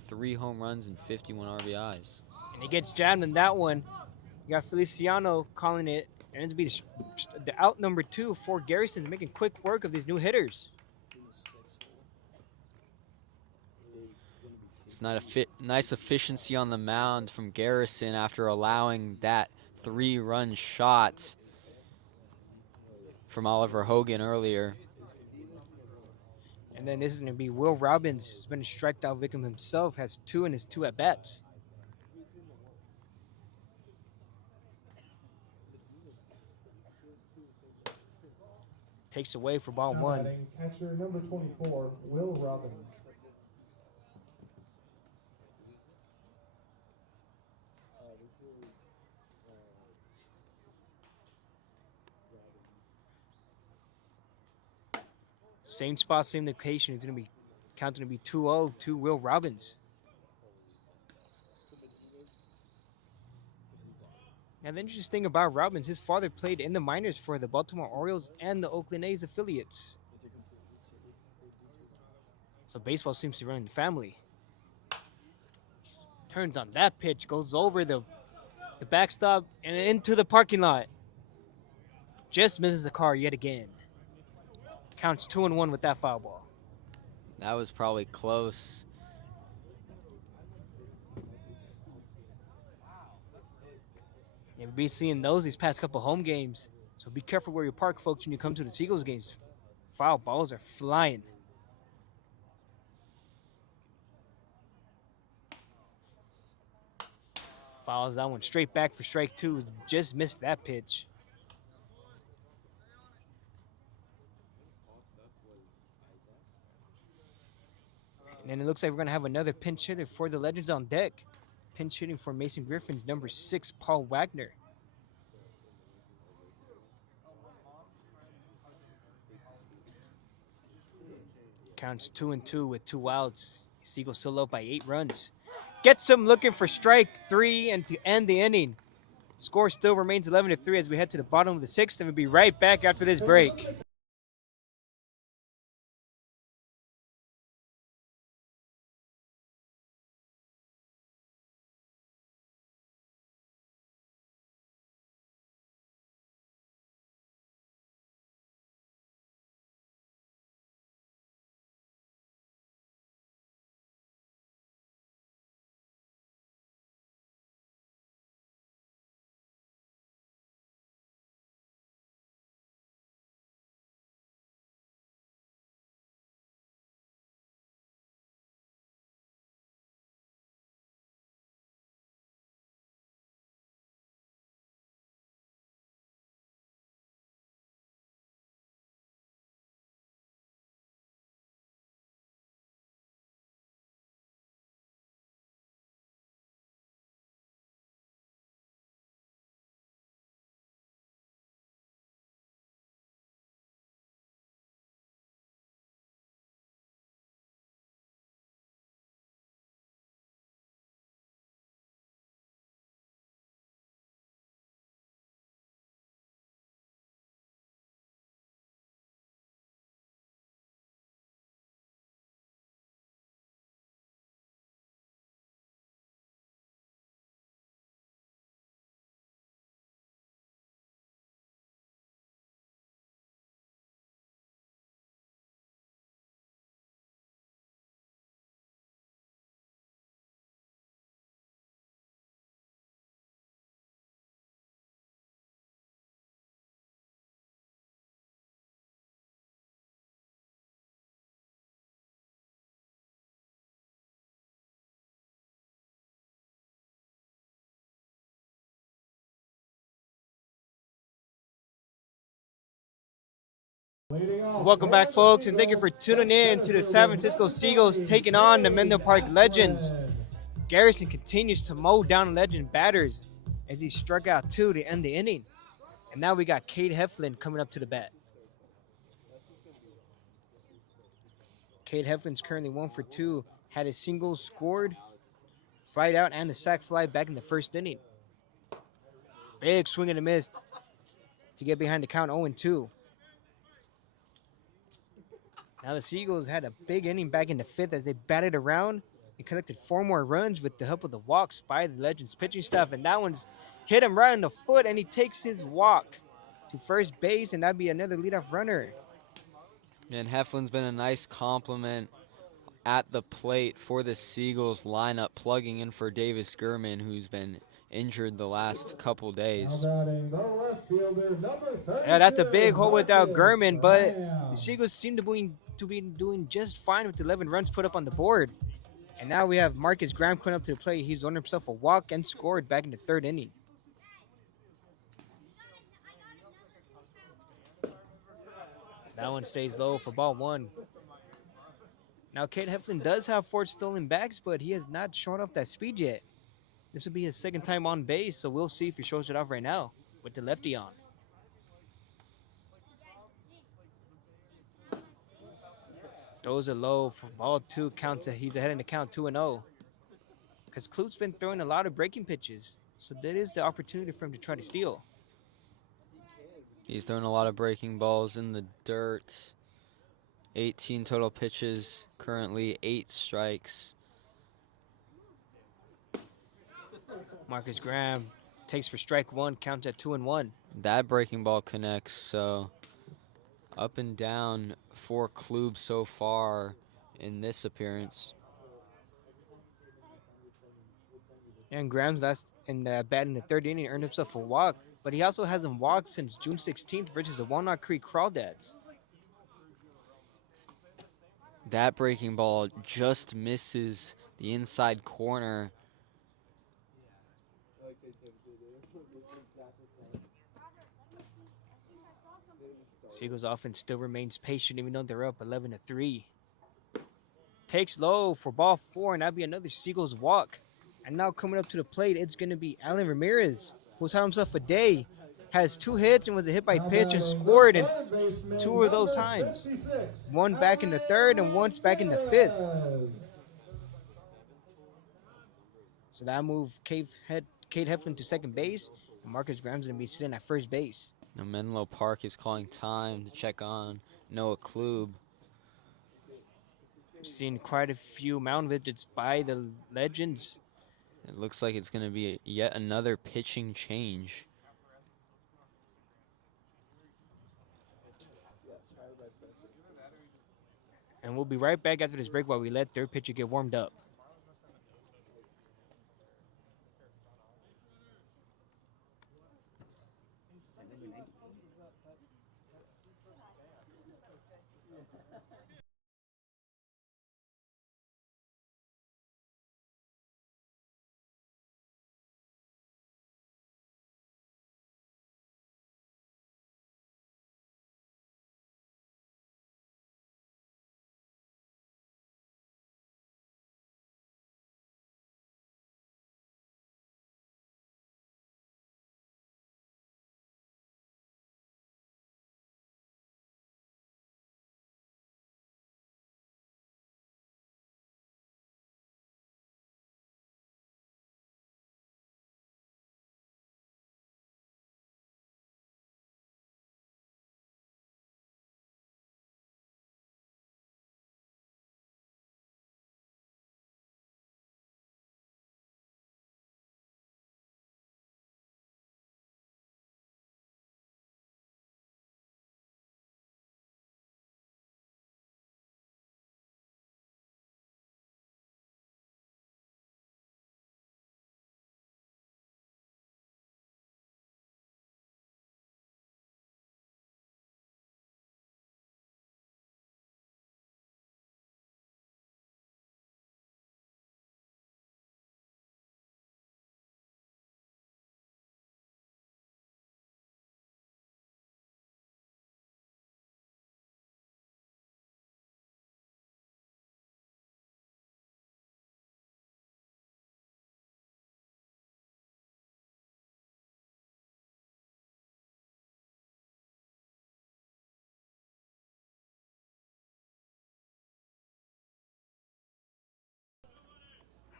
3 home runs and 51 RBIs. And he gets jammed in that one. You got Feliciano calling it, and it'll be the out number 2 for Garrison's, making quick work of these new hitters. It's not a nice efficiency on the mound from Garrison after allowing that 3-run shot from Oliver Hogan earlier. And then this is going to be Will Robbins, who's been a strikeout victim himself, has 2 in his 2 at-bats. Takes away for ball 1. Batting, catcher number 24, Will Robbins. Same spot, same location. It's going to be counting to be 2-0 to Will Robbins. Now, the interesting thing about Robbins, his father played in the minors for the Baltimore Orioles and the Oakland A's affiliates. So baseball seems to run in the family. Turns on that pitch, goes over the backstop and into the parking lot. Just misses the car yet again. Counts 2-1 with that foul ball. That was probably close. And we've been seeing those these past couple home games. So be careful where you park, folks, when you come to the Seagulls games. Foul balls are flying. Fouls that one straight back for strike two. Just missed that pitch. And then it looks like we're going to have another pinch hitter for the Legends on deck. Pinch hitting for Mason Griffin's number 6, Paul Wagner. Counts 2-2 with 2 outs. Seagulls still up by 8 runs. Gets him looking for strike 3 and to end the inning. Score still remains 11-3 as we head to the bottom of the 6th, and we'll be right back after this break. Welcome back, folks, and thank you for tuning in to the San Francisco Seagulls taking on the Menlo Park Legends. Garrison continues to mow down Legend batters as he struck out 2 to end the inning. And now we got Cade Heflin coming up to the bat. Cade Heflin's currently 1 for 2, had a single scored, flied out, and a sac fly back in the first inning. Big swing and a miss to get behind the count 0-2. Now the Seagulls had a big inning back in the 5th as they batted around and collected 4 more runs with the help of the walks by the Legends pitching staff. And that one's hit him right in the foot, and he takes his walk to first base, and that'd be another leadoff runner. And Heflin's been a nice compliment at the plate for the Seagulls lineup, plugging in for Davis Gurman, who's been injured the last couple days. Yeah, that's a big hole without Gurman, but the Seagulls seem to be doing just fine with 11 runs put up on the board. And now we have Marcus Graham coming up to the plate. He's earned himself a walk and scored back in the 3rd inning. That one stays low for ball 1. Now, Cade Heflin does have 4 stolen bags, but he has not shown off that speed yet. This will be his 2nd time on base, so we'll see if he shows it off right now with the lefty on. Throws it low for ball 2. Counts it. He's ahead in the count 2-0. Because Klute's been throwing a lot of breaking pitches, so that is the opportunity for him to try to steal. He's throwing a lot of breaking balls in the dirt. 18 total pitches, currently 8 strikes. Marcus Graham takes for strike one, counts at 2-1. That breaking ball connects, so up and down for Klub so far in this appearance. And Graham's last in the bat in the third inning earned himself a walk, but he also hasn't walked since June 16th versus the Walnut Creek Crawdads. That breaking ball just misses the inside corner. Seagulls offense still remains patient even though they're up 11-3. Takes low for ball 4, and that'll be another Seagulls walk. And now coming up to the plate, it's going to be Alan Ramirez, who's had himself a day. Has 2 hits and was a hit by pitch and scored in 2 of those times. 1 back in the 3rd and once back in the 5th. So that moved Cade Heflin to second base, and Marcus Graham's going to be sitting at first base. Now Menlo Park is calling time to check on Noah Klub. Seen quite a few mound visits by the Legends. It looks like it's going to be yet another pitching change. And we'll be right back after this break while we let their pitcher get warmed up.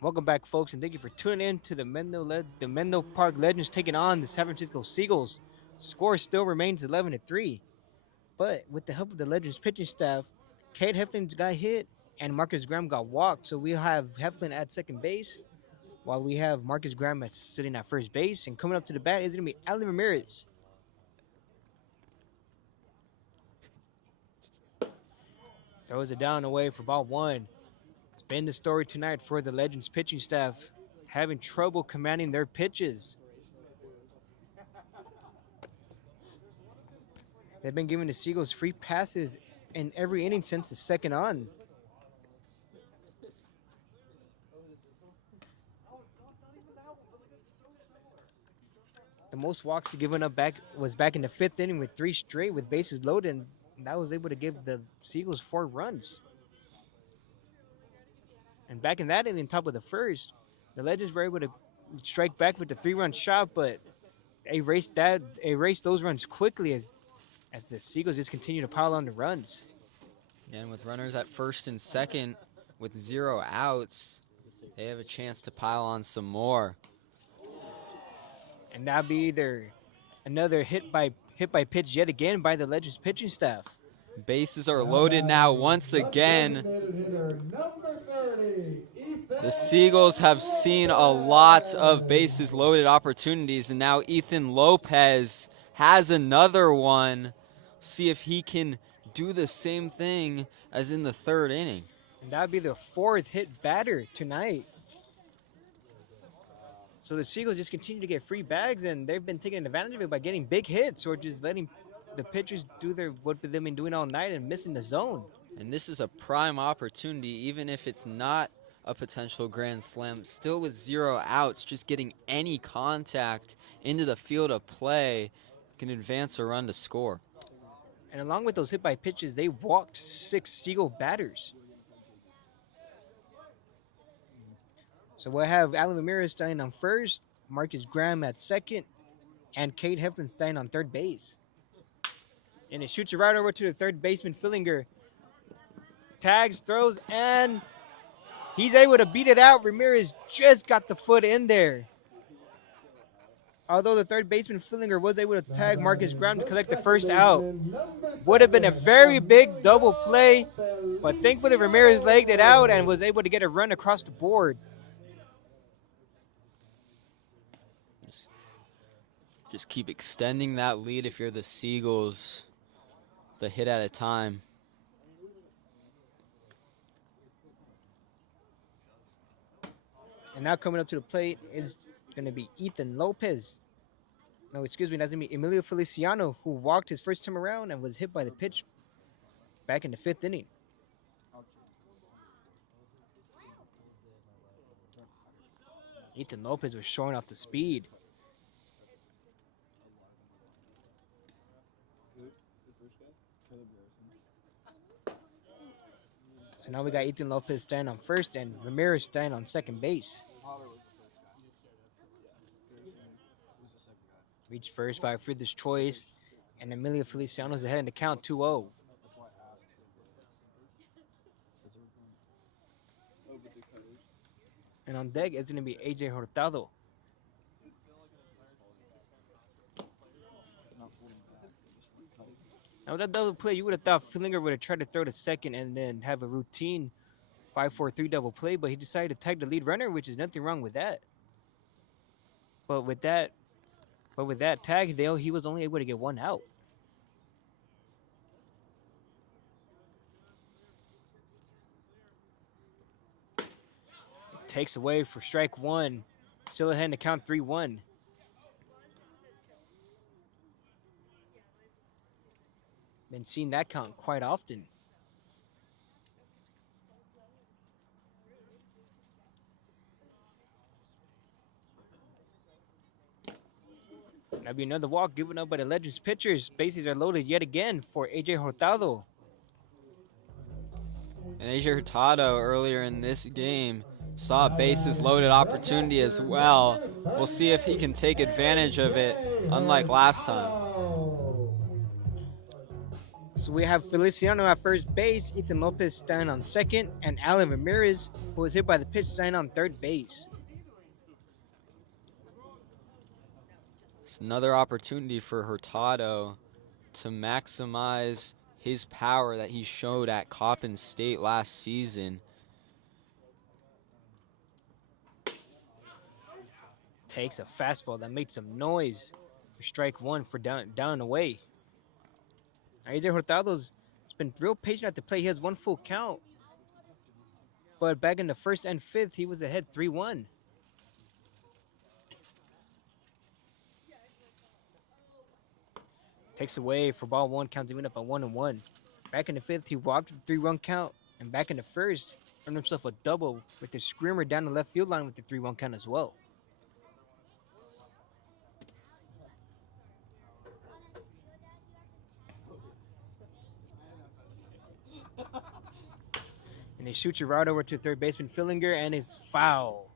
Welcome back, folks, and thank you for tuning in to the Menlo Park Legends taking on the San Francisco Seagulls. Score still remains 11-3, but with the help of the Legends pitching staff, Cade Heflin got hit and Marcus Graham got walked. So we have Heflin at second base, while we have Marcus Graham sitting at first base. And coming up to the bat is going to be Alan Ramirez. Throws it down away for ball 1. It's been the story tonight for the Legends pitching staff, having trouble commanding their pitches. They've been giving the Seagulls free passes in every inning since the second on. The most walks given up was back in the 5th inning with 3 straight with bases loaded, and that was able to give the Seagulls 4 runs. And back in that inning, top of the 1st, the Legends were able to strike back with the 3-run shot, but erased those runs quickly as the Seagulls just continue to pile on the runs. And with runners at first and second with 0 outs, they have a chance to pile on some more. And that'll be either another hit by pitch yet again by the Legends pitching staff. Bases are loaded now once again. Designated hitter number 30, Ethan. The Seagulls have seen a lot of bases loaded opportunities, and now Ethan Lopez has another one. See if he can do the same thing as in the third inning. And that would be the 4th hit batter tonight. So the Seagulls just continue to get free bags, and they've been taking advantage of it by getting big hits or just letting the pitchers do what they've been doing all night and missing the zone. And this is a prime opportunity, even if it's not a potential grand slam. Still with 0 outs, just getting any contact into the field of play can advance a run to score. And along with those hit by pitches, they walked 6 Seagull batters. So we'll have Alan Ramirez standing on first, Marcus Graham at second, and Cade Heflin standing on third base. And it shoots it right over to the third baseman, Fillinger. Tags, throws, and he's able to beat it out. Ramirez just got the foot in there. Although the third baseman, Fillinger, was able to tag Marcus Graham to collect the first out. Would have been a very big double play, but thankfully Ramirez legged it out and was able to get a run across the board. Just keep extending that lead if you're the Seagulls, the hit at a time. And now coming up to the plate is going to be Ethan Lopez. No, excuse me, that's going to be Emilio Feliciano, who walked his first time around and was hit by the pitch back in the 5th inning. Ethan Lopez was showing off the speed. So now we got Ethan Lopez standing on first and Ramirez standing on second base. Reached first by Friedrich's choice, and Emilio Feliciano is ahead in the count 2-0. And on deck, it's going to be AJ Hurtado. Now, with that double play, you would have thought Fillinger would have tried to throw to second and then have a routine 5-4-3 double play, but he decided to tag the lead runner, which is nothing wrong with that. But with that tag, he was only able to get 1 out. Takes away for strike 1. Still ahead in the count 3-1. Been seeing that count quite often. That'll be another walk given up by the Legends pitchers. Bases are loaded yet again for AJ Hurtado. And AJ Hurtado earlier in this game saw a bases loaded opportunity as well. We'll see if he can take advantage of it, unlike last time. So we have Feliciano at first base, Ethan Lopez standing on second, and Alan Ramirez, who was hit by the pitch, standing on third base. It's another opportunity for Hurtado to maximize his power that he showed at Coppin State last season. Takes a fastball that made some noise for strike 1 for down and away. AJ Hurtado's been real patient at the plate. He has 1 full count. But back in the 1st and 5th, he was ahead 3-1. Takes away for ball 1, counts even up at 1-1. Back in the 5th, he walked with a 3-run count. And back in the 1st, earned himself a double with the screamer down the left field line with the 3-1 count as well. And he shoots it right over to third baseman Fillinger, and it's foul.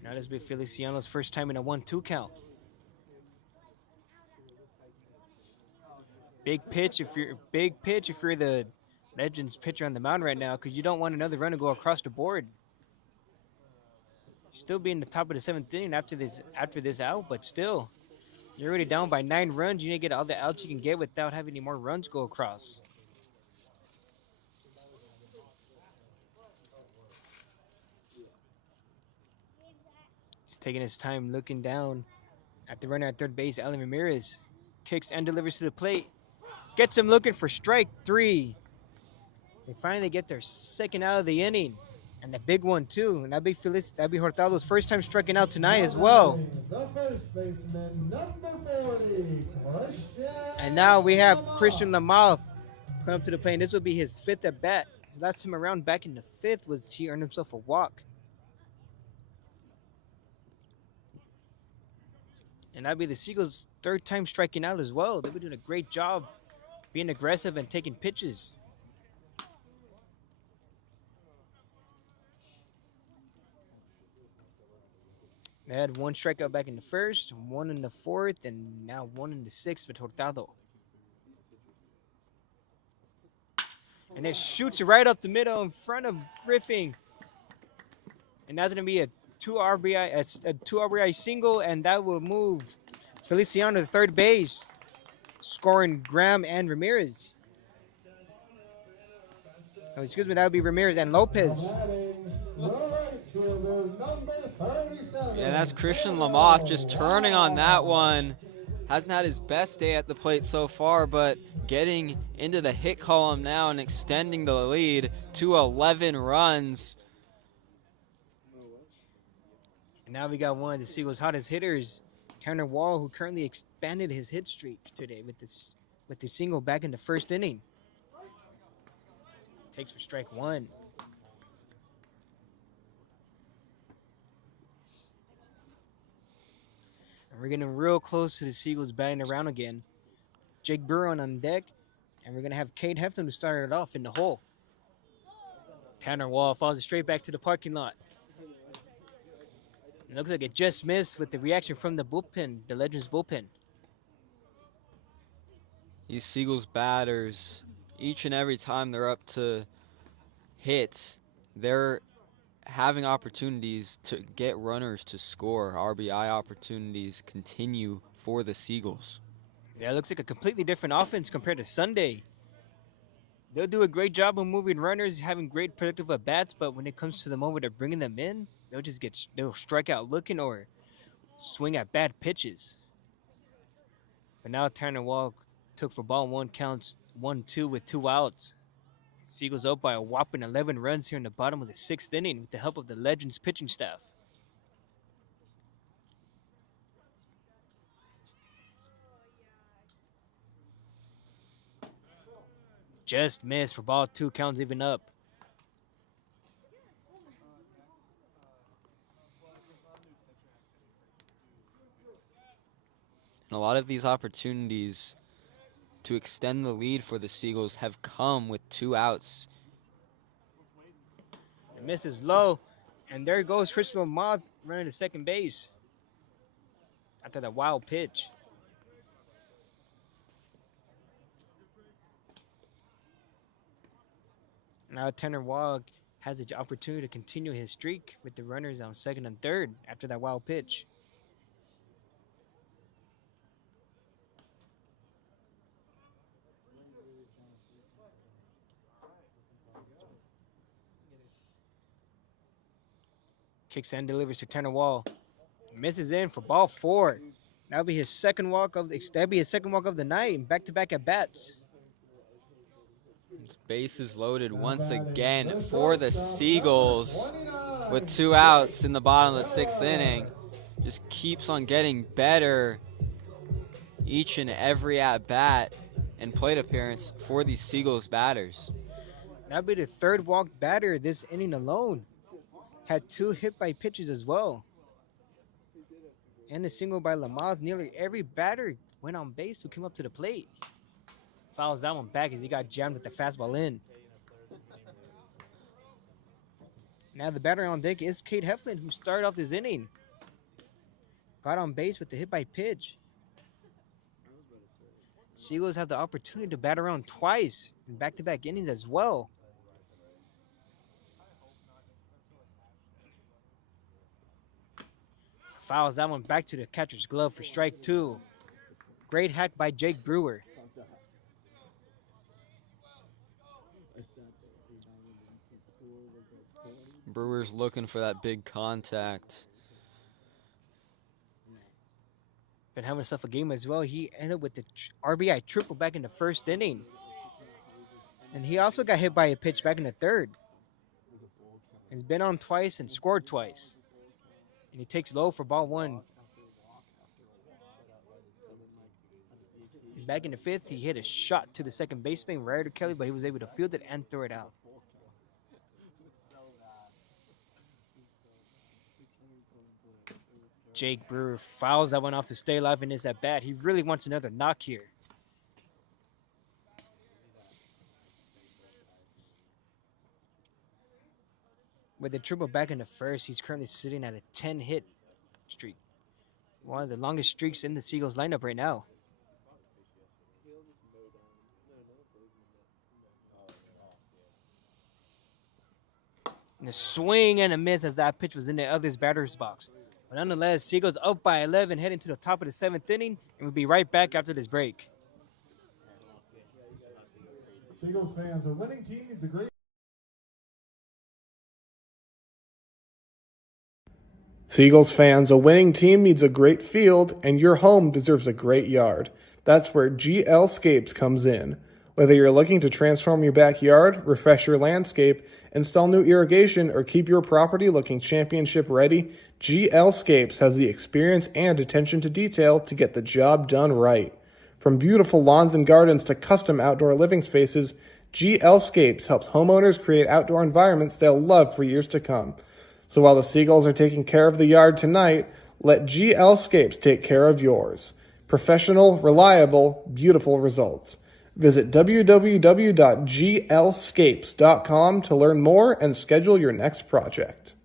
Now this will be Feliciano's first time in a 1-2 count. Big pitch if you're the Legends pitcher on the mound right now, because you don't want another run to go across the board. Still be in the top of the 7th inning after this out, but still, You're already down by 9 runs. You need to get all the outs you can get without having any more runs go across. He's taking his time looking down at the runner at third base, Alan Ramirez. Kicks and delivers to the plate. Gets him looking for strike 3. They finally get their second out of the inning. And a big one, too. And that'd be Hurtado's first time striking out tonight as well. The first baseman, number 40, Christian. And now we have Christian Lamouth come up to the plate. And this will be his 5th at bat. His last time around back in the 5th was he earned himself a walk. And that'd be the Seagulls' 3rd time striking out as well. They've been doing a great job being aggressive and taking pitches. They had 1 strikeout back in the 1st, 1 in the 4th, and now 1 in the 6th with Hurtado. And it shoots right up the middle in front of Griffin. And that's going to be a 2 RBI single, and that will move Feliciano to third base, scoring Graham and Ramirez. Oh, excuse me, that would be Ramirez and Lopez. Yeah, that's Christian Lamouth just turning on that one. Hasn't had his best day at the plate so far, but getting into the hit column now and extending the lead to 11 runs. And now we got one of the Seagulls' hottest hitters, Tanner Wall, who currently expanded his hit streak today with the single back in the 1st inning. Takes for strike 1. And we're getting real close to the Seagulls batting around again. Jake Burrow on deck, and we're going to have Cade Hefton who started it off in the hole. Tanner Wall falls straight back to the parking lot. It looks like it just missed with the reaction from the bullpen, the Legends bullpen. These Seagulls batters, each and every time they're up to hit, they're having opportunities to get runners to score. RBI opportunities continue for the Seagulls. Yeah, it looks like a completely different offense compared to Sunday. They'll do a great job of moving runners, having great productive at-bats, but when it comes to the moment of bringing them in, they'll strike out looking or swing at bad pitches. But now Tanner Wall took for ball 1, counts 1-2 with 2 outs. Seagulls up by a whopping 11 runs here in the bottom of the 6th inning with the help of the Legends pitching staff. Just missed for ball 2, counts even up. And a lot of these opportunities to extend the lead for the Seagulls have come with 2 outs. It misses low, and there goes Christian Lamouth running to second base after that wild pitch. Now Tanner Wall has the opportunity to continue his streak with the runners on 2nd and 3rd after that wild pitch. Kicks and delivers to Tanner Wall. Misses in for ball 4. That'll be his second walk of the night and back-to-back at bats. Bases loaded once again for the Seagulls with 2 outs in the bottom of the 6th inning. Just keeps on getting better each and every at-bat and plate appearance for these Seagulls batters. That'll be the 3rd walked batter this inning alone. Had 2 hit by pitches as well. And the single by Lamouth. Nearly every batter went on base who came up to the plate. Fouls that one back as he got jammed with the fastball in. Now the batter on deck is Cade Heflin, who started off this inning. Got on base with the hit by pitch. Seagulls have the opportunity to bat around twice in back-to-back innings as well. Fouls that one back to the catcher's glove for strike 2. Great hack by Jake Brewer. Brewer's looking for that big contact. Been having himself a game as well. He ended up with the RBI triple back in the first inning. And he also got hit by a pitch back in the third. He's been on twice and scored twice. And he takes low for ball one. Back in the fifth, he hit a shot to the second baseman, Ryder Kelly, but he was able to field it and throw it out. Jake Brewer fouls that one off to stay alive in his at bat. He really wants another knock here. With the triple back in the first, he's currently sitting at a 10-hit streak. One of the longest streaks in the Seagulls lineup right now. And a swing and a miss as that pitch was in the other's batter's box. But nonetheless, Seagulls up by 11 heading to the top of the 7th inning, and we'll be right back after this break. Seagulls fans, a winning team needs a great... Seagulls fans, a winning team needs a great field, and your home deserves a great yard. That's where GL Scapes comes in. Whether you're looking to transform your backyard, refresh your landscape, install new irrigation, or keep your property looking championship ready, GL Scapes has the experience and attention to detail to get the job done right. From beautiful lawns and gardens to custom outdoor living spaces, GL Scapes helps homeowners create outdoor environments they'll love for years to come. So while the Seagulls are taking care of the yard tonight, let GL Scapes take care of yours. Professional, reliable, beautiful results. Visit www.glscapes.com to learn more and schedule your next project.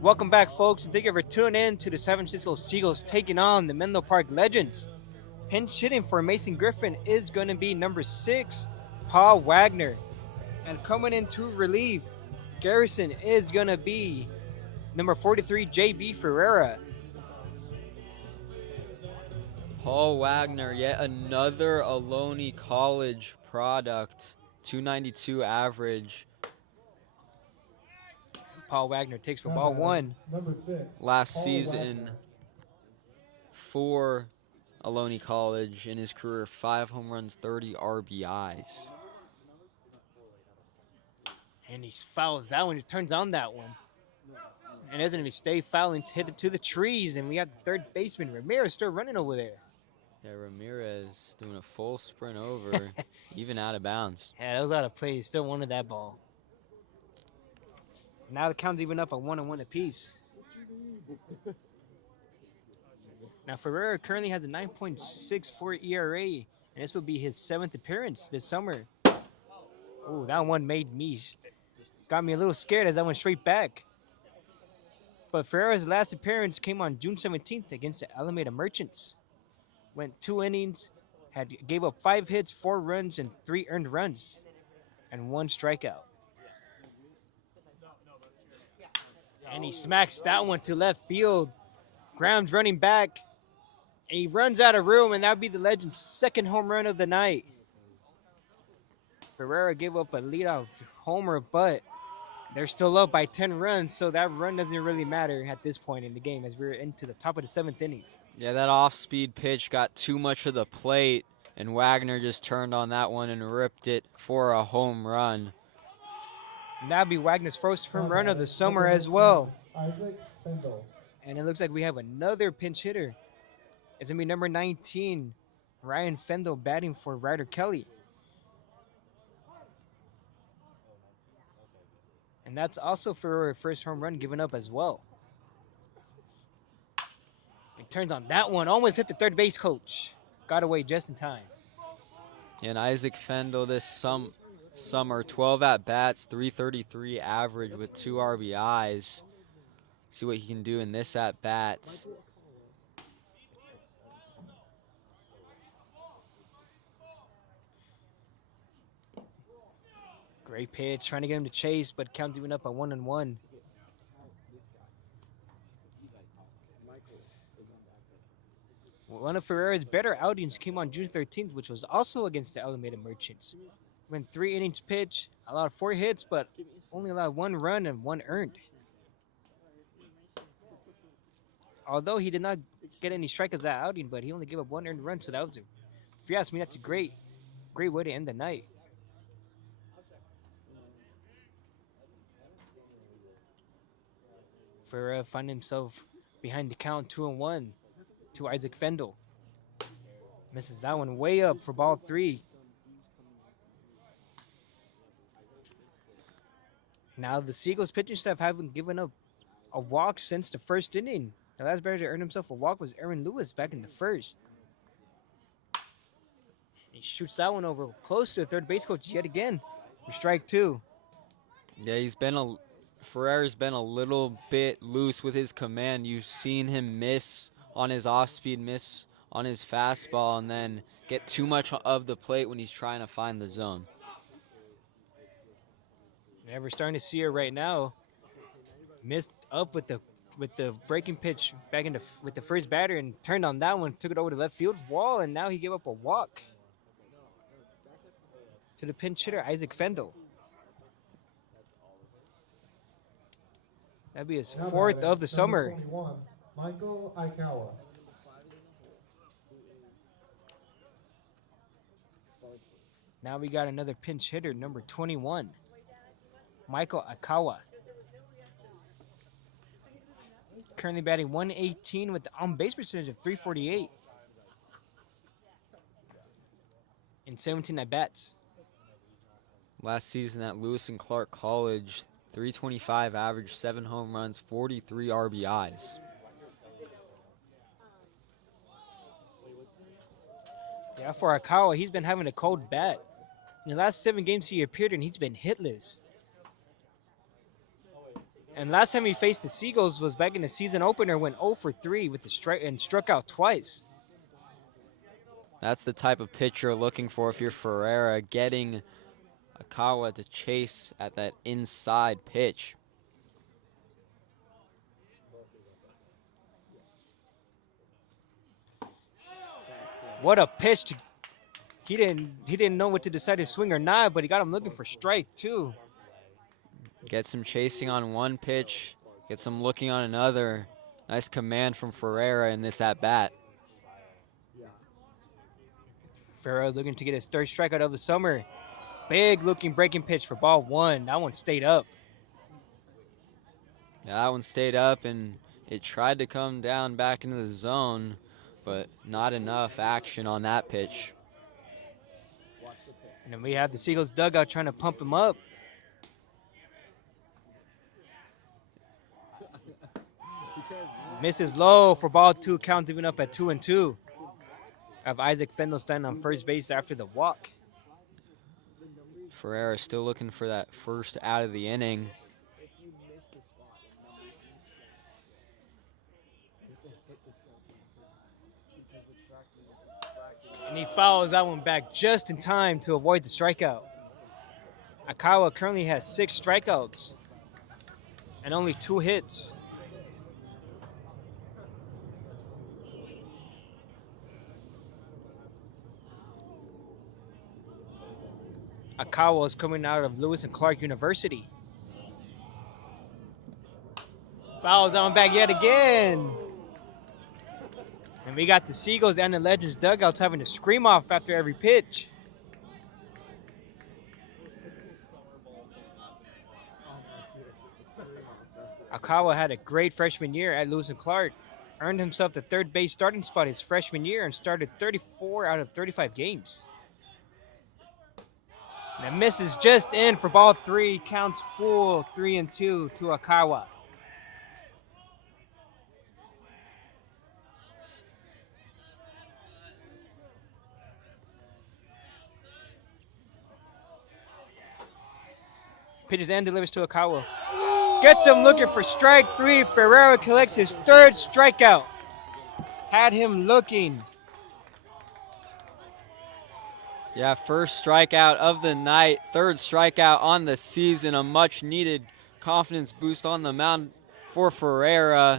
Welcome back, folks, and thank you for tuning in to the San Francisco Seagulls taking on the Menlo Park Legends. Pinch hitting for Mason Griffin is going to be number 6, Paul Wagner. And coming in to relieve Garrison is going to be number 43, J.B. Ferreira. Paul Wagner, yet another Ohlone College product, 292 average. Paul Wagner takes for ball one. Number 6. Last Paul season Wagner. for Ohlone College in his career, 5 home runs, 30 RBIs. And he fouls that one. He turns on that one. And doesn't even stay fouling, hit it to the trees. And we got the third baseman, Ramirez, still running over there. Yeah, Ramirez doing a full sprint over, even out of bounds. Yeah, that was out of play. He still wanted that ball. Now the count's even up at 1-1 apiece. Now Ferreira currently has a 9.64 ERA, and this will be his 7th appearance this summer. Oh, that one got me a little scared as I went straight back. But Ferreira's last appearance came on June 17th against the Alameda Merchants. Went 2 innings, gave up 5 hits, 4 runs, and 3 earned runs, and 1 strikeout. And he smacks that one to left field. Graham's running back. And he runs out of room, and that would be the Legends' 2nd home run of the night. Ferreira gave up a leadoff homer, but They're still up by 10 runs, so that run doesn't really matter at this point in the game as we're into the top of the 7th inning. Yeah, that off-speed pitch got too much of the plate, and Wagner just turned on that one and ripped it for a home run. And that'll be Wagner's first home run of the summer Number as well. 19, Isaac Fendel. And it looks like we have another pinch hitter. It's going to be number 19, Ryan Fendel, batting for Ryder Kelly. And that's also for a first home run given up as well. He turns on that one, almost hit the third base coach. Got away just in time. And Isaac Fendel this summer, 12 at-bats, 333 average with 2 RBIs. See what he can do in this at-bat. Great pitch, trying to get him to chase, but count even up by 1-1. One of Ferreira's better outings came on June 13th, which was also against the Alameda Merchants. Went 3 innings pitch, allowed 4 hits, but only allowed 1 run and 1 earned. Although he did not get any strikeouts that outing, but he only gave up 1 earned run, so that was, if you ask me, that's a great way to end the night. Ferreira found himself behind the count 2-1 to Isaac Fendel. Misses that one way up for ball 3. Now the Seagulls pitching staff haven't given up a walk since the first inning. The last batter to earn himself a walk was Aaron Lewis back in the first. He shoots that one over close to the third base coach yet again for strike 2. Yeah, Ferreira's been a little bit loose with his command. You've seen him miss on his off-speed, miss on his fastball, and then get too much of the plate when he's trying to find the zone. And we're starting to see it right now. Missed up with the breaking pitch back with the first batter and turned on that one, took it over to left field wall, and now he gave up a walk to the pinch hitter Isaac Fendel. That'd be his 4th of the summer. 21, Michael Aikawa. Now we got another pinch hitter, number 21, Michael Aikawa. Currently batting 118 with the on-base percentage of 348 in 17 at-bats. Last season at Lewis and Clark College, 325 average, 7 home runs, 43 RBIs. Yeah, for Aikawa, he's been having a cold bat. In the last 7 games he appeared in, he's been hitless. And last time he faced the Seagulls was back in the season opener, went 0 for 3 with the strike and struck out twice. That's the type of pitch you're looking for if you're Ferreira, getting Aikawa to chase at that inside pitch. What a pitch! He didn't know what to decide to swing or not, but he got him looking for strike 2. Get some chasing on one pitch, get some looking on another. Nice command from Ferreira in this at-bat. Ferreira looking to get his 3rd strikeout of the summer. Big looking breaking pitch for ball 1. That one stayed up. Yeah, that one stayed up, and it tried to come down back into the zone, but not enough action on that pitch. And then we have the Seagulls dugout trying to pump him up. Misses low for ball 2, count even up at 2-2. Have Isaac Fendel standing on first base after the walk. Ferreira still looking for that first out of the inning. And he fouls that one back just in time to avoid the strikeout. Aikawa currently has 6 strikeouts and only 2 hits. Aikawa is coming out of Lewis and Clark University. Foul's on back yet again. And we got the Seagulls and the Legends dugouts having to scream off after every pitch. Akawa had a great freshman year at Lewis and Clark, earned himself the third base starting spot his freshman year, and started 34 out of 35 games. And the miss is just in for ball 3, counts full 3-2 to Akawa. Pitches and delivers to Akawa. Gets him looking for strike 3. Ferreira collects his third strikeout. Had him looking. Yeah, first strikeout of the night, third strikeout on the season, a much needed confidence boost on the mound for Ferreira.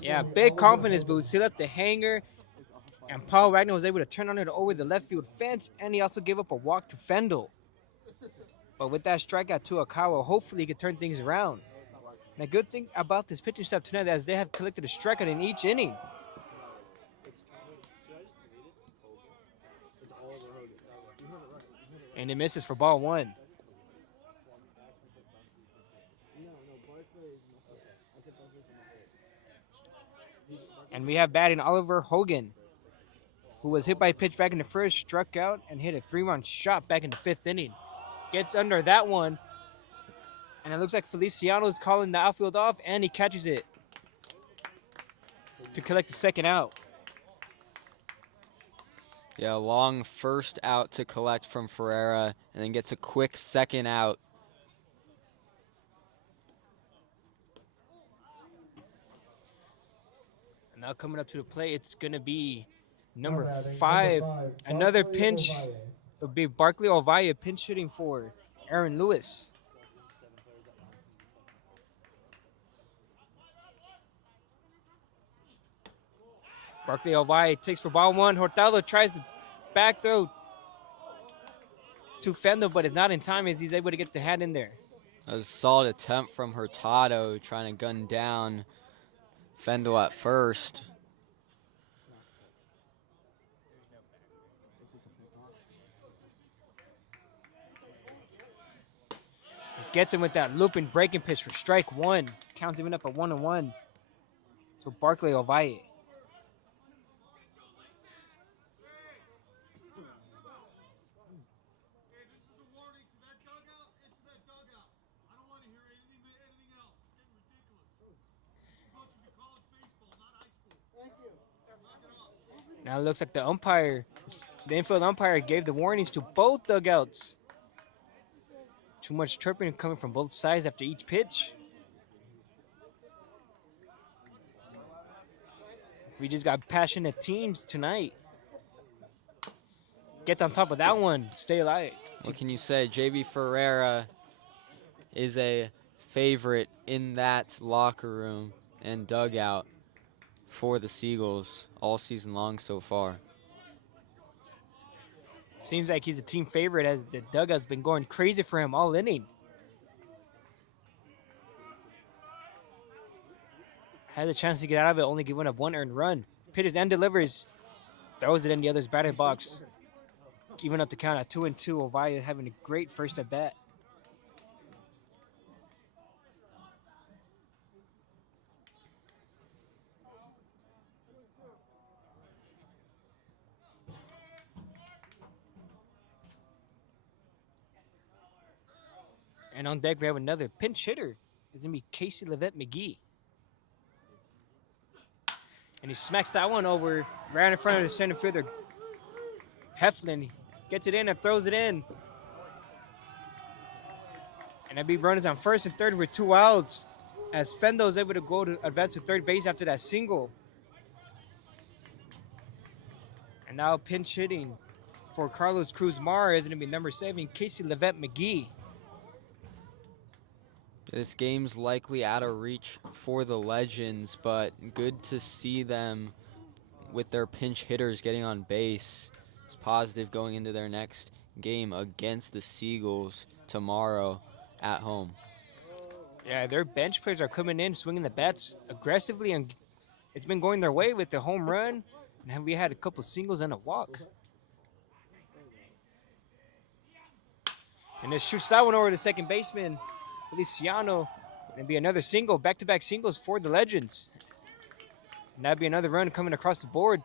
Yeah, big confidence boost. He left the hanger, and Paul Wagner was able to turn on it over the left field fence, and he also gave up a walk to Fendel. But with that strikeout to Akawa, hopefully he could turn things around. And the good thing about this pitching staff tonight is they have collected a strikeout in each inning. And he misses for ball 1. And we have batting Oliver Hogan, who was hit by a pitch back in the first, struck out, and hit a 3-run shot back in the 5th inning. Gets under that one, and it looks like Feliciano is calling the outfield off, and he catches it to collect the second out. Yeah, long first out to collect from Ferreira, and then gets a quick second out. And now coming up to the plate, it's going to be number 5. Another pinch. It would be Barkley Ovalle pinch hitting for Aaron Lewis. Barkley Ovalle takes for ball 1. Hurtado tries to back throw to Fendel, but it's not in time as he's able to get the hat in there. A solid attempt from Hurtado trying to gun down Fendel at first. Gets him with that looping breaking pitch for strike 1. Count even up at 1-1 to Barkley Ovalle. Now it looks like the infield umpire gave the warnings to both dugouts. Too much chirping coming from both sides after each pitch. We just got passionate teams tonight. Gets on top of that one. Stay alive. What can you say? JV Ferreira is a favorite in that locker room and dugout for the Seagulls all season long so far. Seems like he's a team favorite as the dugout's been going crazy for him all inning. Has a chance to get out of it, only giving up 1 earned run. Pitches and delivers. Throws it in the other's batting box. Even up the count at 2-2. Ovalle having a great first at bat. And on deck, we have another pinch hitter. It's going to be Casey Levette McGee. And he smacks that one over right in front of the center fielder, Heflin. Gets it in and throws it in. And that'd be runners on first and third with 2 outs as Fendo is able to go to advance to third base after that single. And now pinch hitting for Carlos Cruz Mara is going to be number 7, Casey Levette McGee. This game's likely out of reach for the Legends, but good to see them with their pinch hitters getting on base. It's positive going into their next game against the Seagulls tomorrow at home. Yeah, their bench players are coming in, swinging the bats aggressively, and it's been going their way with the home run. And we had a couple singles and a walk. And it shoots that one over to second baseman, Feliciano. And it'd be another single, back-to-back singles for the Legends. And that'd be another run coming across the board.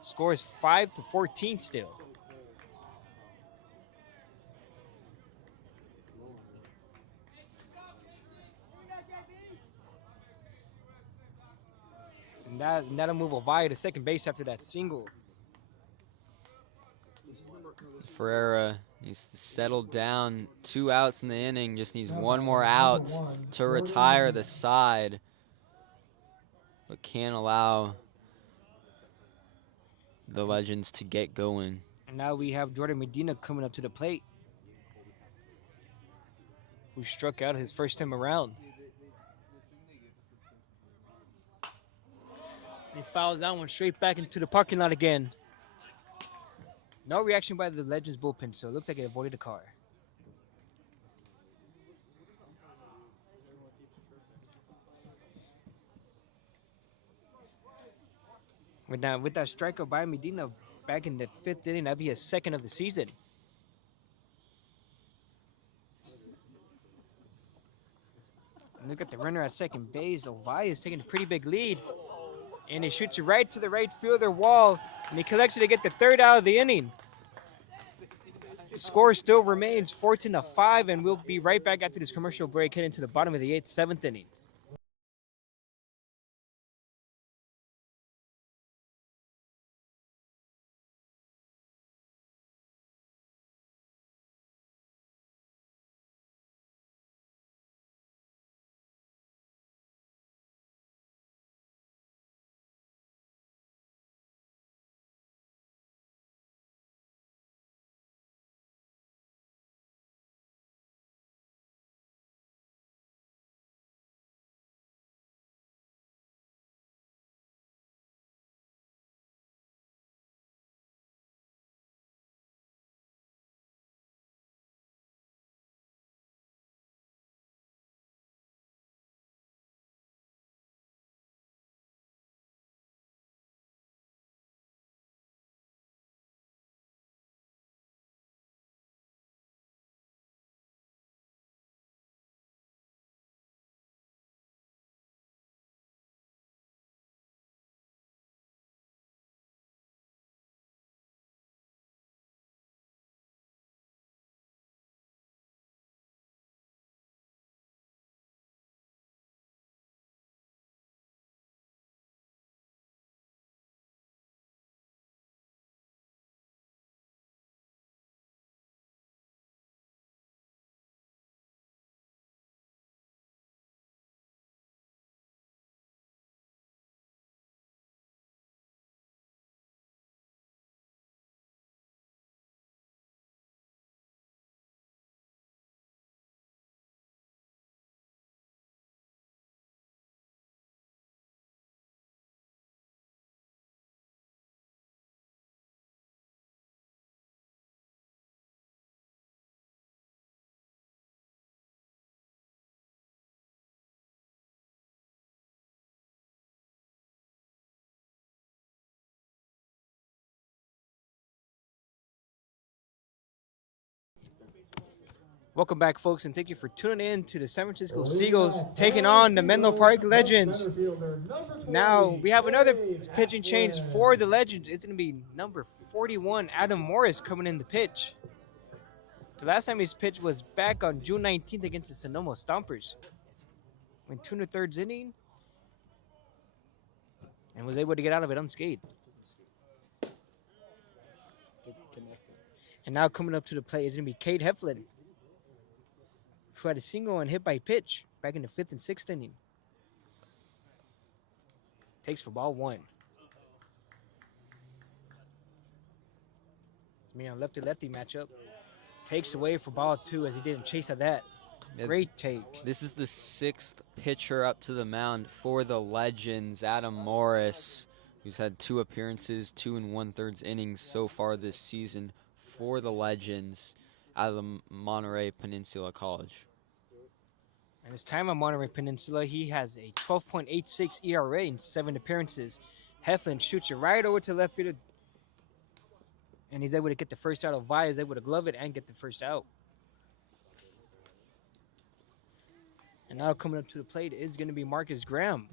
Score is 5-14 still. And that'll move Ovaya to second base after that single. Ferreira needs to settle down. 2 outs in the inning. Just needs one more out to retire the side. But can't allow the Legends to get going. And now we have Jordan Medina coming up to the plate, who struck out his first time around. He fouls that one straight back into the parking lot again. No reaction by the Legends bullpen, so it looks like it avoided the car. With that strikeout by Medina back in the 5th inning, that'd be his second of the season. And look at the runner at second base. Ovaya is taking a pretty big lead. And he shoots it right to the right fielder wall. And he collects it to get the 3rd out of the inning. The score still remains 14-5, and we'll be right back after this commercial break, heading to the bottom of the 7th inning. Welcome back, folks, and thank you for tuning in to the San Francisco Seagulls taking on the Menlo Park Legends. Now, we have another pitching change for the Legends. It's going to be number 41, Adam Morris, coming in the pitch. The last time he's pitched was back on June 19th against the Sonoma Stompers. Went 2 1/3 inning and was able to get out of it unscathed. And now coming up to the plate is going to be Cade Heflin, who had a single and hit by pitch back in the 5th and 6th inning. Takes for ball 1. It's me on lefty-lefty matchup. Takes away for ball 2 as he didn't chase at that. Great take. This is the 6th pitcher up to the mound for the Legends, Adam Morris, who's had 2 appearances, 2 1/3 innings so far this season for the Legends out of the Monterey Peninsula College. In his time on Monterey Peninsula, he has a 12.86 ERA in 7 appearances. Heflin shoots it right over to left field, and he's able to get the first out. Ovai is able to glove it and get the first out. And now coming up to the plate is going to be Marcus Graham.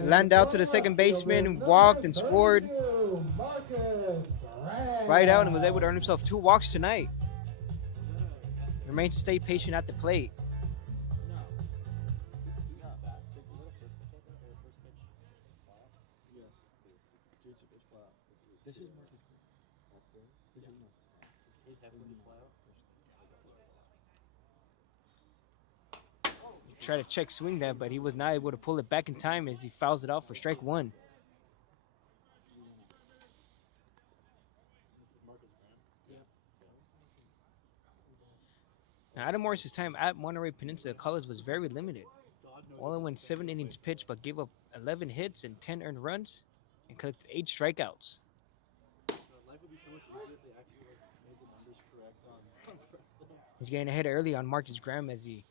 Land out to the second baseman, walked and scored. Right out and was able to earn himself 2 walks tonight. Remains to stay patient at the plate. Try to check swing that, but he was not able to pull it back in time as he fouls it out for strike 1. Now, Adam Morris's time at Monterey Peninsula College was very limited. Only went 7 innings pitched, but gave up 11 hits and 10 earned runs and collected 8 strikeouts. He's getting ahead early on Marcus Graham as he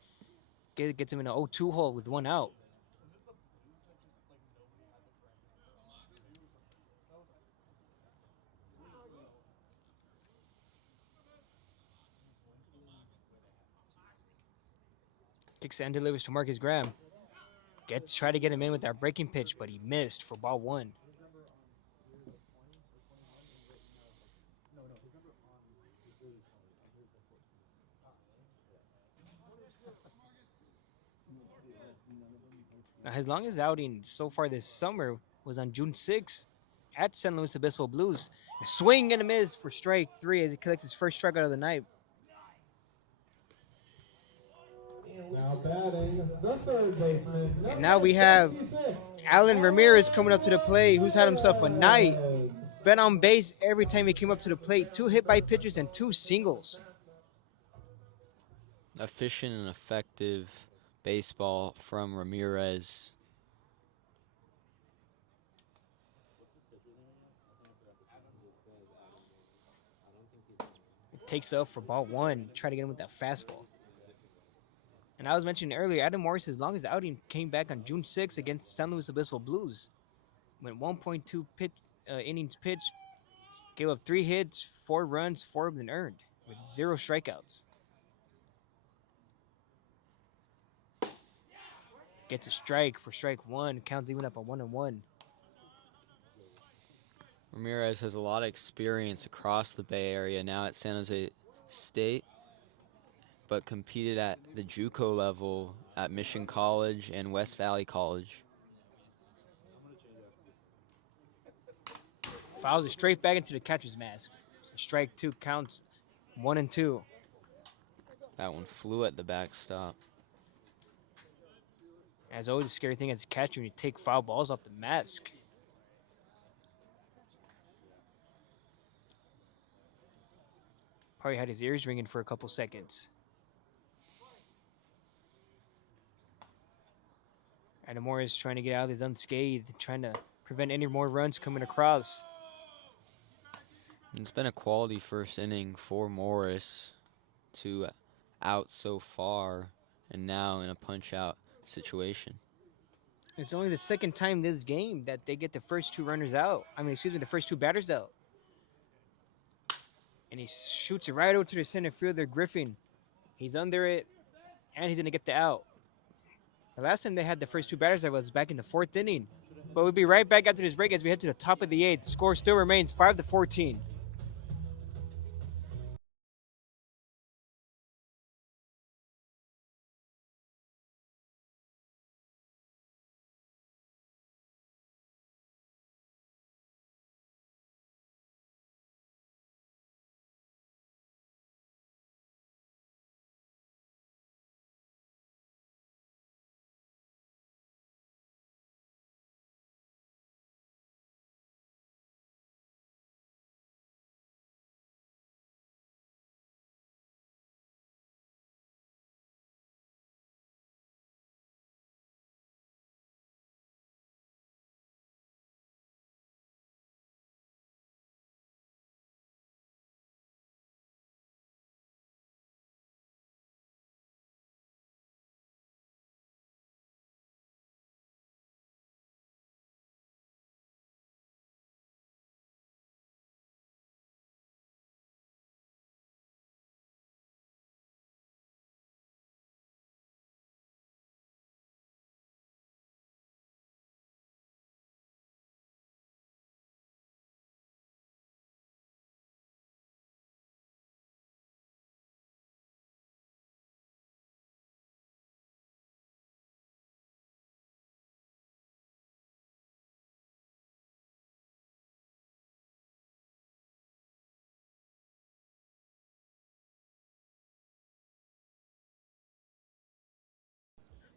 gets him in an 0-2 hole with 1 out. Kicks and delivers to Marcus Graham. Try to get him in with that breaking pitch, but he missed for ball 1. Now, his longest outing so far this summer was on June 6th at San Luis Obispo Blues. A swing and a miss for strike 3 as he collects his first strikeout of the night. Now batting the third baseman. And now we have Alan Ramirez coming up to the plate, who's had himself a night. Been on base every time he came up to the plate. 2 hit by pitches and 2 singles. Efficient and effective baseball from Ramirez. Takes up for ball 1. Try to get him with that fastball. And I was mentioning earlier, Adam Morris's longest outing came back on June 6th against San Luis Obispo Blues. Went 1.2 innings pitched, gave up 3 hits, 4 runs, 4 of them earned, with 0 strikeouts. Gets a strike for strike 1, counts even up a 1-1. Ramirez has a lot of experience across the Bay Area now at San Jose State, but competed at the JUCO level at Mission College and West Valley College. Fouls it straight back into the catcher's mask. Strike 2 counts 1-2. That one flew at the backstop. As always, the scary thing as a catcher when you take foul balls off the mask. Probably had his ears ringing for a couple seconds. Adam Morris trying to get out of this unscathed, trying to prevent any more runs coming across. It's been a quality first inning for Morris. 2 outs so far, and now in a punch-out situation. It's only the second time this game that they get the first 2 runners out. The first 2 batters out. And he shoots it right over to the center fielder, Griffin. He's under it, and he's going to get the out. The last time they had the first 2 batters out was back in the 4th inning. But we'll be right back after this break as we head to the top of the 8th. Score still remains 5-14.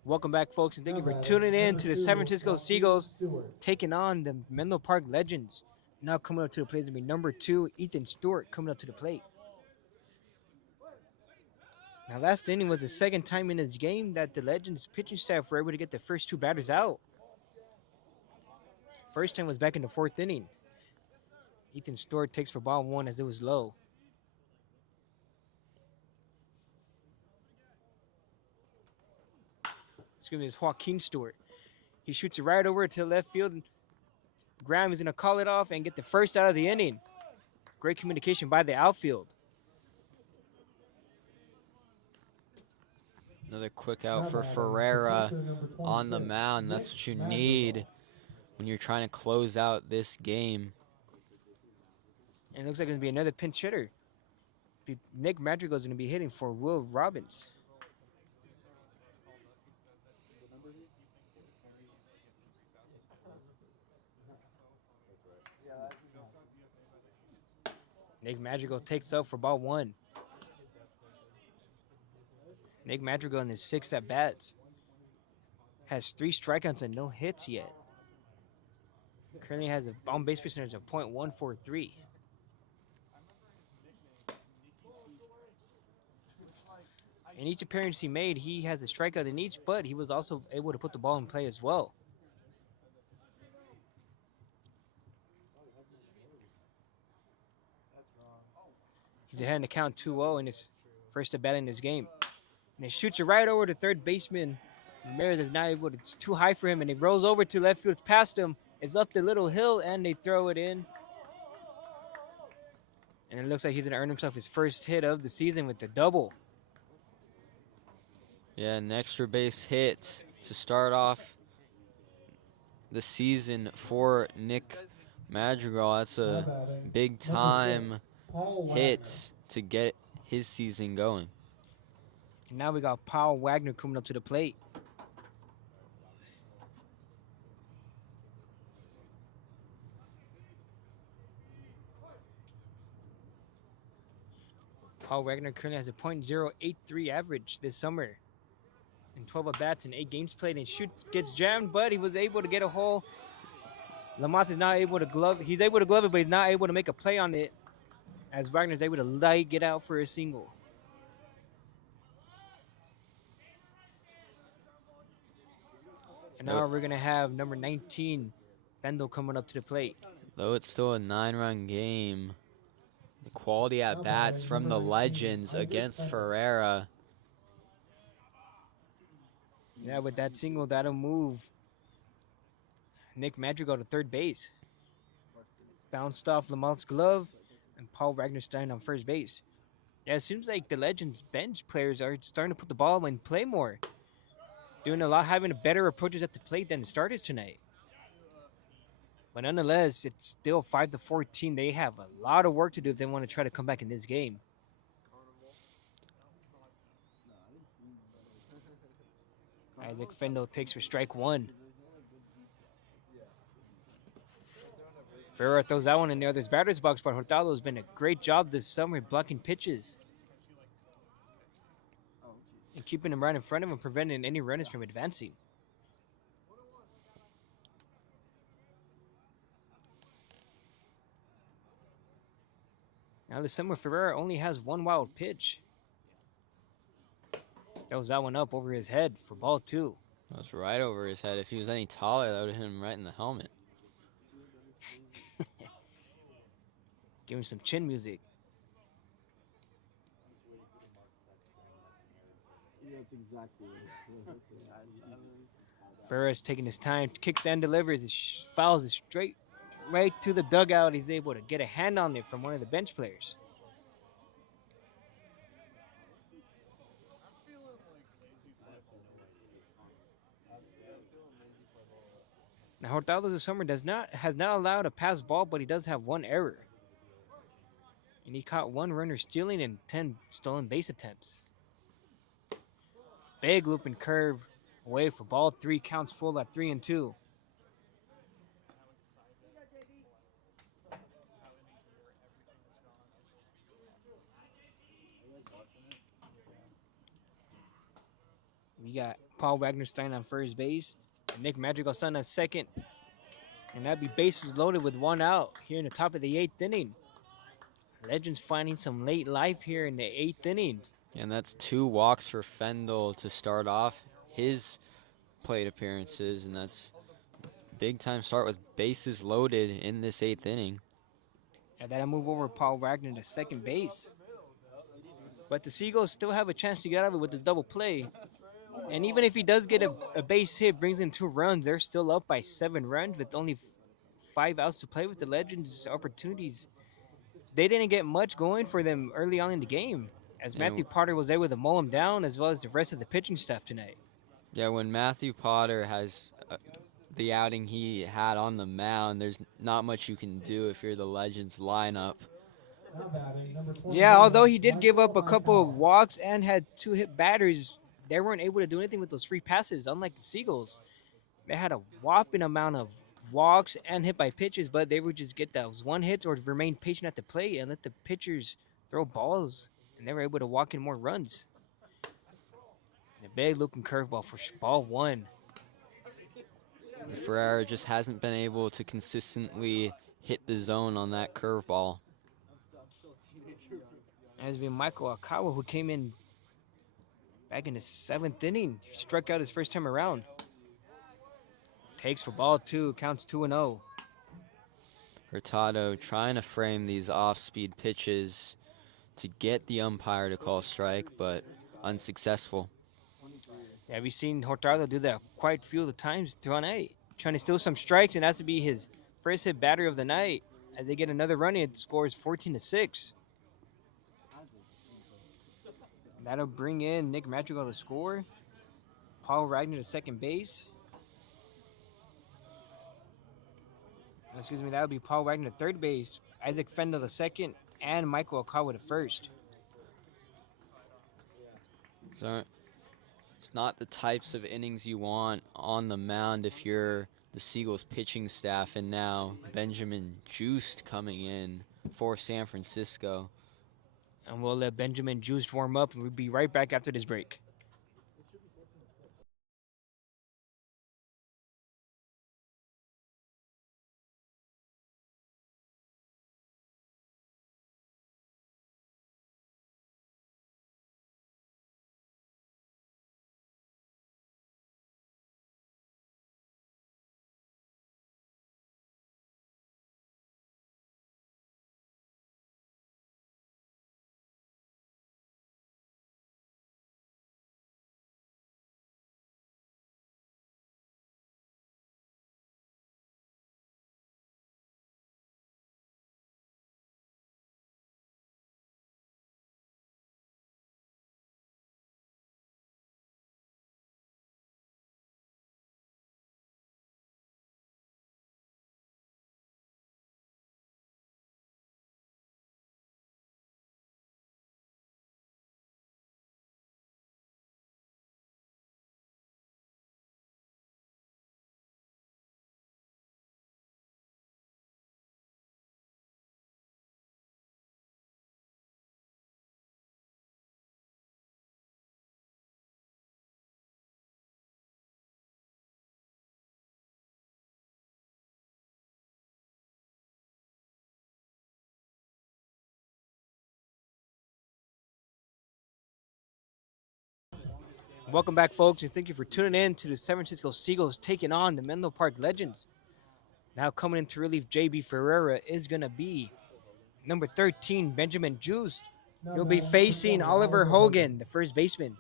Welcome back, folks, and thank you for tuning in to the San Francisco Seagulls taking on the Menlo Park Legends. Now coming up to the plate is going to be number 2, Ethan Stewart, coming up to the plate. Now, last inning was the second time in this game that the Legends pitching staff were able to get the first 2 batters out. First time was back in the 4th inning. Ethan Stewart takes for ball 1 as it was low. Excuse me, it's Joaquin Stewart. He shoots it right over to left field. Graham is going to call it off and get the first out of the inning. Great communication by the outfield. Another quick out for Ferreira on the mound. That's what you need when you're trying to close out this game. And it looks like it's going to be another pinch hitter. Nick Madrigal is going to be hitting for Will Robbins. Nick Madrigal takes up for ball 1. Nick Madrigal in his 6th at bats has 3 strikeouts and no hits yet. Currently has a on base percentage of .143. In each appearance he made, he has a strikeout in each, but he was also able to put the ball in play as well. He's ahead in the count 2-0 in his first at bat in this game. And he shoots it right over to third baseman. Ramirez is not able to, it's too high for him, and he rolls over to left field past him. It's up the little hill, and they throw it in. And it looks like he's going to earn himself his first hit of the season with the double. Yeah, an extra base hit to start off the season for Nick Madrigal. That's a big time hit to get his season going. And now we got Paul Wagner coming up to the plate. Paul Wagner currently has a .083 average this summer. In 12 at-bats and 8 games played, and gets jammed, but he was able to get a hole. Lamont is not able to glove. He's able to glove it, but he's not able to make a play on it, as Wagner is able to get out for a single. And now we're going to have number 19, Fendel, coming up to the plate. Though it's still a 9-run game, the quality at-bats from the Legends against Ferreira. Yeah, with that single, that'll move Nick Madrigal to third base. Bounced off Lamont's glove, and Paul Wagner standing on first base. Yeah, it seems like the Legends bench players are starting to put the ball in play more. Doing a lot, having better approaches at the plate than the starters tonight. But nonetheless, it's still 5-14. They have a lot of work to do if they want to try to come back in this game. Isaac Fendel takes for strike 1. Ferreira throws that one in the other's batter's box, but Hurtado has been a great job this summer blocking pitches and keeping him right in front of him, preventing any runners from advancing. Now this summer, Ferreira only has 1 wild pitch. Throws that one up over his head for ball 2. That's right over his head. If he was any taller, that would have hit him right in the helmet. Give him some chin music. Ferreira's taking his time, kicks and delivers. He fouls it straight right to the dugout. He's able to get a hand on it from one of the bench players. Now, Hurtado this summer has not allowed a pass ball, but he does have 1 error. And he caught 1 runner stealing and 10 stolen base attempts. Big looping curve away for ball 3, counts full at 3-2. We got Paul Wagner starting on first base. And Nick Madrigal starting on second. And that'd be bases loaded with one out here in the top of the 8th inning. Legends finding some late life here in the 8th innings. And that's 2 walks for Fendel to start off his plate appearances, and that's big time start with bases loaded in this 8th inning. And that'll move over Paul Wagner to second base. But the Seagulls still have a chance to get out of it with the double play. And even if he does get a base hit, brings in 2 runs, they're still up by 7 runs with only 5 outs to play with the Legends' opportunities. They didn't get much going for them early on in the game, as Matthew Potter was able to mow him down, as well as the rest of the pitching staff tonight. Yeah, when Matthew Potter has the outing he had on the mound, there's not much you can do if you're the Legends lineup. Yeah, although he did give up a couple of walks and had 2 hit batters, they weren't able to do anything with those free passes, unlike the Seagulls. They had a whopping amount of walks and hit by pitches, but they would just get those 1 hit or remain patient at the plate and let the pitchers throw balls, and they were able to walk in more runs. And a big looking curveball for ball 1. Ferreira just hasn't been able to consistently hit the zone on that curveball. Has been Michael Akawa, who came in back in the 7th inning. He struck out his first time around. Takes for ball 2, counts 2-0. Hurtado trying to frame these off-speed pitches to get the umpire to call strike, but unsuccessful. Yeah, we've seen Hurtado do that quite a few of the times throughout the night, trying to steal some strikes, and that's to be his first hit batter of the night. As they get another run, it scores 14-6. That'll bring in Nick Madrigal to score. Paul Wagner to second base. Excuse me, that would be Paul Wagner to third base. Isaac Fendel to second, and Michael Akawa to first. So it's not the types of innings you want on the mound if you're the Seagulls pitching staff, and now Benjamin Juiced coming in for San Francisco. And we'll let Benjamin Juiced warm up, and we'll be right back after this break. Welcome back, folks, and thank you for tuning in to the San Francisco Seagulls taking on the Menlo Park Legends. Now coming in to relieve JB Ferreira is going to be number 13, Benjamin Juiced. He'll be facing Oliver Hogan, the first baseman.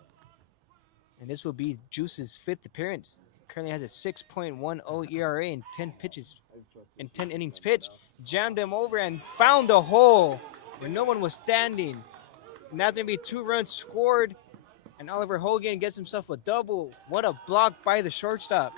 And this will be Juice's 5th appearance. Currently has a 6.10 ERA in 10 pitches, in 10 innings pitched. Jammed him over and found a hole where no one was standing. And that's going to be 2 runs scored. And Oliver Hogan gets himself a double. What a block by the shortstop.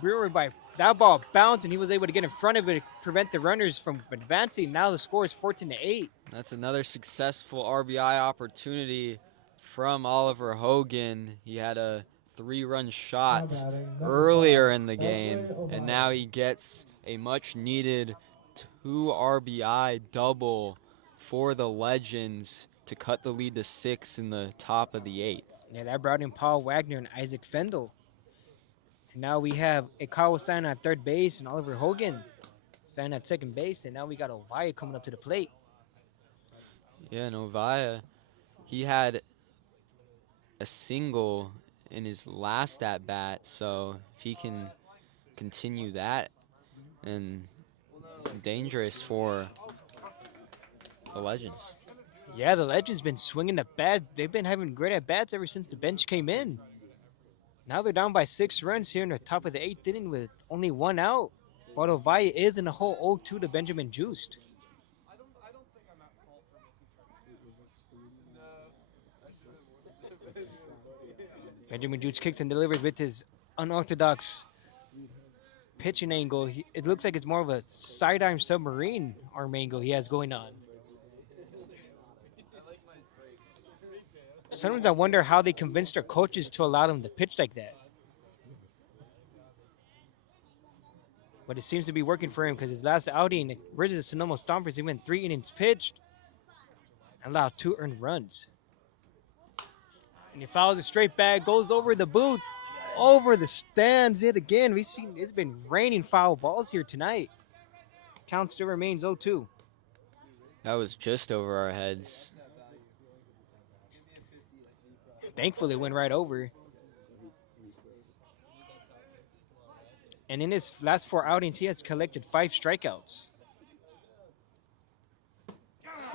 Brewer, by that ball bounced, and he was able to get in front of it to prevent the runners from advancing. Now the score is 14-8. That's another successful RBI opportunity from Oliver Hogan. He had a 3-run shot earlier in the game, and now he gets a much-needed 2 RBI double for the Legends to cut the lead to 6 in the top of the 8th. Yeah, that brought in Paul Wagner and Isaac Fendel. And now we have Ikawa signing at third base and Oliver Hogan signing at second base. And now we got Ovia coming up to the plate. Yeah, Novaya, he had a single in his last at bat, so if he can continue that, then it's dangerous for the Legends. Yeah, the Legends been swinging the bat. They've been having great at bats ever since the bench came in. Now they're down by 6 runs here in the top of the eighth inning with only one out. But Ovia is in the hole 0-2 to Benjamin Juiced. Benjamin Juiced kicks and delivers with his unorthodox pitching angle. It looks like it's more of a sidearm submarine arm angle he has going on. Sometimes I wonder how they convinced their coaches to allow them to pitch like that. But it seems to be working for him because his last outing versus the Sonoma Stompers, he went 3 innings pitched and allowed 2 earned runs. And he fouls it straight back, goes over the booth, over the stands yet again. We've seen it's been raining foul balls here tonight. Count still remains 0-2. That was just over our heads. Thankfully, it went right over. And in his last 4 outings, he has collected 5 strikeouts.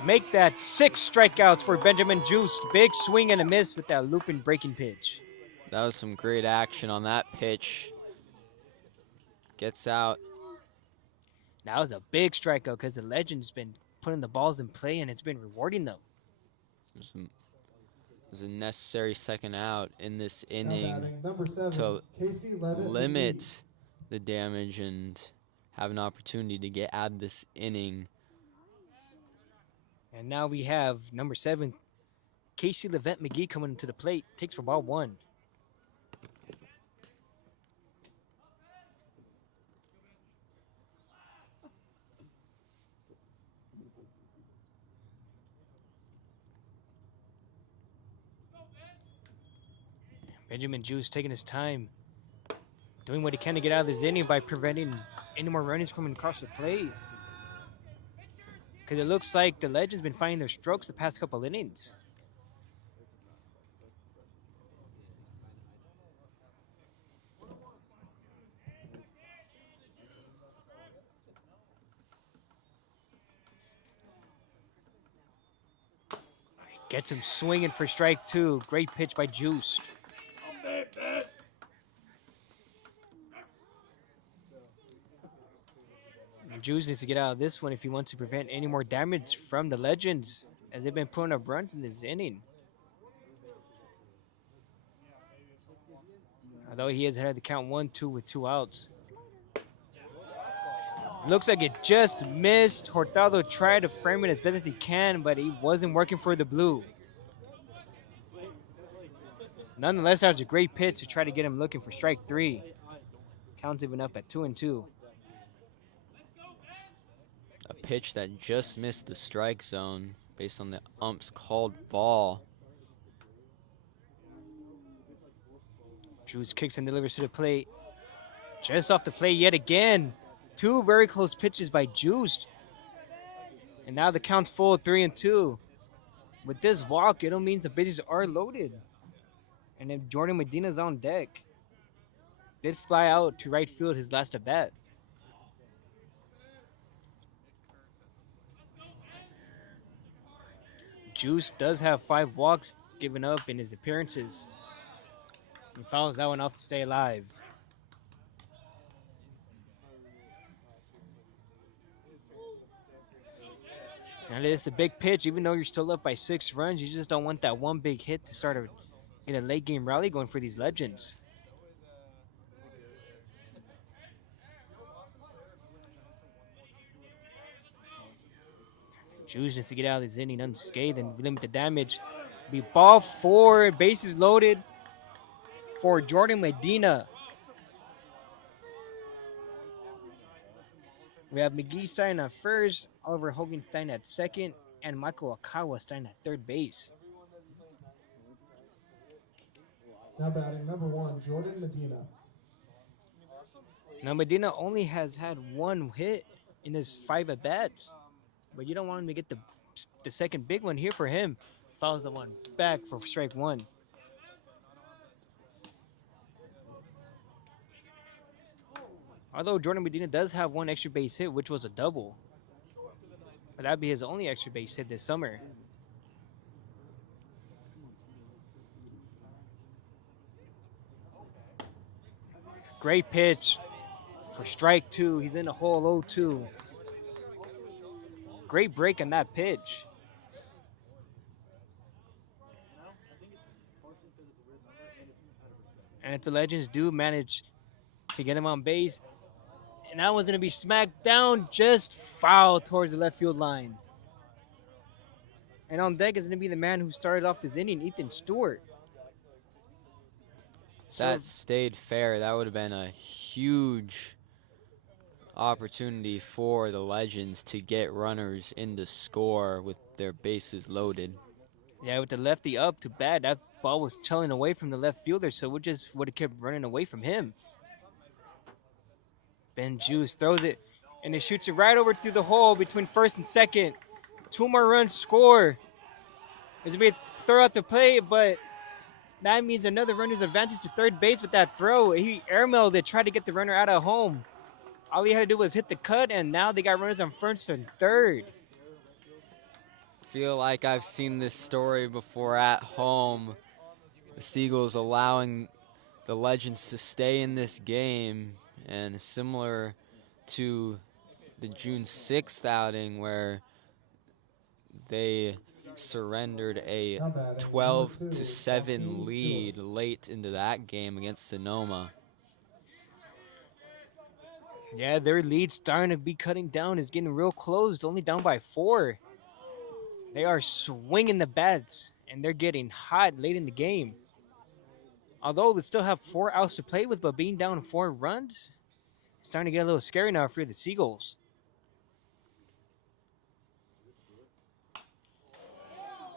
Make that 6 strikeouts for Benjamin Juiced. Big swing and a miss with that looping breaking pitch. That was some great action on that pitch. Gets out. That was a big strikeout because the Legend's been putting the balls in play and it's been rewarding them. It was a necessary second out in this Now inning batting number 7, to Casey Levitt limit the damage and have an opportunity to get out of this inning. And now we have number 7, Casey Levette McGee coming into the plate. Takes for ball 1. Benjamin Juice taking his time, doing what he can to get out of this inning by preventing any more runners coming across the plate. Because it looks like the Legends been finding their strokes the past couple innings. Gets him swinging for strike 2. Great pitch by Juice. Juice needs to get out of this one if he wants to prevent any more damage from the Legends, as they've been putting up runs in this inning. Although he has had to count 1-2 with 2 outs. Looks like it just missed. Hurtado tried to frame it as best as he can, but he wasn't working for the blue. Nonetheless, that was a great pitch to try to get him looking for strike 3. Count's even up at 2-2. A pitch that just missed the strike zone based on the ump's called ball. Juice kicks and delivers to the plate. Just off the plate yet again. 2 very close pitches by Juice. And now the count's full, 3-2. With this walk, it means the bases are loaded. And then Jordan Medina's on deck. Did fly out to right field his last at bat. Juice does have 5 walks given up in his appearances. He fouls that one off to stay alive. And it is a big pitch. Even though you're still up by 6 runs, you just don't want that one big hit to start a late game rally going for these Legends. Juice needs to get out of this inning unscathed and limit the damage. Be ball 4, bases loaded for Jordan Medina. We have McGee starting at first, Oliver Hogan starting at second, and Michael Akawa starting at third base. Now batting number 1, Jordan Medina. Now Medina only has had one hit in his 5 at bats, but you don't want him to get the second big one here for him. Fouls the one back for strike one. Although Jordan Medina does have one extra base hit, which was a double. But that'd be his only extra base hit this summer. Great pitch for strike two. He's in the hole 0-2. Great break on that pitch. And if the Legends do manage to get him on base, and that one's going to be smacked down, just foul towards the left field line. And on deck is going to be the man who started off this inning, Ethan Stewart. That stayed fair. That would have been a huge opportunity for the Legends to get runners in the score with their bases loaded. Yeah, with the lefty up to bat, that ball was chilling away from the left fielder, so we just would have kept running away from him. Ben Juice throws it, and it shoots it right over through the hole between first and second. 2 more runs score. There's going to be a throw out the plate, but that means another runner's advances to third base with that throw. He airmailed it, tried to get the runner out of home. All he had to do was hit the cut, and now they got runners on first and third. Feel like I've seen this story before at home. The Seagulls allowing the Legends to stay in this game, and similar to the June 6th outing where they surrendered a 12-7 lead late into that game against Sonoma. Yeah, their lead starting to be cutting down. Is getting real close, only down by 4. They are swinging the bats, and they're getting hot late in the game. Although they still have 4 outs to play with, but being down 4 runs, it's starting to get a little scary now for the Seagulls.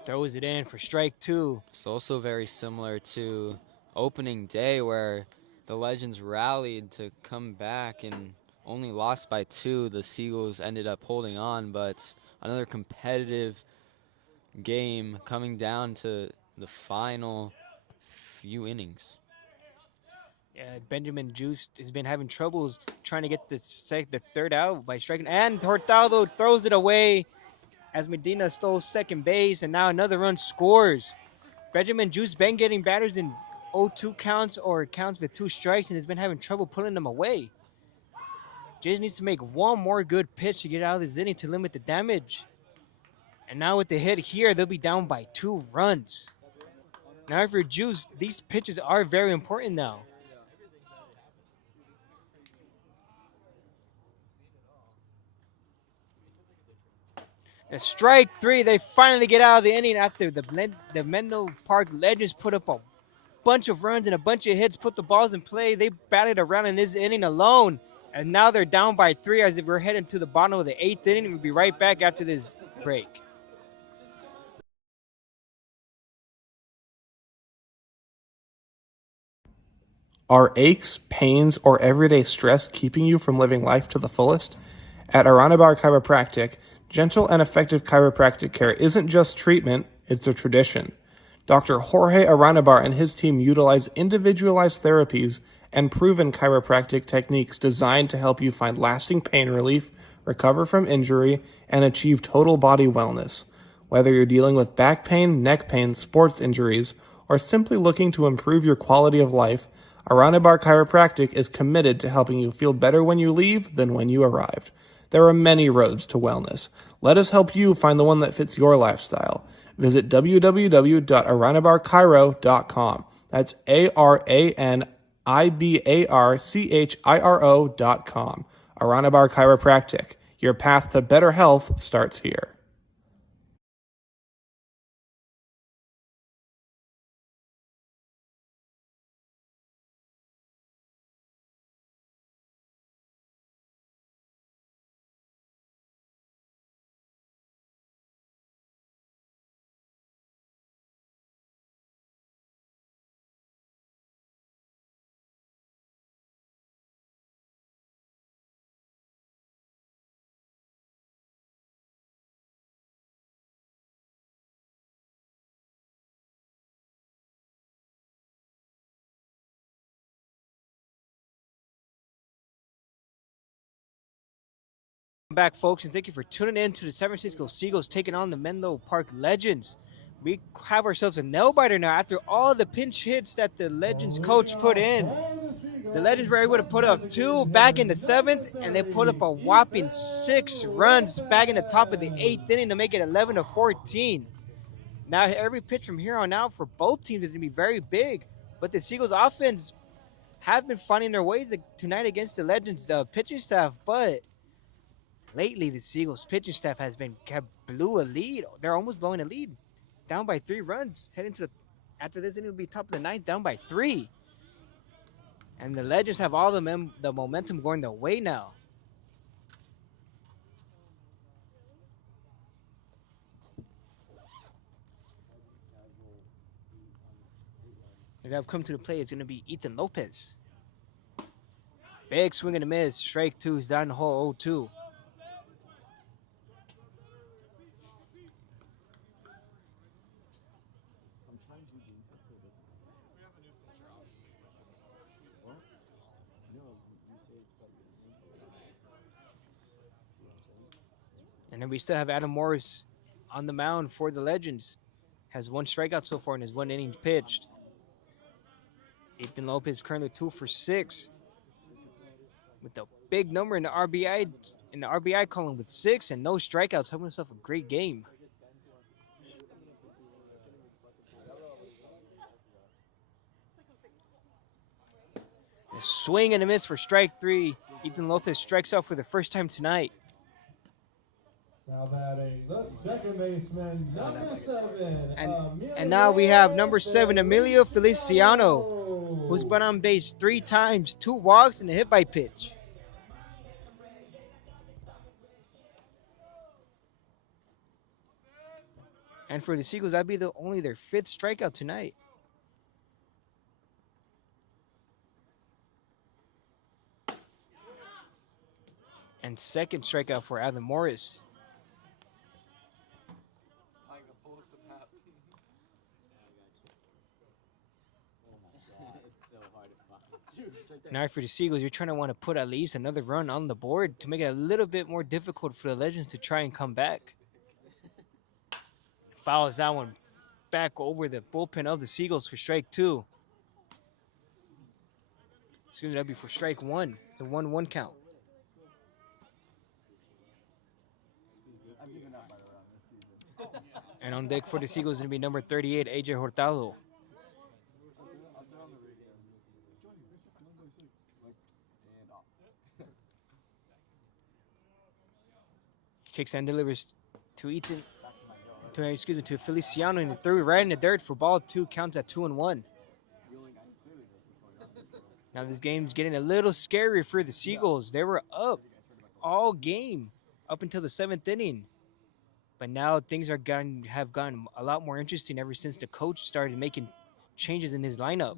Throws it in for strike 2. It's also very similar to opening day where the Legends rallied to come back and only lost by 2. The Seagulls ended up holding on, but another competitive game coming down to the final few innings. Yeah, Benjamin Juice has been having troubles trying to get the third out by striking, and Hurtado throws it away as Medina stole second base, and now another run scores. Benjamin Juice been getting batters in 0-2 counts or counts with 2 strikes, and has been having trouble pulling them away. Jays needs to make one more good pitch to get out of this inning to limit the damage. And now with the hit here, they'll be down by 2 runs. Now for Juice, these pitches are very important now. And strike 3, they finally get out of the inning after the Menlo Park Legends put up a bunch of runs and a bunch of hits, put the balls in play. They batted around in this inning alone, and now they're down by 3 as if we're heading to the bottom of the 8th inning. We'll be right back after this break. Are aches, pains, or everyday stress keeping you from living life to the fullest? At Aranabar Chiropractic, gentle and effective chiropractic care isn't just treatment, it's a tradition. Dr. Jorge Aranabar and his team utilize individualized therapies and proven chiropractic techniques designed to help you find lasting pain relief, recover from injury, and achieve total body wellness. Whether you're dealing with back pain, neck pain, sports injuries, or simply looking to improve your quality of life, Aranabar Chiropractic is committed to helping you feel better when you leave than when you arrived. There are many roads to wellness. Let us help you find the one that fits your lifestyle. Visit www.aranabarchiro.com. That's ARANIBARCHIRO.com. Aranabar Chiropractic. Your path to better health starts here. Back, folks, and thank you for tuning in to the San Francisco Seagulls taking on the Menlo Park Legends. We have ourselves a nail biter now after all the pinch hits that the Legends coach put in. The Legends were able to put up 2 back in the 7th, and they put up a whopping 6 runs back in the top of the 8th inning to make it 11-14. Now every pitch from here on out for both teams is going to be very big, but the Seagulls offense have been finding their ways tonight against the Legends pitching staff, but lately, the Seagulls pitching staff has been blew a lead. They're almost blowing a lead, down by 3 runs. Heading to after this, it'll be top of the 9th, down by 3. And the Legends have all the momentum going their way now. They have come to the plate. It's going to be Ethan Lopez. Big swing and a miss. Strike 2 is down the hole, 0-2. And then we still have Adam Morris on the mound for the Legends. Has 1 strikeout so far in his 1 inning pitched. Ethan Lopez currently 2 for 6. With a big number in the RBI column with 6 and no strikeouts, having himself a great game. A swing and a miss for strike 3. Ethan Lopez strikes out for the first time tonight. Now batting the second baseman, number 7. And now we have number 7, Emilio Feliciano, who's been on base 3 times, 2 walks, and a hit by pitch. And for the Seagulls, that'd be only their 5th strikeout tonight. And 2nd strikeout for Adam Morris. Now for the Seagulls, you're trying to want to put at least another run on the board to make it a little bit more difficult for the Legends to try and come back. Fouls that one back over the bullpen of the Seagulls for strike 2. Excuse me, that'd be for strike 1. It's a 1-1 count. And on deck for the Seagulls is going to be number 38, AJ Hurtado. Kicks and delivers to Ethan, to Feliciano in the 3rd, right in the dirt for ball 2, counts at 2-1. Now this game's getting a little scarier for the Seagulls. They were up all game up until the 7th inning. But now things have gotten a lot more interesting ever since the coach started making changes in his lineup.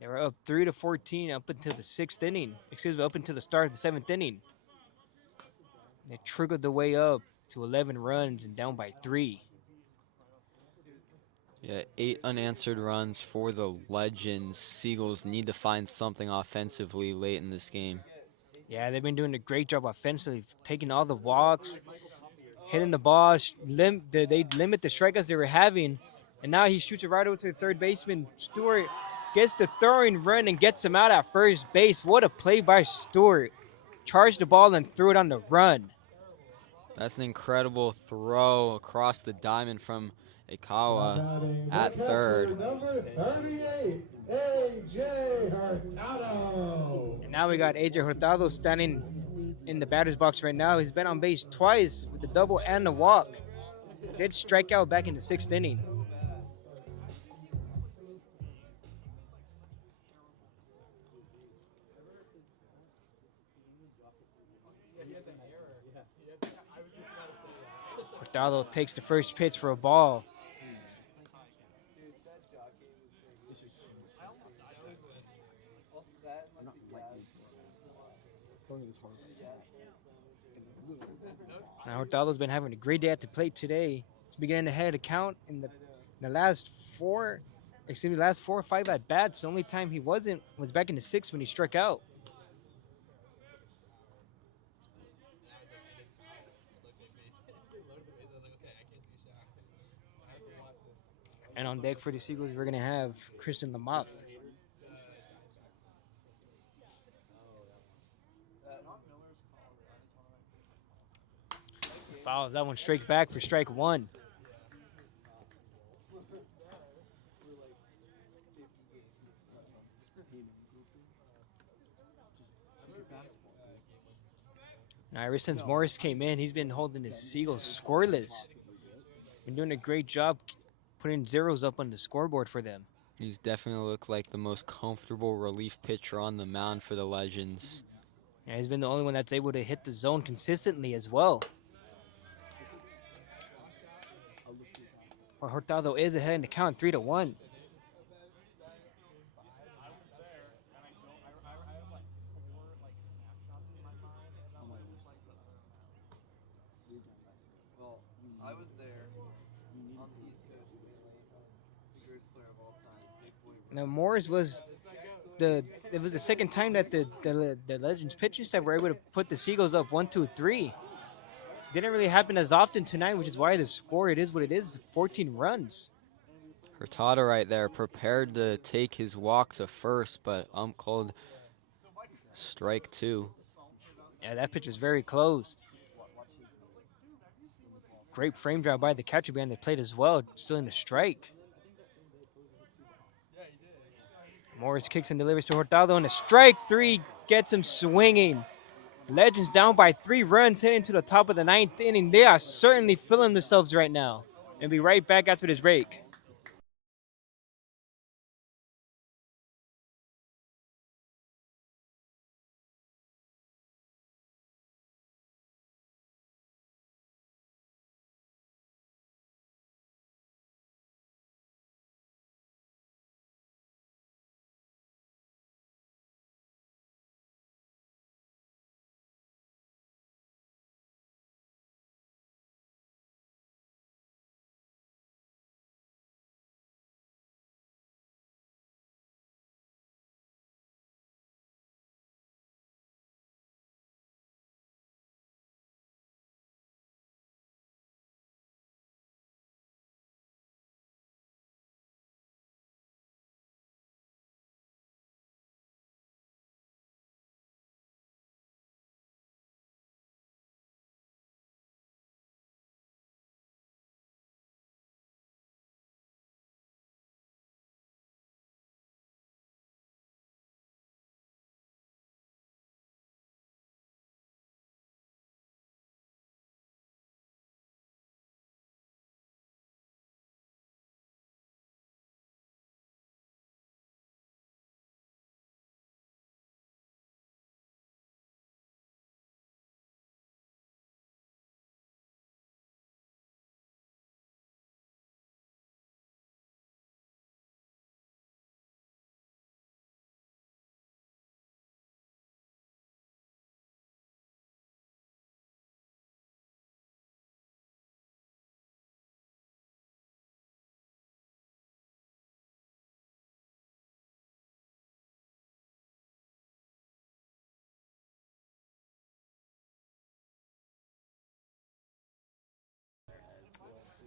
They were up 3-14 up until the 6th inning. Up until the start of the 7th inning. They triggered the way up to 11 runs and down by 3. Yeah, 8 unanswered runs for the Legends. Seagulls need to find something offensively late in this game. Yeah, they've been doing a great job offensively, taking all the walks, hitting the ball. They limit the strikeouts they were having, and now he shoots it right over to the 3rd baseman. Stewart gets the throwing run and gets him out at first base. What a play by Stewart. Charged the ball and threw it on the run. That's an incredible throw across the diamond from Ikawa at 3rd. Number 38, AJ Hurtado. And now we got AJ Hurtado standing in the batter's box right now. He's been on base twice with the double and the walk. Did strike out back in the 6th inning. Hurtado takes the first pitch for a ball. Now Hurtado's been having a great day at the plate today. He's beginning to head a count in the last 4 or 5 at bats. The only time he wasn't was back in the 6th when he struck out. And on deck for the Seagulls, we're going to have Christian Lamoth. Fouls that one straight back for strike one. Now, ever since Morris came in, he's been holding his Seagulls scoreless. Been doing a great job putting zeros up on the scoreboard for them. He's definitely looked like the most comfortable relief pitcher on the mound for the Legends. Yeah, he's been the only one that's able to hit the zone consistently as well. But Hurtado is ahead in the count 3-1. I was there on the East Coast, the greatest player of all time. Big boy. Now Morris was it was the second time that the Legends pitching staff were able to put the Seagulls up 1-2-3. Didn't really happen as often tonight, which is why the score it is what it is, 14 runs. Hurtado right there, prepared to take his walk to first, but called strike two. Yeah, that pitch was very close. Great frame drive by the catcher behind the plate as well, still in the strike. Morris kicks and delivers to Hurtado, and a strike three gets him swinging. Legends down by 3 runs heading to the top of the 9th inning. They are certainly feeling themselves right now. And be right back after this break.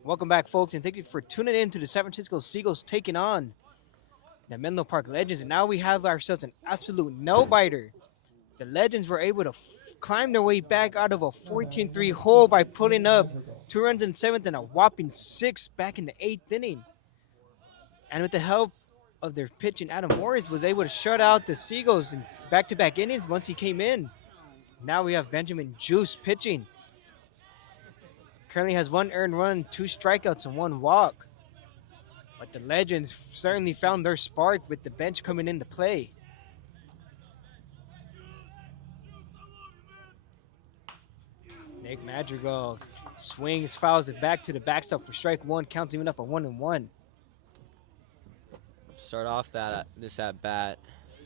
Welcome back, folks, and thank you for tuning in to the San Francisco Seagulls taking on the Menlo Park Legends. And now we have ourselves an absolute no-biter. The Legends were able to climb their way back out of a 14-3 hole by putting up 2 runs in 7th and a whopping 6 back in the 8th inning. And with the help of their pitching, Adam Morris was able to shut out the Seagulls in back-to-back innings once he came in. Now we have Benjamin Juice pitching. Currently has 1 earned run, 2 strikeouts, and 1 walk. But the Legends certainly found their spark with the bench coming into play. Nick Madrigal swings, fouls it back to the backstop for strike 1, counting it up at 1-1. Start off this at bat,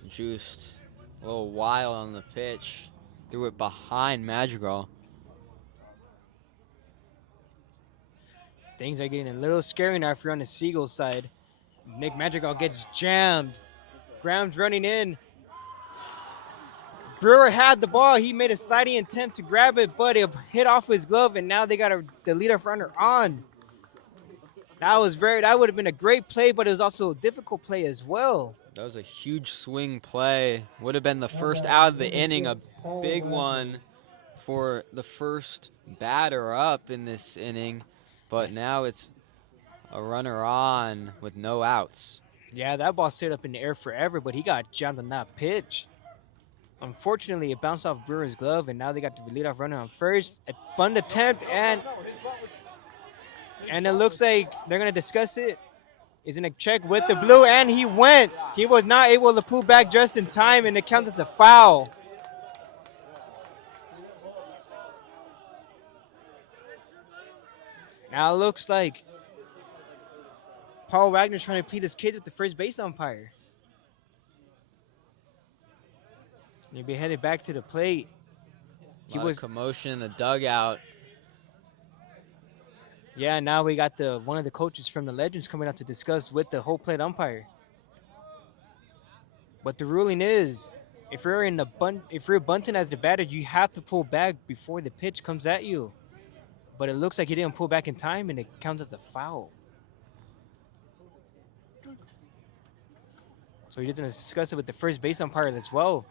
juiced a little wild on the pitch, threw it behind Madrigal. Things are getting a little scary now if you're on the Seagulls side. Nick Madrigal gets jammed. Graham's running in. Brewer had the ball. He made a sliding attempt to grab it, but it hit off his glove, and now they got the leadoff runner on. That would have been a great play, but it was also a difficult play as well. That was a huge swing play. Would have been the first out of the inning, a big one for the first batter up in this inning. But now it's a runner on with no outs. Yeah, that ball stayed up in the air forever, but he got jammed on that pitch. Unfortunately, it bounced off Brewer's glove, and now they got the leadoff runner on first. A bunt attempt, and it looks like they're gonna discuss it. He's gonna check with the blue, and he went. He was not able to pull back just in time, and it counts as a foul. Now it looks like Paul Wagner's trying to plead his case with the first base umpire. He'll be headed back to the plate. He was commotion in the dugout. Yeah, now we got one of the coaches from the Legends coming out to discuss with the whole plate umpire. But the ruling is, if you're bunting as the batter, you have to pull back before the pitch comes at you. But it looks like he didn't pull back in time, and it counts as a foul. So he's going to discuss it with the first base umpire as well.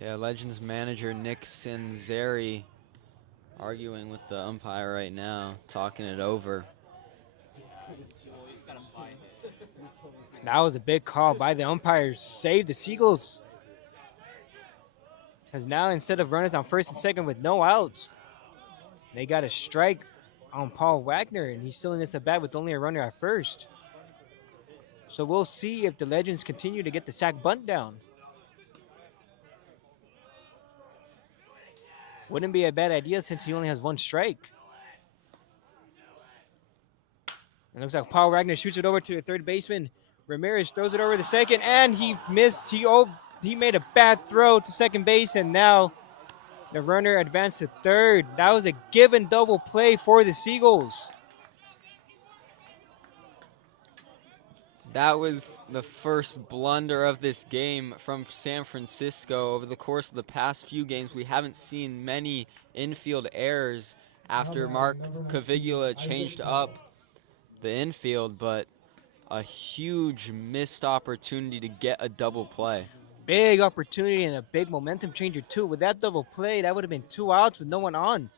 Yeah, Legends manager Nick Sinzeri arguing with the umpire right now, talking it over. That was a big call by the umpires. Saved the Seagulls. Because now instead of runners on first and second with no outs, they got a strike on Paul Wagner, and he's still in this at bat with only a runner at first. So we'll see if the Legends continue to get the sack bunt down. Wouldn't be a bad idea since he only has one strike. It looks like Paul Wagner shoots it over to the third baseman. Ramirez throws it over the second, and he missed. He made a bad throw to second base, and now the runner advanced to third. That was a given double play for the Seagulls. That was the first blunder of this game from San Francisco. Over the course of the past few games, we haven't seen many infield errors after Mark Cavigula changed up the infield, but a huge missed opportunity to get a double play. Big opportunity and a big momentum changer, too. With that double play, that would have been 2 outs with no one on.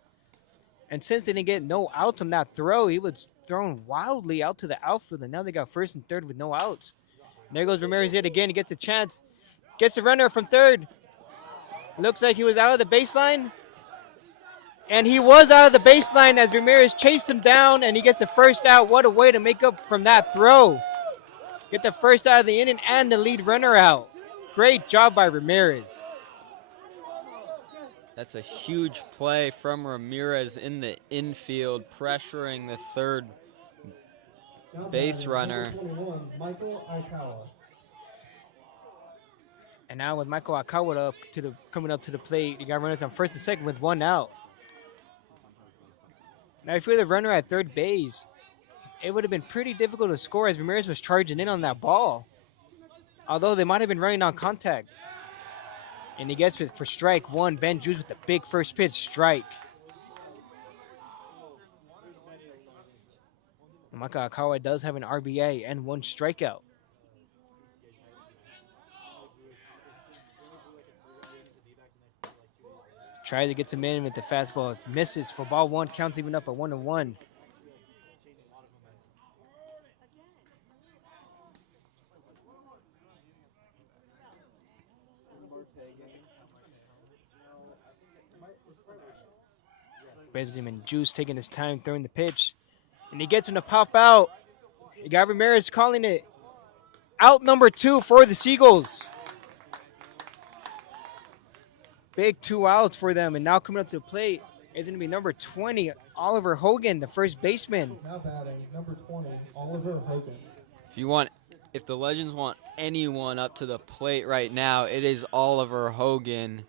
And since they didn't get no outs on that throw, he was thrown wildly out to the outfield, and now they got first and third with no outs. And there goes Ramirez yet again. He gets a chance. Gets a runner from third. Looks like he was out of the baseline. And he was out of the baseline as Ramirez chased him down, and he gets the first out. What a way to make up from that throw. Get the first out of the inning and the lead runner out. Great job by Ramirez. That's a huge play from Ramirez in the infield, pressuring the third base runner. And now with Michael Akawa coming up to the plate, you got runners on first and second with one out. Now, if you're the runner at third base, it would have been pretty difficult to score as Ramirez was charging in on that ball. Although they might have been running on contact. And he gets it for strike one. Ben Juice with the big first pitch strike. Michael Akawa does have an RBI and one strikeout. Tries to get some in with the fastball. Misses for ball one. Counts even up at 1-1. Benjamin Juice taking his time throwing the pitch. And he gets him to pop out. You got Ramirez calling it out number 2 for the Seagulls. Big 2 outs for them. And now coming up to the plate is going to be number 20, Oliver Hogan, the first baseman. Now batting, number 20, Oliver Hogan. If the Legends want anyone up to the plate right now, it is Oliver Hogan.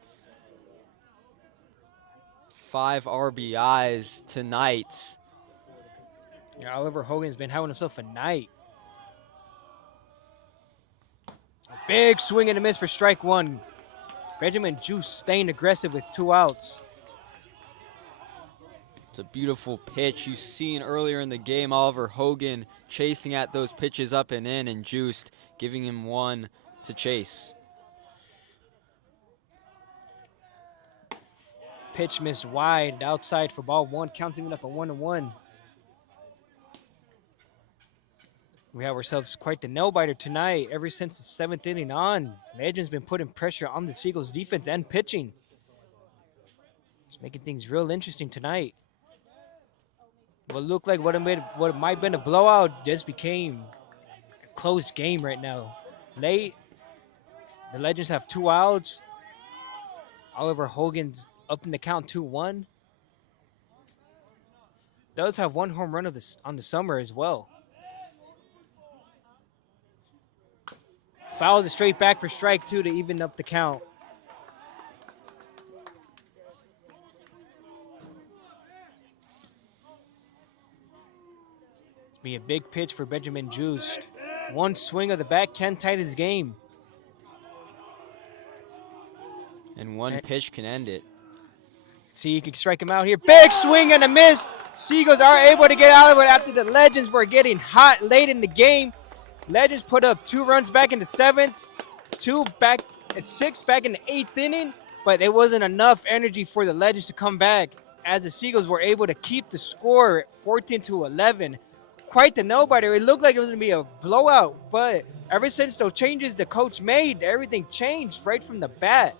5 RBIs tonight. Yeah, Oliver Hogan's been having himself a night. A big swing and a miss for strike one. Benjamin Juice staying aggressive with 2 outs. It's a beautiful pitch. You've seen earlier in the game Oliver Hogan chasing at those pitches up and in, and Juiced giving him one to chase. Pitch missed wide outside for ball one, counting it up at 1-1. We have ourselves quite the nail-biter tonight. Ever since the 7th inning on, Legends been putting pressure on the Seagulls defense and pitching. It's making things real interesting tonight. What looked like what might have been a blowout just became a close game right now. Late, the Legends have 2 outs. Oliver Hogan's up in the count 2-1. Does have 1 home run on the summer as well. Fouls it straight back for strike 2 to even up the count. It's be a big pitch for Benjamin Juiced. 1 swing of the bat can tie this game. And one pitch can end it. See, you can strike him out here. Big swing and a miss. Seagulls are able to get out of it after the Legends were getting hot late in the game. Legends put up 2 runs back in the 7th, 6 back in the 8th inning, but it wasn't enough energy for the Legends to come back as the Seagulls were able to keep the score 14-11. Quite the no-biter. It looked like it was going to be a blowout, but ever since those changes the coach made, everything changed right from the bat.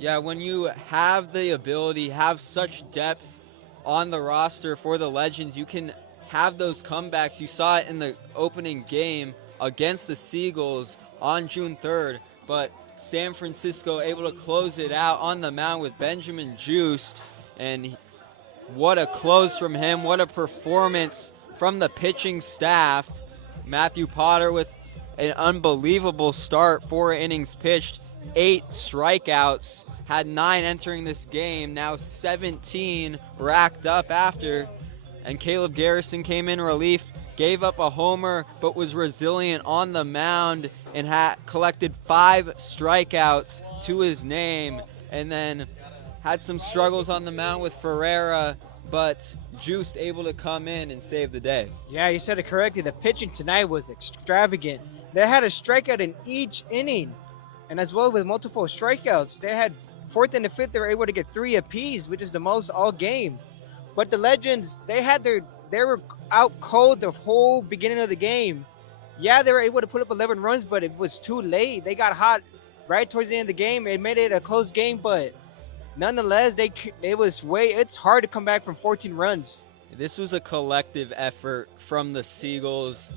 Yeah, when you have the ability, have such depth on the roster for the Legends, you can have those comebacks. You saw it in the opening game against the Seagulls on June 3rd, but San Francisco able to close it out on the mound with Benjamin Juiced, and what a close from him, what a performance from the pitching staff. Matthew Potter with an unbelievable start, 4 innings pitched, 8 strikeouts, had 9 entering this game, now 17 racked up after. And Caleb Garrison came in relief, gave up a homer, but was resilient on the mound and collected 5 strikeouts to his name. And then had some struggles on the mound with Ferreira, but Juiced able to come in and save the day. Yeah, you said it correctly. The pitching tonight was extravagant. They had a strikeout in each inning, and as well with multiple strikeouts. They had 4th and the 5th, they were able to get 3 apiece, which is the most all game. But the Legends, they were out cold the whole beginning of the game. Yeah, they were able to put up 11 runs, but it was too late. They got hot right towards the end of the game. It made it a close game, but nonetheless, it's hard to come back from 14 runs. This was a collective effort from the Seagulls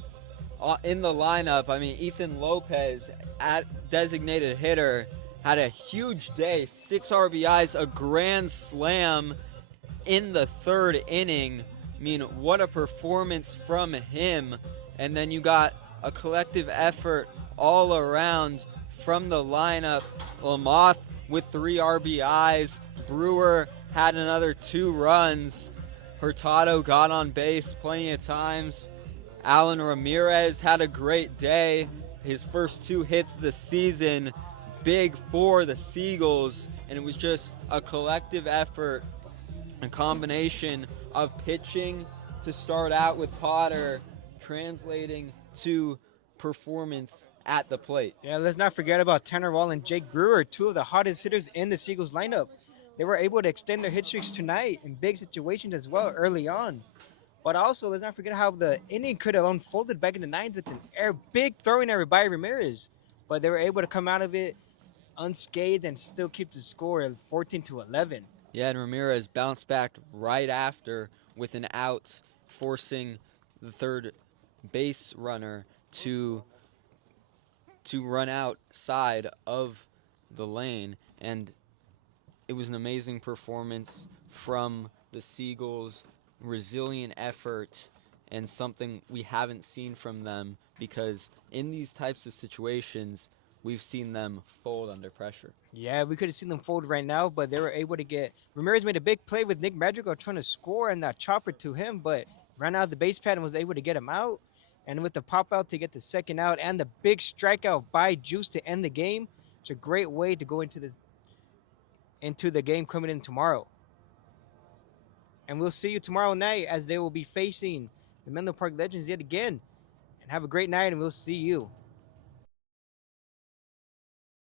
in the lineup. I mean, Ethan Lopez, at designated hitter, had a huge day, 6 RBIs, a grand slam in the 3rd inning. I mean, what a performance from him. And then you got a collective effort all around from the lineup. Lamoth with 3 RBIs. Brewer had another 2 runs. Hurtado got on base plenty of times. Alan Ramirez had a great day. His first 2 hits of the season, big for the Seagulls. And it was just a collective effort, a combination of pitching to start out with Potter, translating to performance at the plate. Yeah, let's not forget about Tanner Wall and Jake Brewer, 2 of the hottest hitters in the Seagulls lineup. They were able to extend their hit streaks tonight in big situations as well early on. But also, let's not forget how the inning could have unfolded back in the 9th with a big throwing error by Ramirez. But they were able to come out of it unscathed and still keep the score at 14-11. Yeah, and Ramirez bounced back right after with an out, forcing the third base runner to run outside of the lane. And it was an amazing performance from the Seagulls, resilient effort, and something we haven't seen from them, because in these types of situations, we've seen them fold under pressure. Yeah, we could have seen them fold right now, but they were able to get... Ramirez made a big play with Nick Madrigal trying to score and that chopper to him, but ran out of the base pad and was able to get him out. And with the pop out to get the second out and the big strikeout by Juice to end the game, it's a great way to go into the game coming in tomorrow. And we'll see you tomorrow night as they will be facing the Menlo Park Legends yet again. And have a great night, and we'll see you.